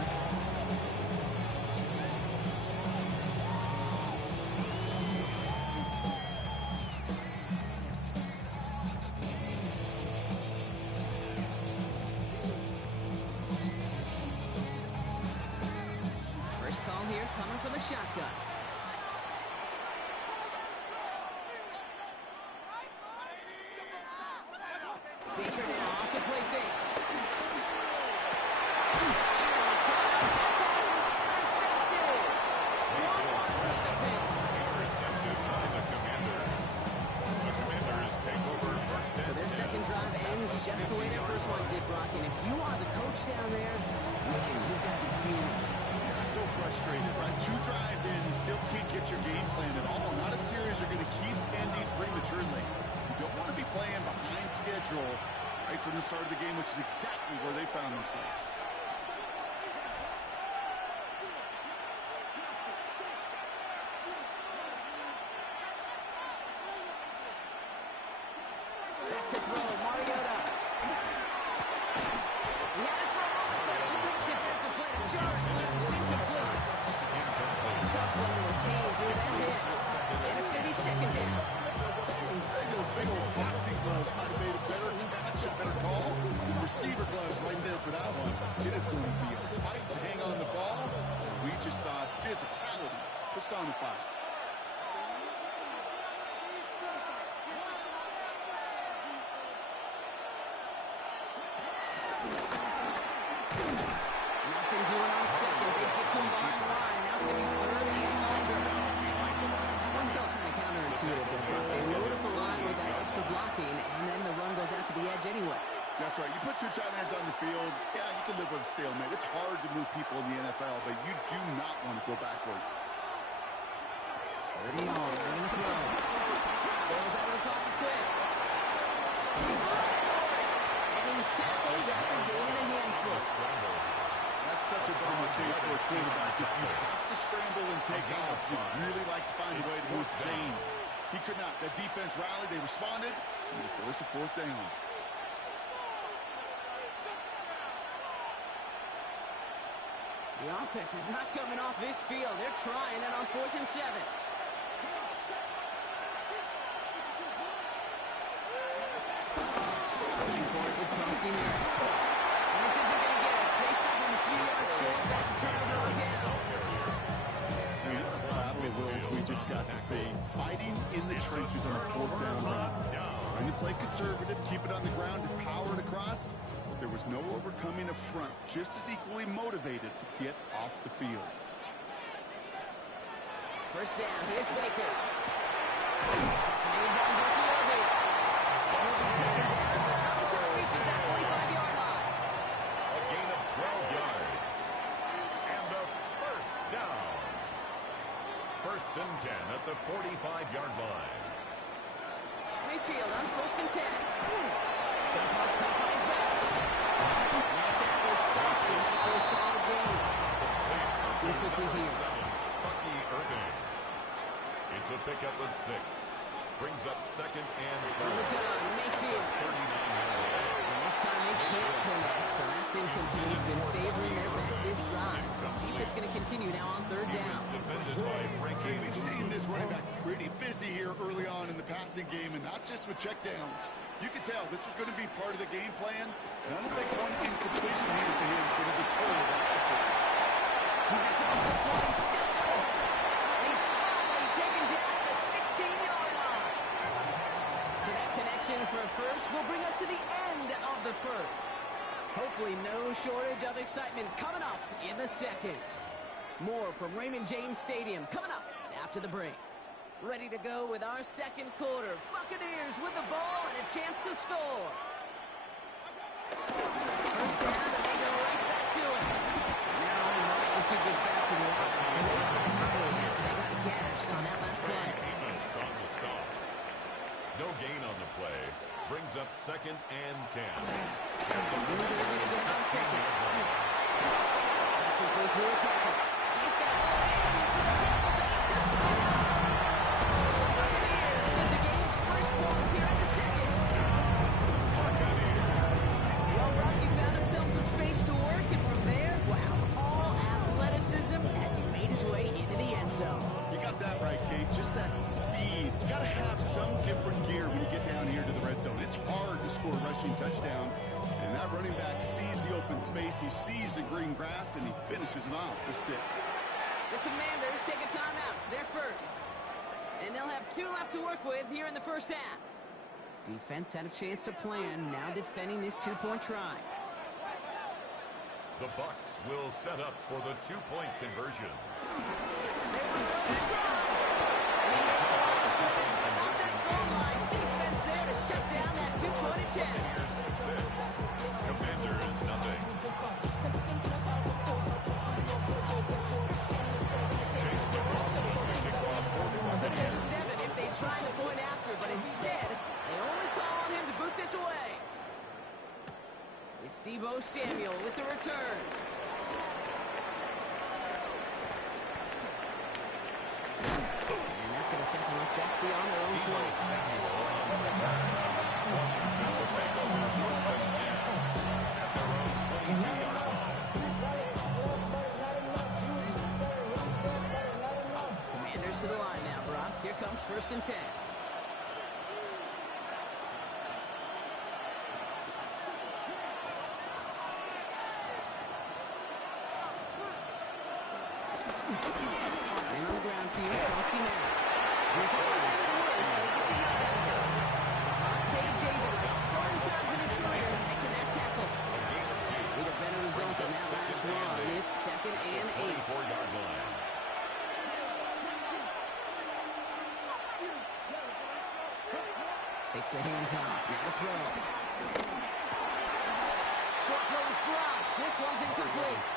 First call here coming from the shotgun. Baker now off the play fake. Intercepted by the Commanders. The Commanders take over 1st and So their 10. second drive ends just the way their first one did, Brock. And if you are the coach down there, man, you've got to be fuming. So frustrated, right? 2 drives in, you still can't get your game plan at all. Not a series you're going to keep ending prematurely. You don't want to be playing behind schedule right from the start of the game, which is exactly where they found themselves. Back to throw, Mariota. He had it for a moment, but a complete defensive play to Jarrett. Incomplete. Tough one to retain through that hit. And it's going to be second down. Those big old boxing gloves might have made a better catch, a better call. Receiver gloves right there for that one. It is going to be a fight to hang on the ball. We just saw physicality personified. Nothing doing on second. They get to him behind the line. Now it's going to be third and longer. One felt kind of counterintuitive there, Brock. They load up the line with that extra blocking, and then the run goes out to the edge anyway. That's right. You put 2 tight ends on the field, yeah, you can live with a stalemate. It's hard to move people in the NFL, but you do not want to go backwards. 30 on, they're going to throw. Goes out of the pocket quick. And he's tackled after gaining a handful. That's such a bummer case for a quarterback. If you have to scramble and take off, you'd really like to find a way to move chains. He could not. That defense rallied, they responded, and they forced a 4th down. The offense is not coming off this field. They're trying it on 4th and 7. Pushing for it with Krosky Merritt. And this isn't going to get it. They stop him a few yards short. That's a turnover on downs. Wills, we just got to see fighting in the trenches on a 4th down run. Trying to play conservative, keep it on the ground, and power it across. But there was no overcoming a front, just as equally motivated to get off the field. First down, here's Baker. It's made by Bucky Irving. And he'll be taken down, but not until he reaches that 45-yard line. A gain of 12 yards. And a 1st down. 1st and 10 at the 45-yard line. Mayfield on 1st and 10. Jump off, caught by his back. That tackle stops him for a solid gain. Too quickly here. Bucky Irving. It's a pickup of 6. Brings up 2nd and On the 3rd. gun, Mayfield. 39 yards. And this time they can't connect, so that's incomplete. He's been favoring their back this drive. Let's see if it's going to continue now on 3rd down. Defended by Frankie. We've seen this running back pretty busy here early on in the passing game, and not just with checkdowns. You can tell this was going to be part of the game plan, and I don't think one incompletion here to him is going to deter that effort. He's across the 20, still going. And he's finally taken down at the 16-yard line. So that connection for a first will bring us to the end of the first. Hopefully no shortage of excitement coming up in the second. More from Raymond James Stadium coming up after the break. Ready to go with our second quarter. Buccaneers with the ball and a chance to score. First down, and they go right back to it. Now Martin gets back to the line. And they got gashed on that last play. Payments on the stop. No gain on the play. Brings up 2nd and 10. That's his way through a tackle. He's got it in for the tackle. Touchdown! The Buccaneers get the game's first points here in the second. Buccaneers different gear when you get down here to the red zone. It's hard to score rushing touchdowns, and that running back sees the open space, he sees the green grass, and he finishes it off for 6. The Commanders take a timeout. They're first. And they'll have 2 left to work with here in the first half. Defense had a chance to plan, now defending this 2-point try. The Bucs will set up for the 2-point conversion. Defense there to shut down that 2-point attempt. 6. Commanders nothing. Could have been 7 if they tried the point after, but instead, they only call on him to boot this away. It's Deebo Samuel with the return. And that's going to set them up just beyond their own 20. Washington will take over 1st and 10 at their own 22-yard line. Commanders to the line now, Brock. Here comes 1st and 10. Starting on the ground to you, Kowski Merritt. Here's always had it worse, but he gets a yard out of it. Monte David, like so many times in his career, making that tackle. With a better result than that last run, it's 2nd and 8. 24-yard line. Takes the handoff, now to throw. Short throw is blocked. This one's incomplete.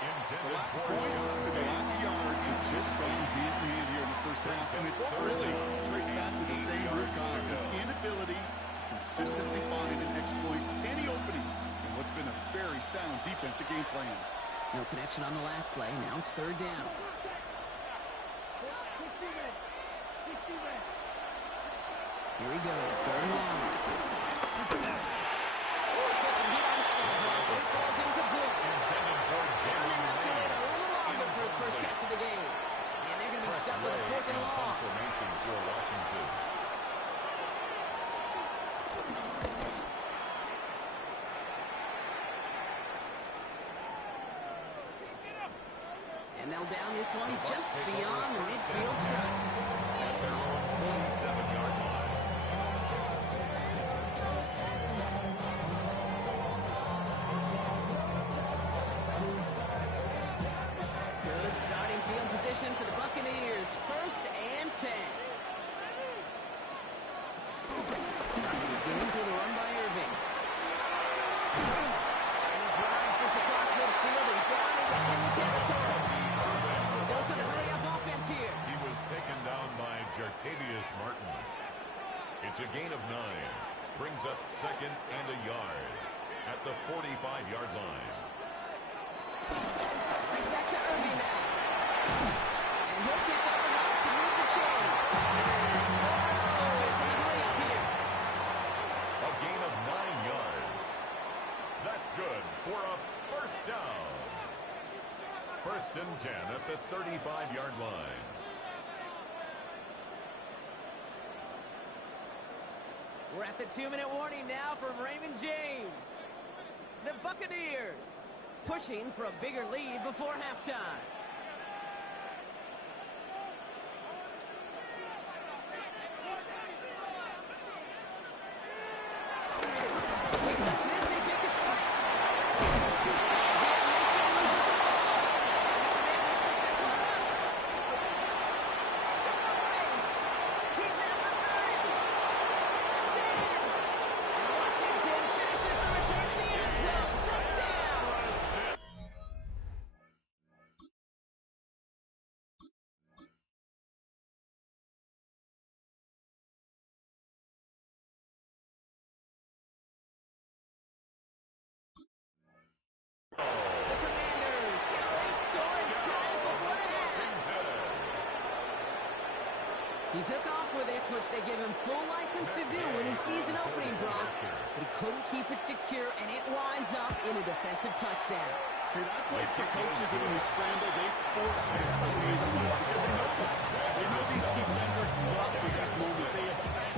Intended for Points and the lack of yards have just gone hand-in-hand here in the first half, and they both really trace back to the same root cause, an inability to consistently find and exploit any opening in what's been a very sound defensive game plan. No connection on the last play. Now it's 3rd down. Here he goes, 3rd and long. Puts a hit on that one. It falls incomplete. They're going to have to wait a little longer for his first catch of the game. And they're going to be stuck with a 4th and long. Formation for Washington. And they'll down this one just beyond the midfield stripe. At their own 47-yard line. Good starting field position for the Buccaneers. 1st and 10. Begins with a run by Irving. And he drives this across midfield and down into enemy territory. Those are the hurry-up offense here. He was taken down by Jartavius Martin. It's a gain of 9. Brings up 2nd and a yard at the 45-yard line. Right back to Irving now. And he'll pick up enough to move the chain. Offense in the hurry-up here. A gain of 9 yards. That's good for a 1st down. 1st and 10 at the 35-yard line. We're at the 2-minute warning now from Raymond James. The Buccaneers pushing for a bigger lead before halftime. He took off with it, which they give him full license to do when he sees an opening, Brock. But he couldn't keep it secure, and it winds up in a defensive touchdown. Dude, I played for coaches that when you scramble, they force you to because they know this. They know these defenders love for these moments. They attack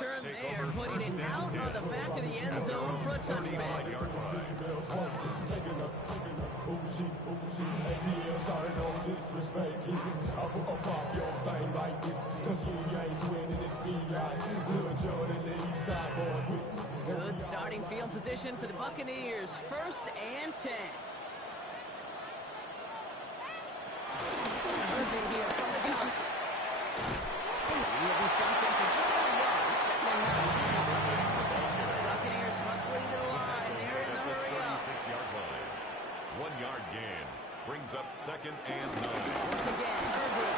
return there, putting it out on the back of the end zone for a touchback. Good starting field position for the Buccaneers. 1st and 10. Irving here from the gun. He'll be stopped after just about a yard. 2nd and 9. Buccaneers hustling to the line. They're in the hurry up. 36-yard line. 1-yard gain. Brings up 2nd and 9. Once again, Irving.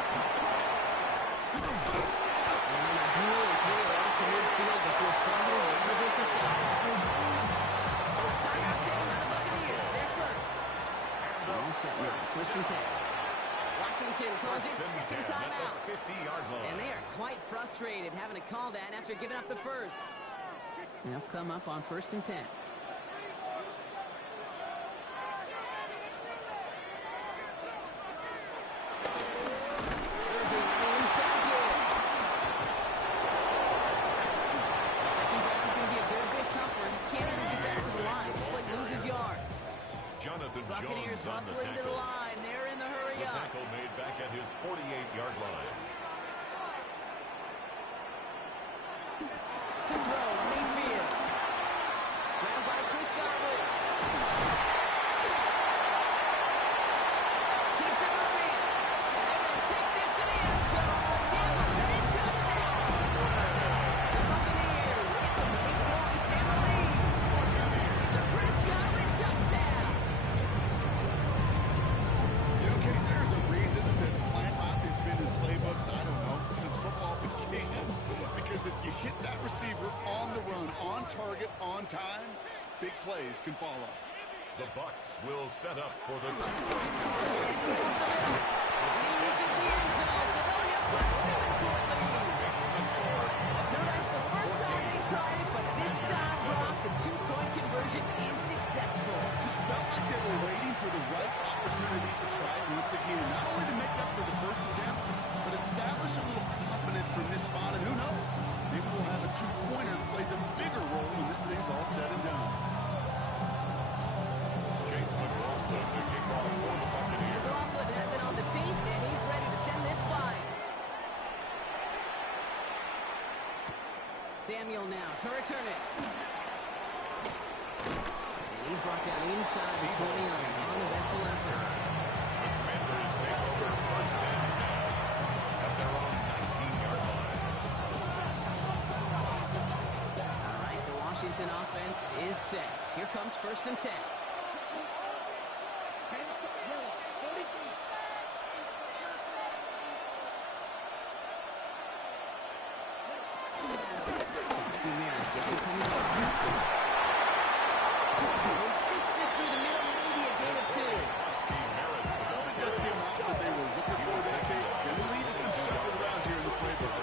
And then a really clear out to midfield before somebody manages to stop it. Timeout taken by the Buccaneers. They're first. All set now. 1st and 10. Washington calls it 2nd timeout. 50-yard line. And they are quite frustrated having to call that after giving up the first. They'll come up on 1st and 10. Buccaneers hustling to the line. They're in the hurry up. The tackle made back at his 48-yard line. To throw, Mayfield. Grabbed by Chris Godwin. Keeps it moving. And they're going to take this to the end zone. Tampa Bay touchdown. The Buccaneers get some big points and the lead. It's a Chris Godwin touchdown. There's a reason that slant route has been in playbooks, I don't know, since football began. Because if you hit that receiver on the run, on target, on time, big plays can follow. The Bucs will set up for the 2-point He reaches the end zone. They'll up to a 7-point lead. No, that's the first time they tried it, but this time, Brock, the 2-point conversion is successful. Just felt like they were waiting for the right opportunity to try it once again. Not only to make up for the first attempt, but establish a little confidence from this spot. And who knows, maybe we'll have a 2-pointer that plays a bigger role when this thing's all said and done. Chase McLaughlin, the kickoff for the Buccaneers. McLaughlin has it on the teeth, and he's ready to send this flying. Samuel now to return it. And he's brought down inside the 20 on an uneventful effort. The Commanders take over 1st and 10 at their own 19-yard line. All right, the Washington offense is set. Here comes 1st and 10. Gets it coming up. He sneaks this through the middle, maybe a gain of 2. I think that's the amount that they were looking for that day. Going to lead us some shuffle around here in the playbook.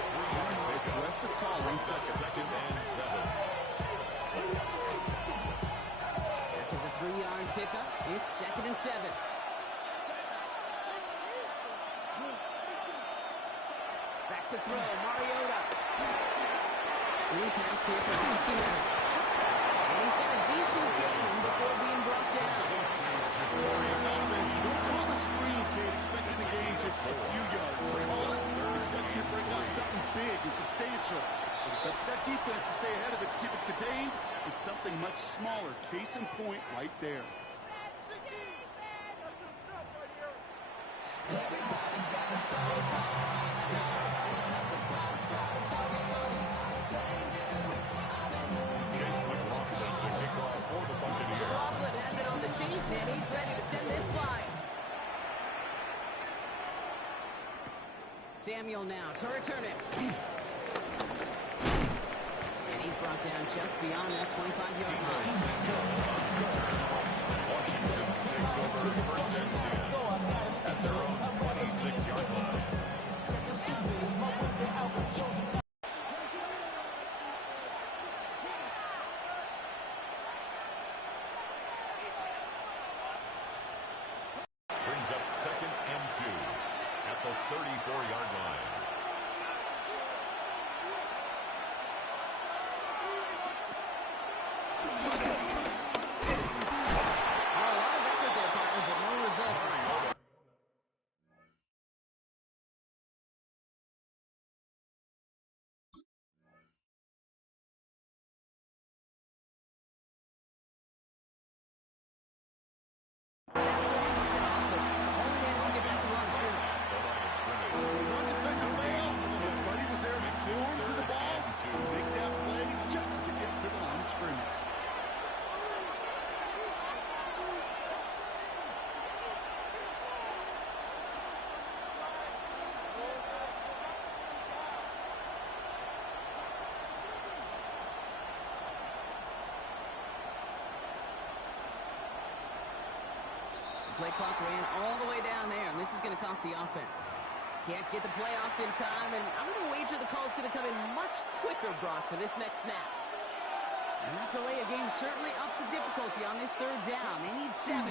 Aggressive call on 2nd and 7. After the 3-yard pickup, it's 2nd and 7. Back to throw, Mariota. Screen pass here for Husky. And he's got a decent gain before being brought down. Warriors offense, you don't call a screen, kid, expecting the gain just a few yards. You call it, expecting to break out something big and substantial. But it's up to that defense to stay ahead of it, to keep it contained to something much smaller. Case in point right there. Everybody's got a soul tie. Chase McLaughlin, the kickoff for the Buccaneers. McLaughlin has it on the teeth, and he's ready to send this flying. Samuel now to return it. And he's brought down just beyond that 25-yard line. Washington takes over 1st and 10 at their own 26-yard line. Brings up 2nd and 2 at the 34-yard line. play clock ran all the way down there, and this is going to cost the offense. Can't get the play off in time, and I'm going to wager the call is going to come in much quicker, Brock, for this next snap. And that delay of game certainly ups the difficulty on this third down. They need 7.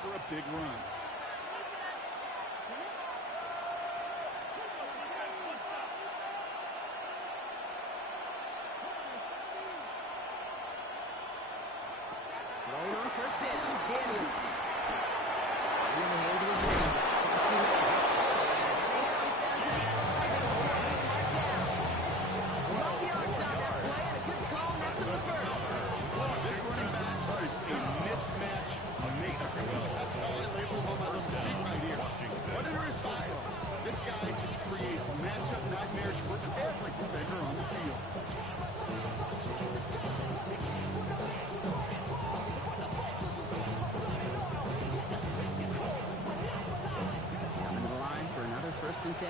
For a big run. Rolling on first down, Daniels. In the hands of his running back. And they have this down to the 11 before being marked down. 12 yards on that play, and a good call, and that's in the first. This running back is a mismatch maker. That's how I label him on my little sheet right here. Whatever his bio, this guy just creates matchup nightmares for every defender on the field. Coming to the line for another 1st and 10.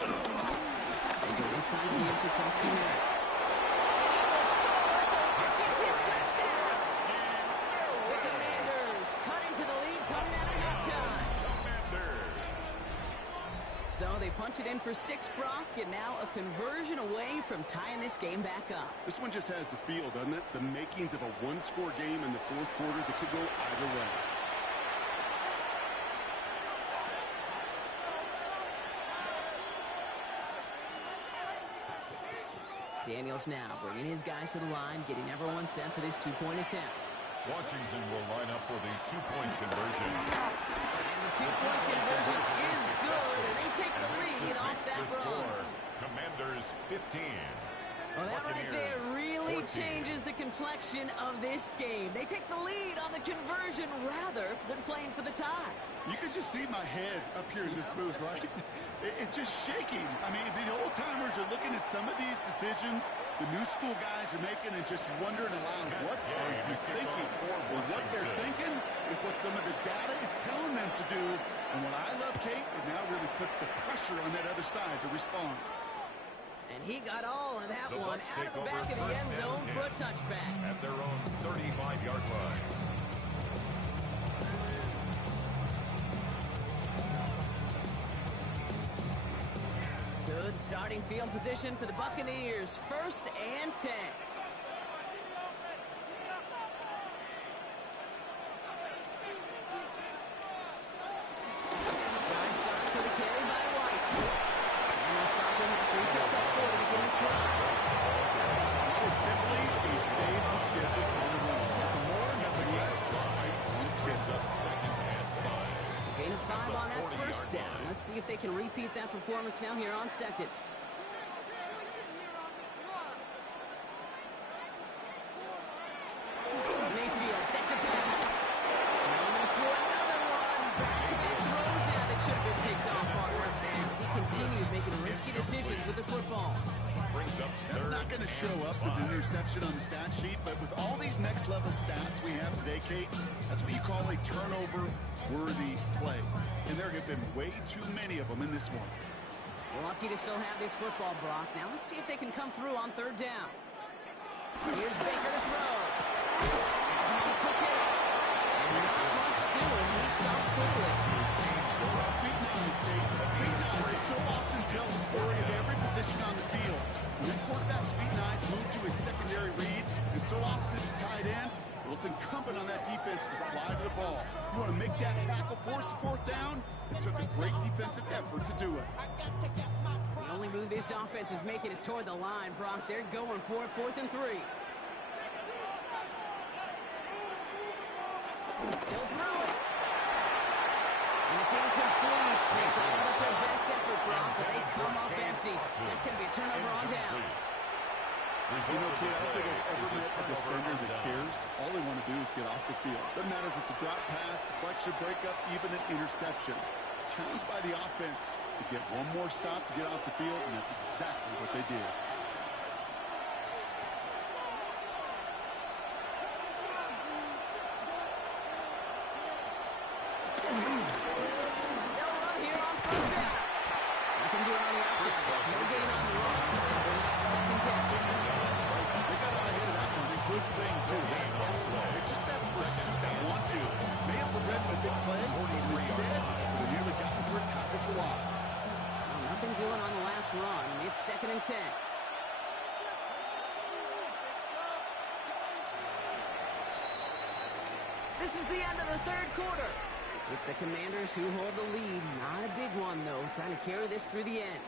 They go inside the empty Koski Merritt. So they punch it in for 6, Brock, and now a conversion away from tying this game back up. This one just has the feel, doesn't it? The makings of a one-score game in the 4th quarter that could go either way. Daniels now bringing his guys to the line, getting everyone set for this 2-point attempt. Washington will line up for the 2-point conversion. And the 2-point conversion is good, and they take the lead off that run. Commanders 15. Well, that right there really changes the complexion of this game. They take the lead on the conversion rather than playing for the tie. You can just see my head up here in this booth, right? It's just shaking. I mean, the old-timers are looking at some of these decisions the new school guys are making and just wondering aloud, what are you thinking? Well, what they're thinking is what some of the data is telling them to do. And what I love, Kate, it now really puts the pressure on that other side to respond. And he got all of that one out of the back of the end zone for a touchback. At their own 35-yard line. Good starting field position for the Buccaneers. 1st and 10. Drive start to the carry by White. And they'll stop him after he picks up 4 to begin this drive. It is simply a stayed on schedule on the run. Nothing more, nothing less, just right on schedule. 2nd and 5. Gain of 5 on that first down. Let's see if they can repeat that performance now here on 2nd. Mayfield set to pass. Almost threw another one. Back-to-back throws now that should have been picked off, partner. As he continues making risky decisions with the football. That's not going to show up as an interception on the stat sheet, but with all these next-level stats we have today, Kate, that's what you call a turnover-worthy play. And there have been way too many of them in this one. Lucky to still have this football, Brock. Now let's see if they can come through on 3rd down. Here's Baker to throw. Has him on a quick hit. And not much doing. He stopped quickly. Feet and eyes, Kate. Feet and eyes so often tell the story of every position on the field. When that quarterback's feet and eyes move to his secondary read, and so often it's a tight end, well, it's incumbent on that defense to fly to the ball. You want to make that tackle, force the 4th down? It took a great defensive effort to do it. The only move this offense is making is toward the line, Brock. They're going for it, 4th and 3. They'll throw it. And it's incomplete. They dialed up their best effort, Brock, but they come up empty. That's going to be a turnover on downs. You know, Kate, I don't think I've ever met a defender that cares. All they want to do is get off the field. Doesn't matter if it's a drop pass, deflection, should break up even an interception. Challenged by the offense to get one more stop to get off the field, and that's exactly what they did. They'll run here on first down. They can do it on the outside. No gain on the run. Bring up second down. They got out ahead of that one. A good thing, too. It's just that pursuit that want to. May have prevented a big play, and instead, they nearly got him for a tackle for loss. Well, nothing doing on the last run. It's 2nd and 10. This is the end of the third quarter. It's the Commanders who hold the lead. Not a big one, though. Trying to carry this through the end.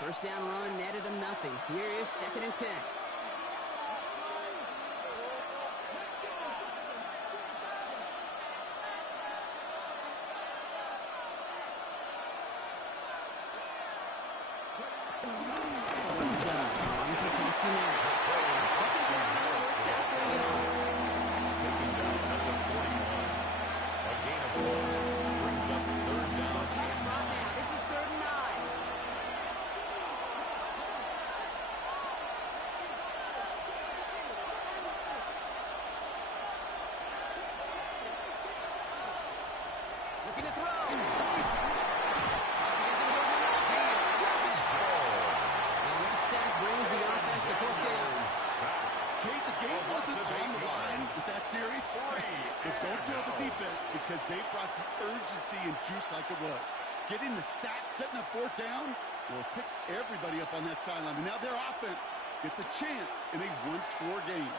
First down run netted him nothing. Here is 2nd and 10. Looking to throw. Sack brings the offense to 4th down. Kate, the game wasn't on the line with that series, but don't tell the defense because they brought the urgency and juice like it was. Getting the sack, setting up 4th down, well, it picks everybody up on that sideline. And now their offense gets a chance in a one-score game.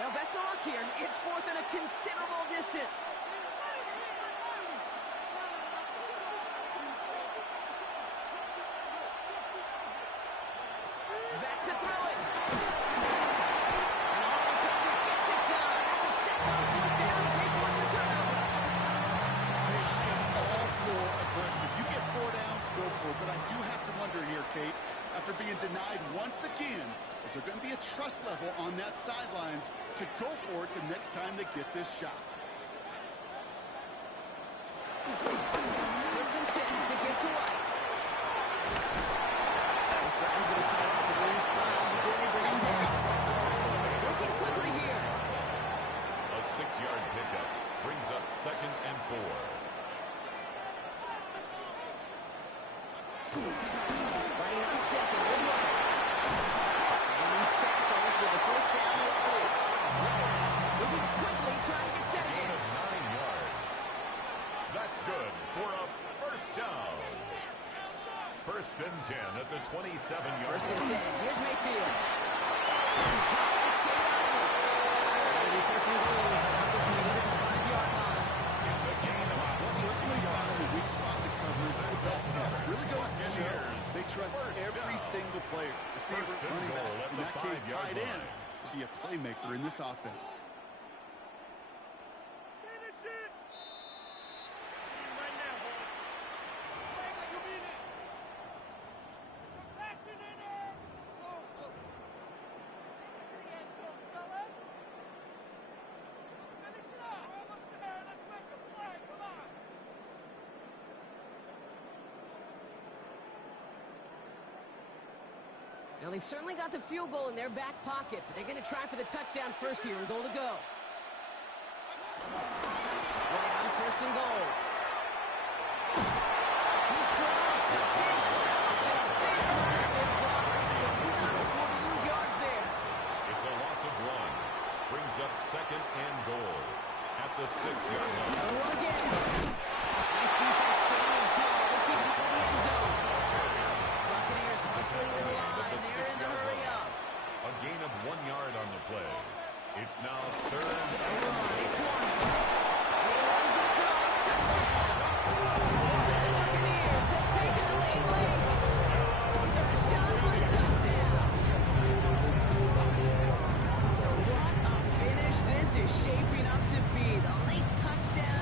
Well, best of luck here. It's 4th and a considerable distance. Back to throw it. And all the pressure gets it done. That's a set on 4th down. They force the turnover. Hey, I am all for aggressive. You get 4 downs, go for it. But I do have to wonder here, Kate, after being denied once again, is there going to be a trust level on that sidelines to go for it the next time they get this shot? First and 10. It's a give to White. Brown's going to start off the game 5 before they bring him down. Working quickly here. A 6-yard pickup brings up 2nd and 4. Fighting on 2nd with White. And he's tackled with the first down early. Moving quickly, trying to get set Gain again. of 9 yards. That's good for a first down. 1st and 10 at the 27-yard. 1st and 10. Here's Mayfield. It's caught. It's Kate Island. It'll be 1st and goal. Stop is made at the 5-yard line. It's a gain of Certainly found a weak spot in the coverage with that pass. Really goes to show they trust every single player. Receiver, running back, in that case, tight end, to be a playmaker in this offense. Now, they've certainly got the field goal in their back pocket, but they're going to try for the touchdown first here and goal to go. Right on 1st and goal. He's dropped. A big stop and a big massive block. He not afford to lose yards there. It's a loss of 1. Brings up 2nd and goal at the 6-yard line. Another one again. Nice defense standing tall. They keep out of the end zone. Buccaneers hustling to the line. They're in the hurry up. A gain of 1 yard on the play. It's now 3rd and It's White. He runs it across. Touchdown. The Buccaneers have taken the lead late. It's a Rashawn White touchdown. So what a finish this is shaping up to be. The late touchdown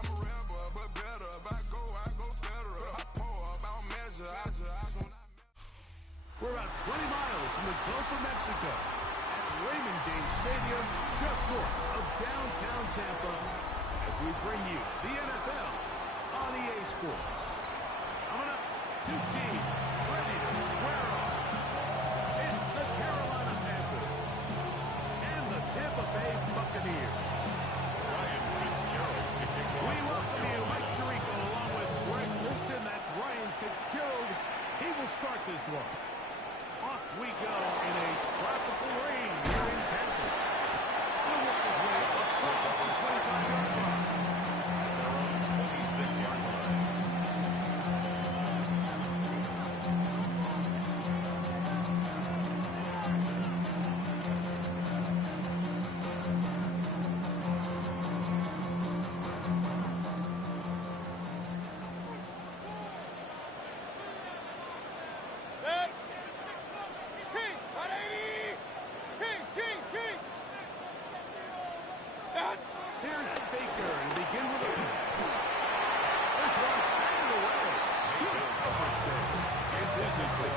Gulf of Mexico at Raymond James Stadium, just north of downtown Tampa, as we bring you the NFL on EA Sports. Coming up, two teams ready to square off. It's the Carolina Panthers and the Tampa Bay Buccaneers. Ryan Fitzgerald to kick off. We welcome you, Mike Tirico, along with Greg Wilson. That's Ryan Fitzgerald. He will start this one. Off we go in a tropical rain here in Tampa. He'll work his way across the 25-yard line. 26-yard line. Here's Baker and begin with a this one handed away. It's incomplete.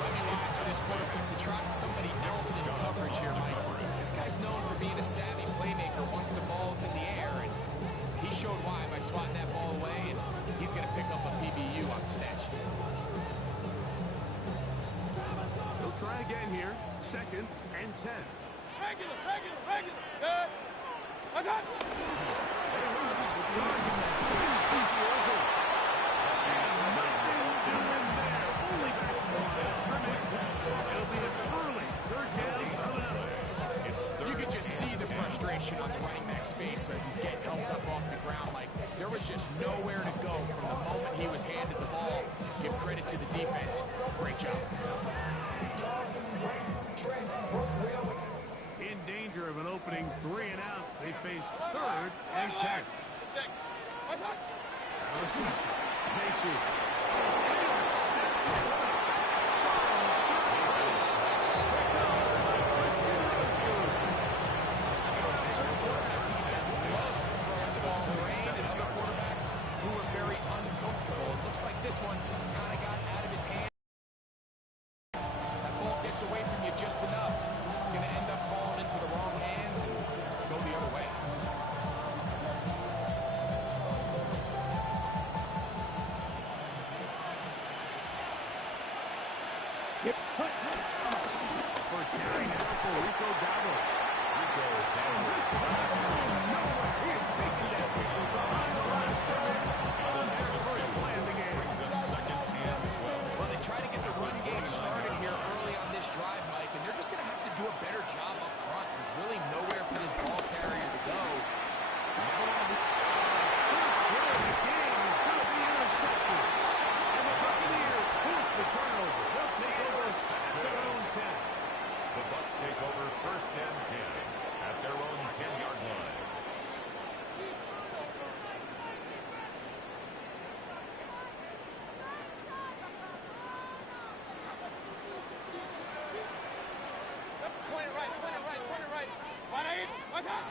Let me watch for this quarterback to try somebody else in coverage here, Mike. This guy's known for being a savvy playmaker once the ball's in the air, and he showed why by swatting that ball away, and he's going to pick up a PBU on the snatch. He'll try again here. 2nd and 10. Regular. Good. What's up? You could just see the frustration on the running back's face as he's getting helped up off the ground. Like, there was just nowhere to go from the moment he was handed the ball. Give credit to the defense. Great job. In danger of an opening 3 and out. They face 3rd and 10. Mayfield. Certain quarterbacks love throwing the ball away, and other quarterbacks who are very uncomfortable. It looks like this one kind of got out of his hand. That ball gets away from you just enough. It's going to end up falling into the wrong hands and go the other way. First carry now for Rico Dowdle. He is taken down behind the line of scrimmage. On their first play of the game. Well, they try to get the run game started here early on this drive, Mike, and they're just going to have to do a better job up front. There's really nowhere for this ball carrier to go. First play of the game is going to be intercepted. And the Buccaneers force the turnover. They'll take over at their own 10. The Bucs take over 1st and 10 at their own 10-yard line. Point it right. 1-8. What's up?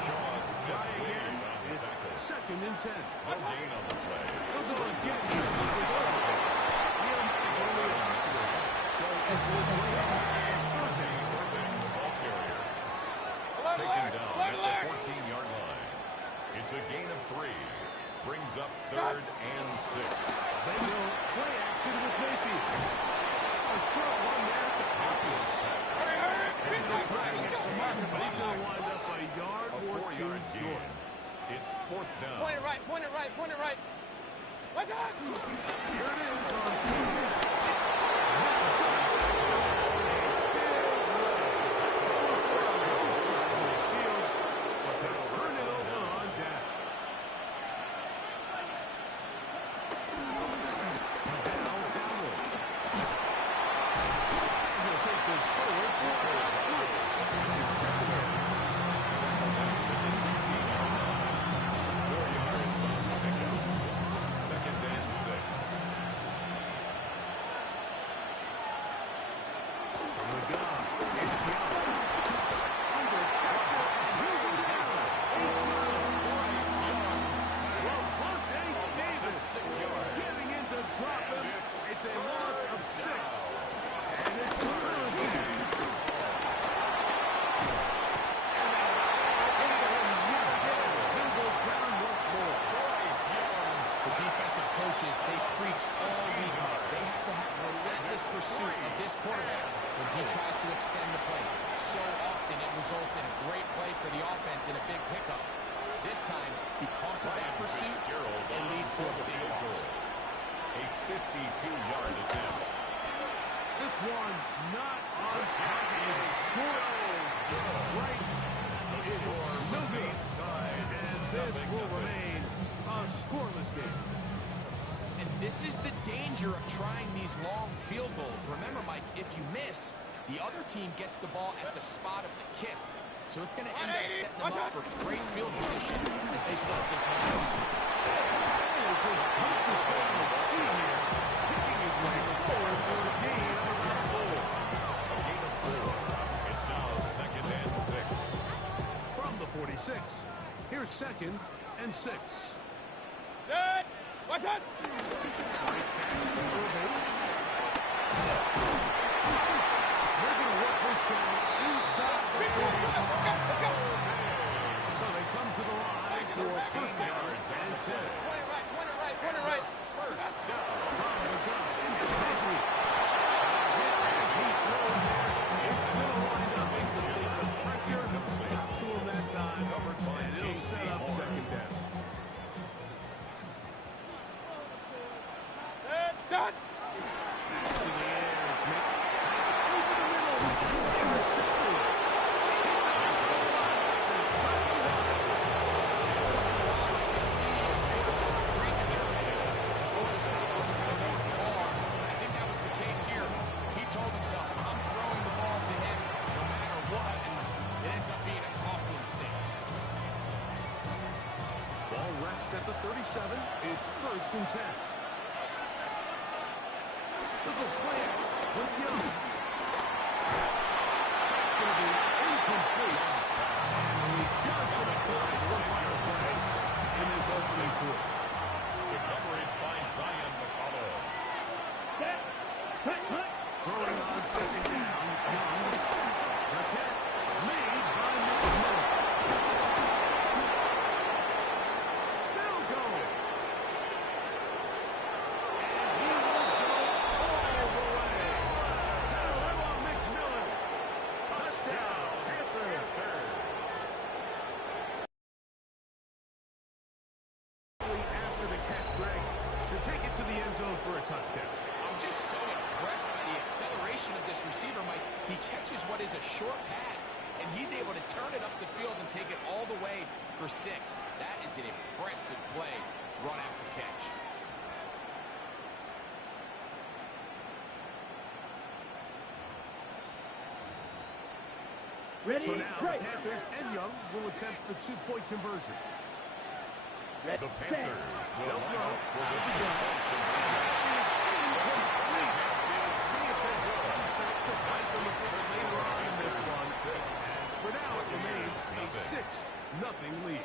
Shaw Try stiff again. lead on the It's tackle. 2nd and 10. No gain on the play. He'll go again. So it's a Ball carrier taken down at the 14-yard line. It's a gain of 3. Brings up 3rd and 6. They go play action with Mayfield. A short one there to Hopkins. And they're trying to get the marker, but he's going to wind up a yard or 2 short. It's 4th down. Point it right. What's up? Here it is on turn it over on down. He'll take this forward for it's secondary. At the 16-yard line. 4 yards on the pickup. 2nd and 6. defend the play. So often it results in a great play for the offense and a big pickup. This time, because of that pursuit, it leads to a big loss. A 52-yard attempt. This one not on target. Short. Right. The score remains tied, And this will remain a scoreless game. And this is the danger of trying these long field goals. Remember, Mike, if you miss, the other team gets the ball at the spot of the kick. So it's going to end up setting them up for great field position as they start this next drive. To stay on his feet here, kicking his way forward for a gain of about 4. A gain of 4. It's now 2nd and 6. From the 46, here's 2nd and 6. Set. What's that? They're going to work this down inside the 45. So they come to the line for first down and 10. Point it right. First down. From the gun, it's Humphrey. As he throws there, it's going to wind up incomplete. The pressure got to him that time, and it'll set up second down. Start. In the air, it's made. It's over the middle. Intercepted. Once in a while, you see a great journey before the snap of the ball. I think that was the case here. He told himself, I'm throwing the ball to him no matter what, and it ends up being a costly mistake. Ball rests at the 37. It's 1st and 10. Look at play with Young. It's going to be incomplete. And we just enough time for one final play in this opening quarter. The coverage by Zion McCullough. Throwing on 2nd down, Young. The catch made by McMillan. Still going. And he will go all the way. Noah McMillan. Touchdown, Panthers. After the catch, Greg, to take it to the end zone for a touchdown. I'm just so impressed by the acceleration of this receiver, Mike. He catches what is a short pass, and he's able to turn it up the field and take it all the way for 6. That is an impressive play, run after catch. So now the Panthers and Young will attempt the 2-point conversion. The Panthers will They'll line throw up for out the of the zone. 2-point conversion. Incomplete. See if they will. Defense to fight them a bit later on in this one. As for now, it remains a 6-0 lead.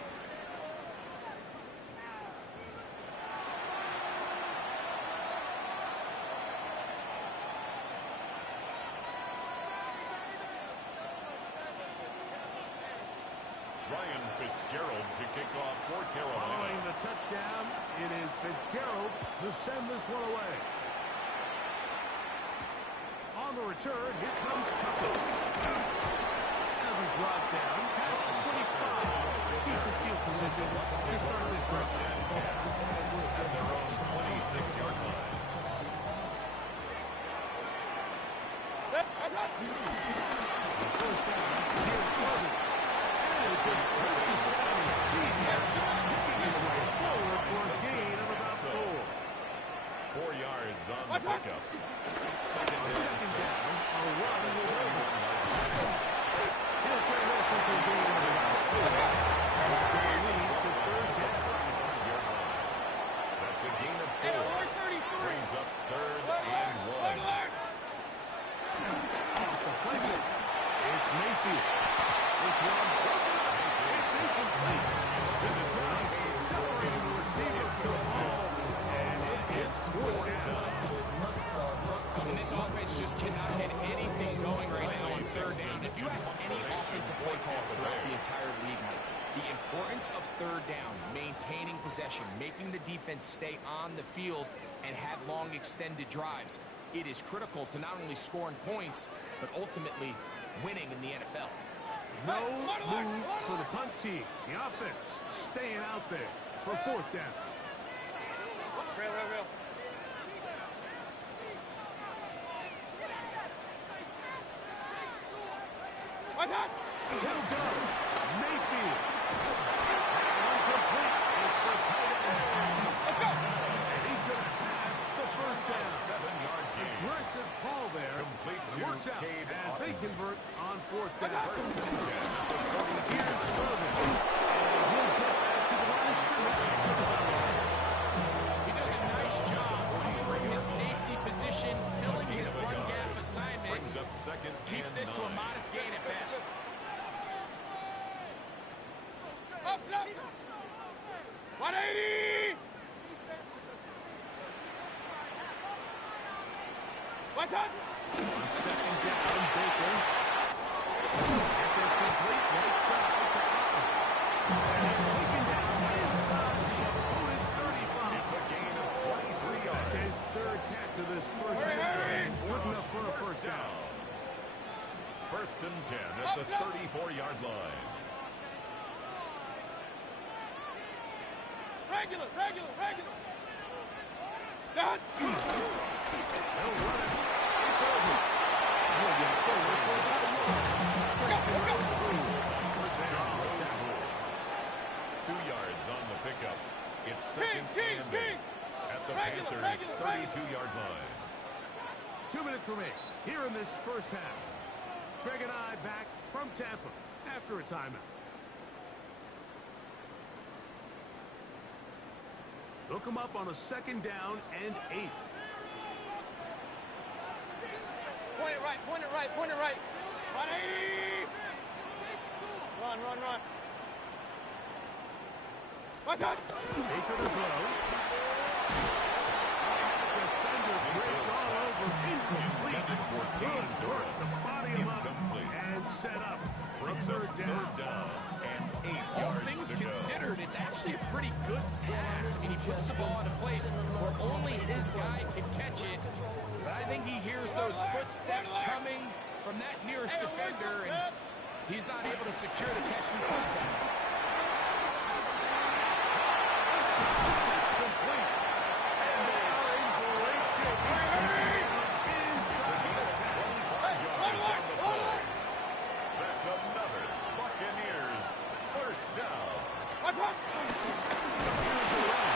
Ryan Fitzgerald to kick off for Carolina. Following the touchdown, it is Fitzgerald to send this one away. On the return, here comes Tucker. And he's brought down past the 25. Decent field position to start this drive. At their own 26-yard line. First down, here's Corbin. And just practice on his feet here, kicking his way forward for a gain of about 4. 4 yards on the pickup. Second down, a run will over. He'll turn this into a gain of about 4. And it's going to lead to 3rd down. That's a gain of 4. Brings up 3rd and 1. Off the play fake. It's Mayfield. This one broken up. It's incomplete. To the ground, separating the receiver from the ball. And it is 4th down. And this offense just cannot get anything going right now on 3rd down. If you ask any offensive play call throughout the entire league, Mike, the importance of 3rd down, maintaining possession, making the defense stay on the field and have long extended drives, it is critical to not only scoring points, but ultimately winning in the NFL. No move for the punt team. The offense staying out there for fourth down. Real. What's up? He'll go. Mayfield. Incomplete. It's the tight end. Let's go. And he's going to have the first down. 7-yard gain. Aggressive call there. Complete It to works out Cade as they Otton. convert on fourth down. First and 10 at the 42. Here's Irvin. And he'll get back to the line of scrimmage. He does a nice job from his safety position, filling his run gap assignment. Brings up second Keeps and this to a 9. modest gain at best. Up. 180. What's up? On second down, Baker. Get this complete right side to Otton. And he's taken down inside the opponent's 35. It's a gain of 23 yards. That's his third catch of this first half. Good enough for a first down. First and 10 at the 34-yard line. Regular. Done. They'll run it. It's over. He'll get forward for about 1. First down goes for 2 yards on the pickup. It's second and 8 at the Panthers' 32-yard line. 2 minutes remain here in this first half. Greg and I back from Tampa after a timeout. Hook him up on a second down and 8. Point it right. 180. Run. What's up? Baker to throw. Defender draped all over. Incomplete. Good work to body him up and set up. Brings up third down and 8 All yards things to go. considered, it's actually a pretty good pass. I mean, he puts the ball in a place where only his guy can catch it. But I think he hears those footsteps coming from that nearest defender, and he's not able to secure the catch from contact. It's complete. And they are in great shape. Inside the 10. 25 yards on the play. That's another Buccaneers first down. What's up? Here's the run.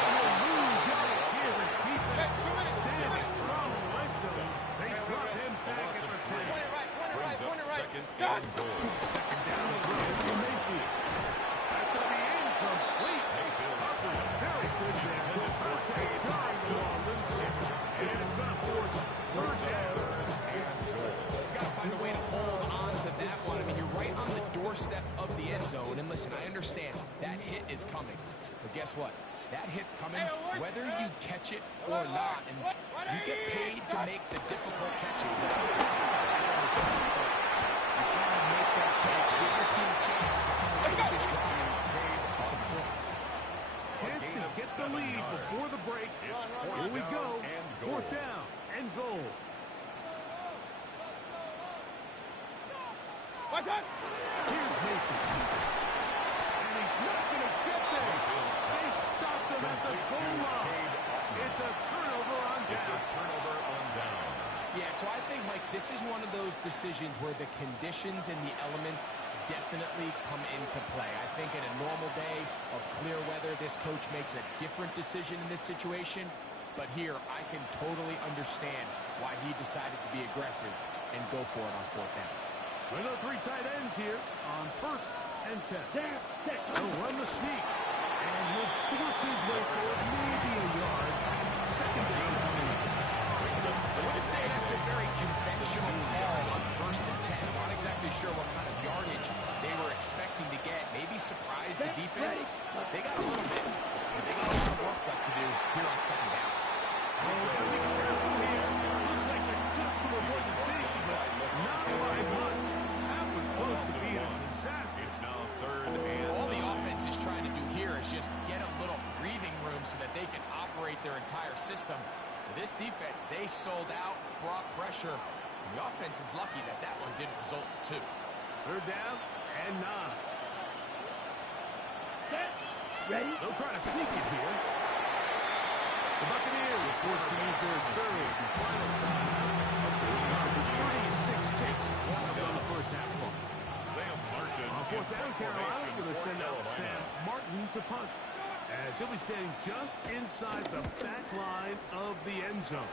And we'll lose yardage here. The defense standing strong length of him. They drop him back at the 10. Brings up second and goal. Second down and goal for Mayfield. That's going to be incomplete. Very good there. Contact drawing the ball loose. And it's going to force third down. He's got to find a way to hold on to that one. I mean, you're right on the doorstep of the end zone. And listen, I understand that hit is coming. But guess what? That hit's coming whether you catch it or not. And you get paid to make the difficult catches. And I'm talking about that one is difficult. You gotta make that catch. Give your team a chance to come away with this drive and some points. Chance to get the lead before the break. Here we go. Fourth down and goal. What's up? Here's Mayfield. And he's not going to get there. They stopped him at the goal line. It's a turnover on down. Yeah, so I think, Mike, this is one of those decisions where the conditions and the elements definitely come into play. I think in a normal day of clear weather, this coach makes a different decision in this situation. But here, I can totally understand why he decided to be aggressive and go for it on fourth down. With the 3 tight ends here on first and 10. He'll run the sneak. And he'll force his way forward, maybe a yard. Second down. I would say that's a very conventional call on first and 10. I'm not exactly sure what kind of yardage they were expecting to get. Maybe surprise the defense. They got a little bit, but they got a lot of work left to do here on second down. Looks like the customer wasn't safety, but not by much. That was close to being a disaster. It's now third and All the offense is trying to do here is just get a little breathing room so that they can operate their entire system. But this defense, they sold out, brought pressure, The offense is lucky that that one didn't result in 2. Third down and 9. Ready? They'll try to sneak it here. The Buccaneers are forced to use their third and final timeout of 36 ticks on the first half clock. Sam Martin. On fourth down, Carolina going to send out Sam Martin to punt, as he'll be standing just inside the back line of the end zone.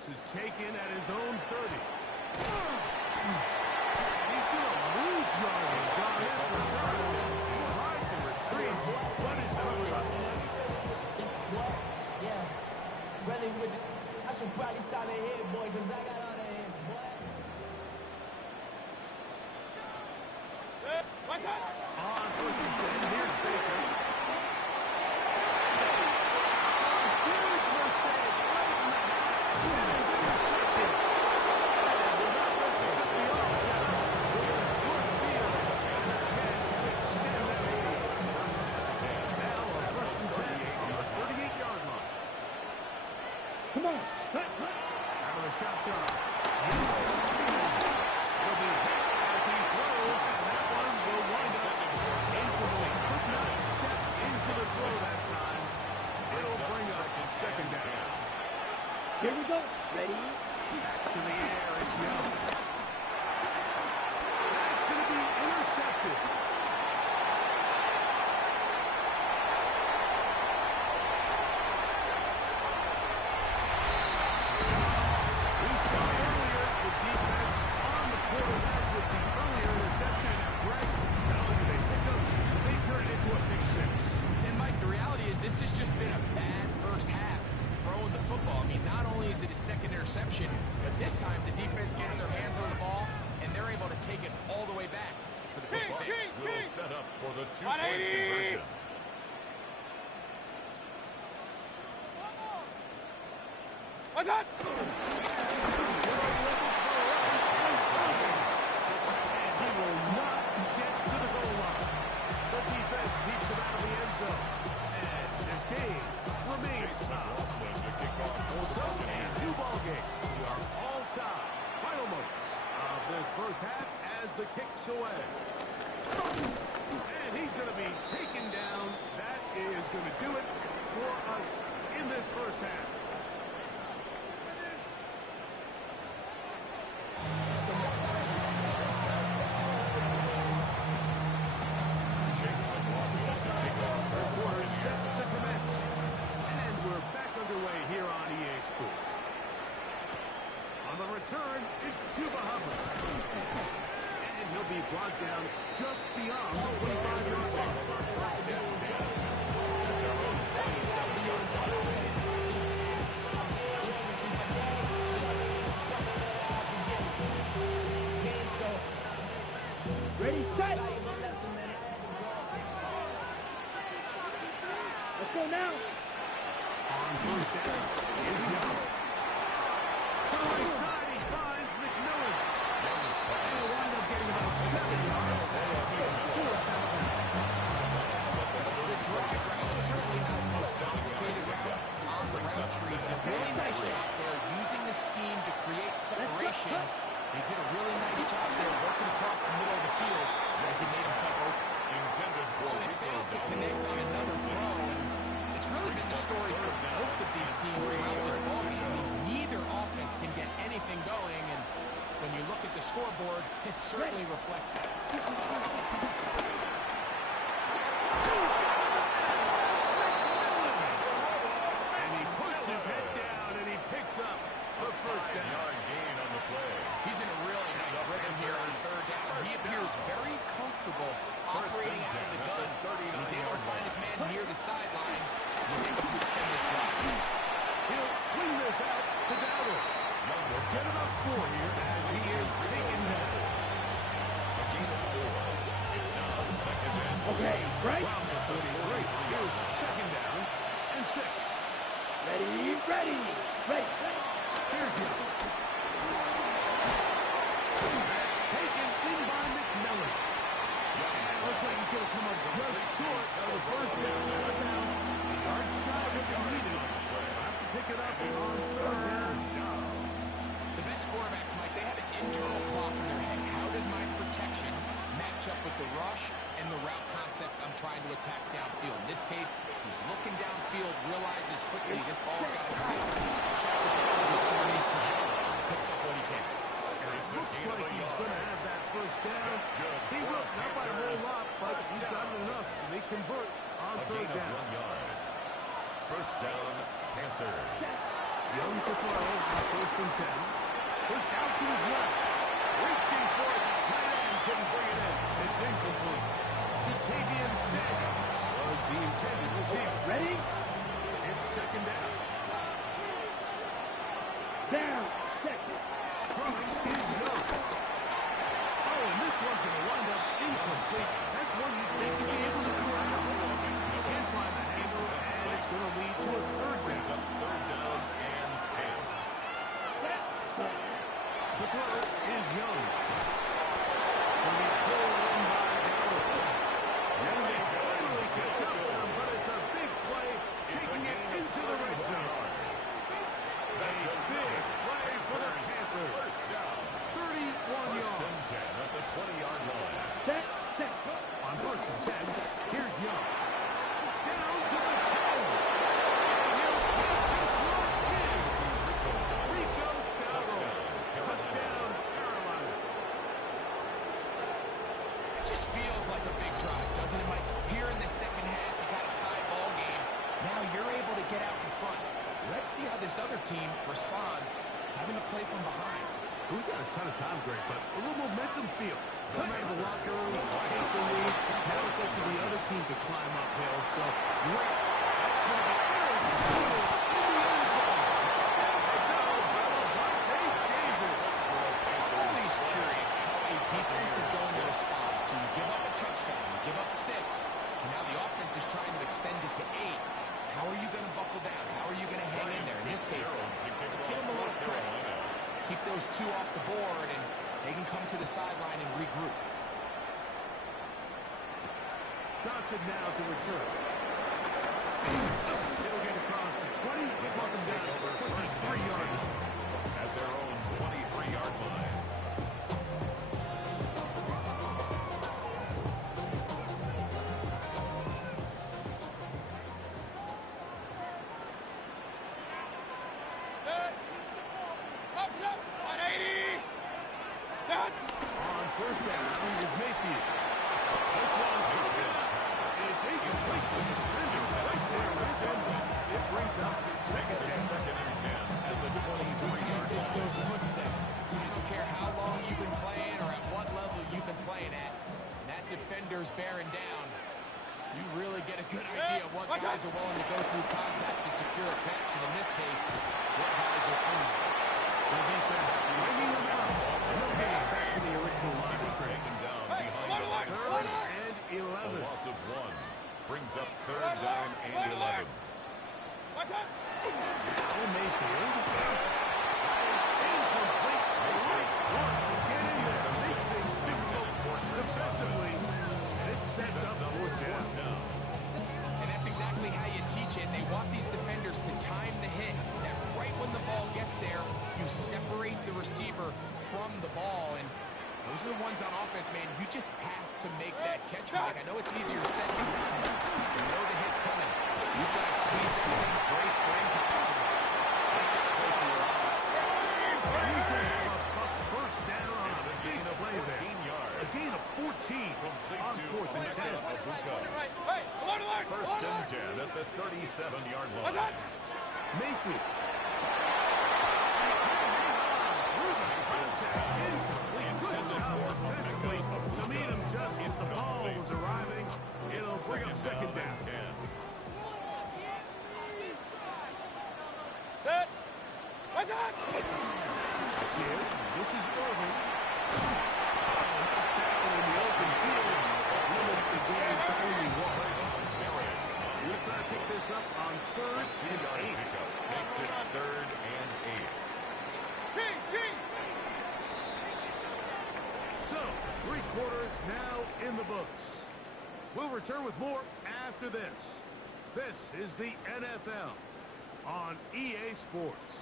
This is taken at his own 30. He's going to lose yardage on this return. Tried to retreat, but is covered up. Yeah. Really with the, I should probably sign a head, boy, because I got all the heads, boy. On first and 10, here's Baker. Huge mistake. Right in the half. That is intercepted. And without Richards with the offset, we're in a short field. And a catch to extend that lead. Now a first and 10 on the 38-yard line. Come on. Out of the shotgun. Will be hit as he throws, and that one will wind up incomplete. Could not step into the throw that time. It'll bring up second down. Here we go. Ready? Back to the air, it's Young. That's going to be intercepted. We saw earlier the defense on the quarterback with the earlier interception. Now, Greg, not only do they pick up, they turn it into a pick six. And, Mike, the reality is this has just been a bad first half throwing the football. I mean, not only is it his second interception, but this time the defense gets their hands on the ball, and they're able to take it all the way back for the pick six. Will set up for the two-point conversion. What's that? He will not get to the goal line. The defense keeps him out of the end zone. And this game remains tied. So, a two-ball game. We are all tied. Final moments of this first half as the kick's away. And he's going to be taken down. That is going to do it for us in this first half. Set to commence. And we're back underway here on EA Sports. On the return, it's Cuba Hubbard. And he'll be brought down just beyond the 25-yard line. First down, 27 yards. Ready, set. Let's go now. On first down is Young. To the right side, he finds McMillan. And he'll wind up getting about 7 yards as he is forced out of bounds. The drag route is certainly not the most complicated route on the route tree. A really nice job there using the scheme to create separation. They did a really nice job there working across the middle of the field as he made himself open. So they failed to connect on another throw. And it's really been the story for both of these teams throughout this ballgame. I mean, neither offense can get anything going, and when you look at the scoreboard, it certainly reflects that. And he puts his head down and he picks up the first down. Yard gain on the play. He's in a really nice rhythm here on third down. He appears very comfortable operating out of the gun. He's able to find his man near the sideline. He's able to extend his drive. He'll swing this out to Dowdle. We'll get about 4 here as he is taken down. It's now second and Okay, right? From the 43, here's second down and 6. Ready, ready. Right. Here's Young. That's taken in by McMillan. And it looks like he's going to come up just short of the first down. Now, the yard shy of what they needed. Have to pick it up internal clock in their head. How does my protection match up with the rush and the route concept I'm trying to attack downfield? In this case, he's looking downfield, realizes quickly this ball's got to come out. Checks it down, goes underneath, picks up what he can. Looks like he's going to have that first down. He will, not by a whole lot, but he's got enough. They convert on third down. 1 yard. First down, Panthers. Young to throw on first and 10. Push out to his left. Reaching for it. The tight end couldn't bring it in. It's incomplete. Jatavian Sanders was the intended receiver. Ready? It's second down. Down. Second. Throwing is Young. Oh, and this one's going to wind up incomplete. That's one you think you'd be able to corral. You can't find the handle, and it's going to lead to a third down. Third down and 10. The thrower is Young. Going to be pulled in by Dallas. And they finally catch up with him, but it's a big play, taking it into the red zone. A big play for the Panthers. First down. 31 First yards. and 10 at the 20-yard line. Set. On first and 10, here's Young. Down to the 10. He'll take this one in. Rico Dowdle. Touchdown, Carolina. It just feels like a big drive, doesn't it, Mike? Here in the second half, you got a tie ball game. Now you're able to get out in front. Let's see how this other team responds, having to play from behind. We've got a ton of time, Greg, but a little momentum feels. Come out of the locker room, take the lead. Now it's up to the other team to climb uphill. So, great. That's going to be intercepted in the end zone. Always curious how a defense is going to respond. So you give up a touchdown, you give up 6, and now the offense is trying to extend it to 8. How are you going to buckle down? How are you going to hang in there? In this case, let's give them a little credit. Keep those 2 off the board, and they can come to the sideline and regroup. Johnson now to return. It'll get across the 20, welcome down to 23-yard line. At their own 23-yard line. On first down is Mayfield. This one it's incomplete. Defenders right there with them. It brings up second and 10 at the 23-yard line. It's those footsteps. You don't care how long you've been playing or at what level you've been playing at. And that defender's bearing down. You really get a good idea of what guys are willing to go through contact to secure a catch. And in this case, what guys are under. The defense bringing them out. No gain back to the original line of scrimmage. Taken down behind the Third and 11. A loss of 1 brings up third down and 11. Now Mayfield. That is incomplete. The Lions want to get in there. Make things difficult defensively. And it sets up fourth down. And that's exactly how you teach it. They want these defenders to time the hit. That right when the ball gets there, you separate the receiver from the ball. And those are the ones on offense, man. You just have to make that catch, Mike. I know it's easier said than done. You know the hit's coming. You've got to squeeze that thing, brace for impact. Make that play for your offense. He's going to have a Bucs first down on It's a gain of 14 yards. A gain of 14 on fourth and 10. First and 10 at the 37-yard line. Mayfield. Good job defensively to meet him just as the ball was arriving. It'll bring up second down. Here, this is Irving. Tackle in the open field limits the game to only 1. We'll try to pick this up on third and 8. Makes it third and 8. So, 3 quarters now in the books. We'll return with more after this. This is the NFL on EA Sports.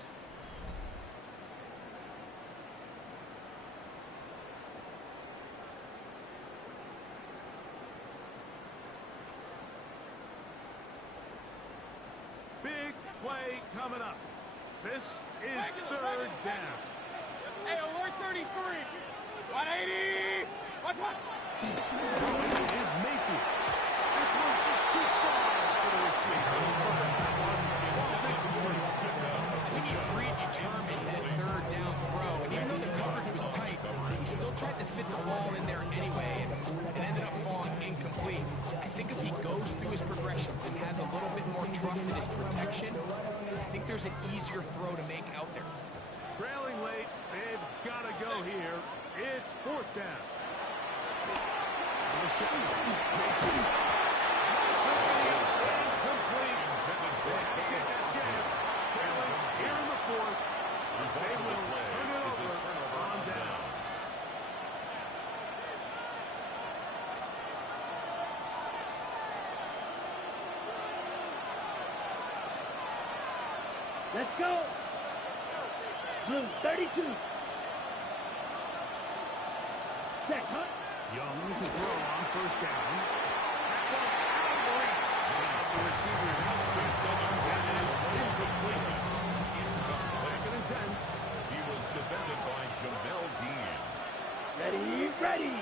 play coming up. This is third down. Hey, alert 33. 180. What's what? Is Mayfield. This one just too far for the receiver. I think he predetermined that third down throw, and even though the coverage was tight, he still tried to fit the ball in there anyway, and it ended up falling incomplete. I think if he goes through his progressions and has a little bit more trust in his protection, I think there's an easier throw to make out there. Trailing late, they've got to go here. It's fourth down. Take that chance. Trailing here in the fourth. They will turn it over on down. Let's go. Blue 32. Set, huh? Young to throw on first down. That one out of reach. The receiver's outstretched arms and it is incomplete. Second and 10. He was defended by Jamel Dean. Ready, ready.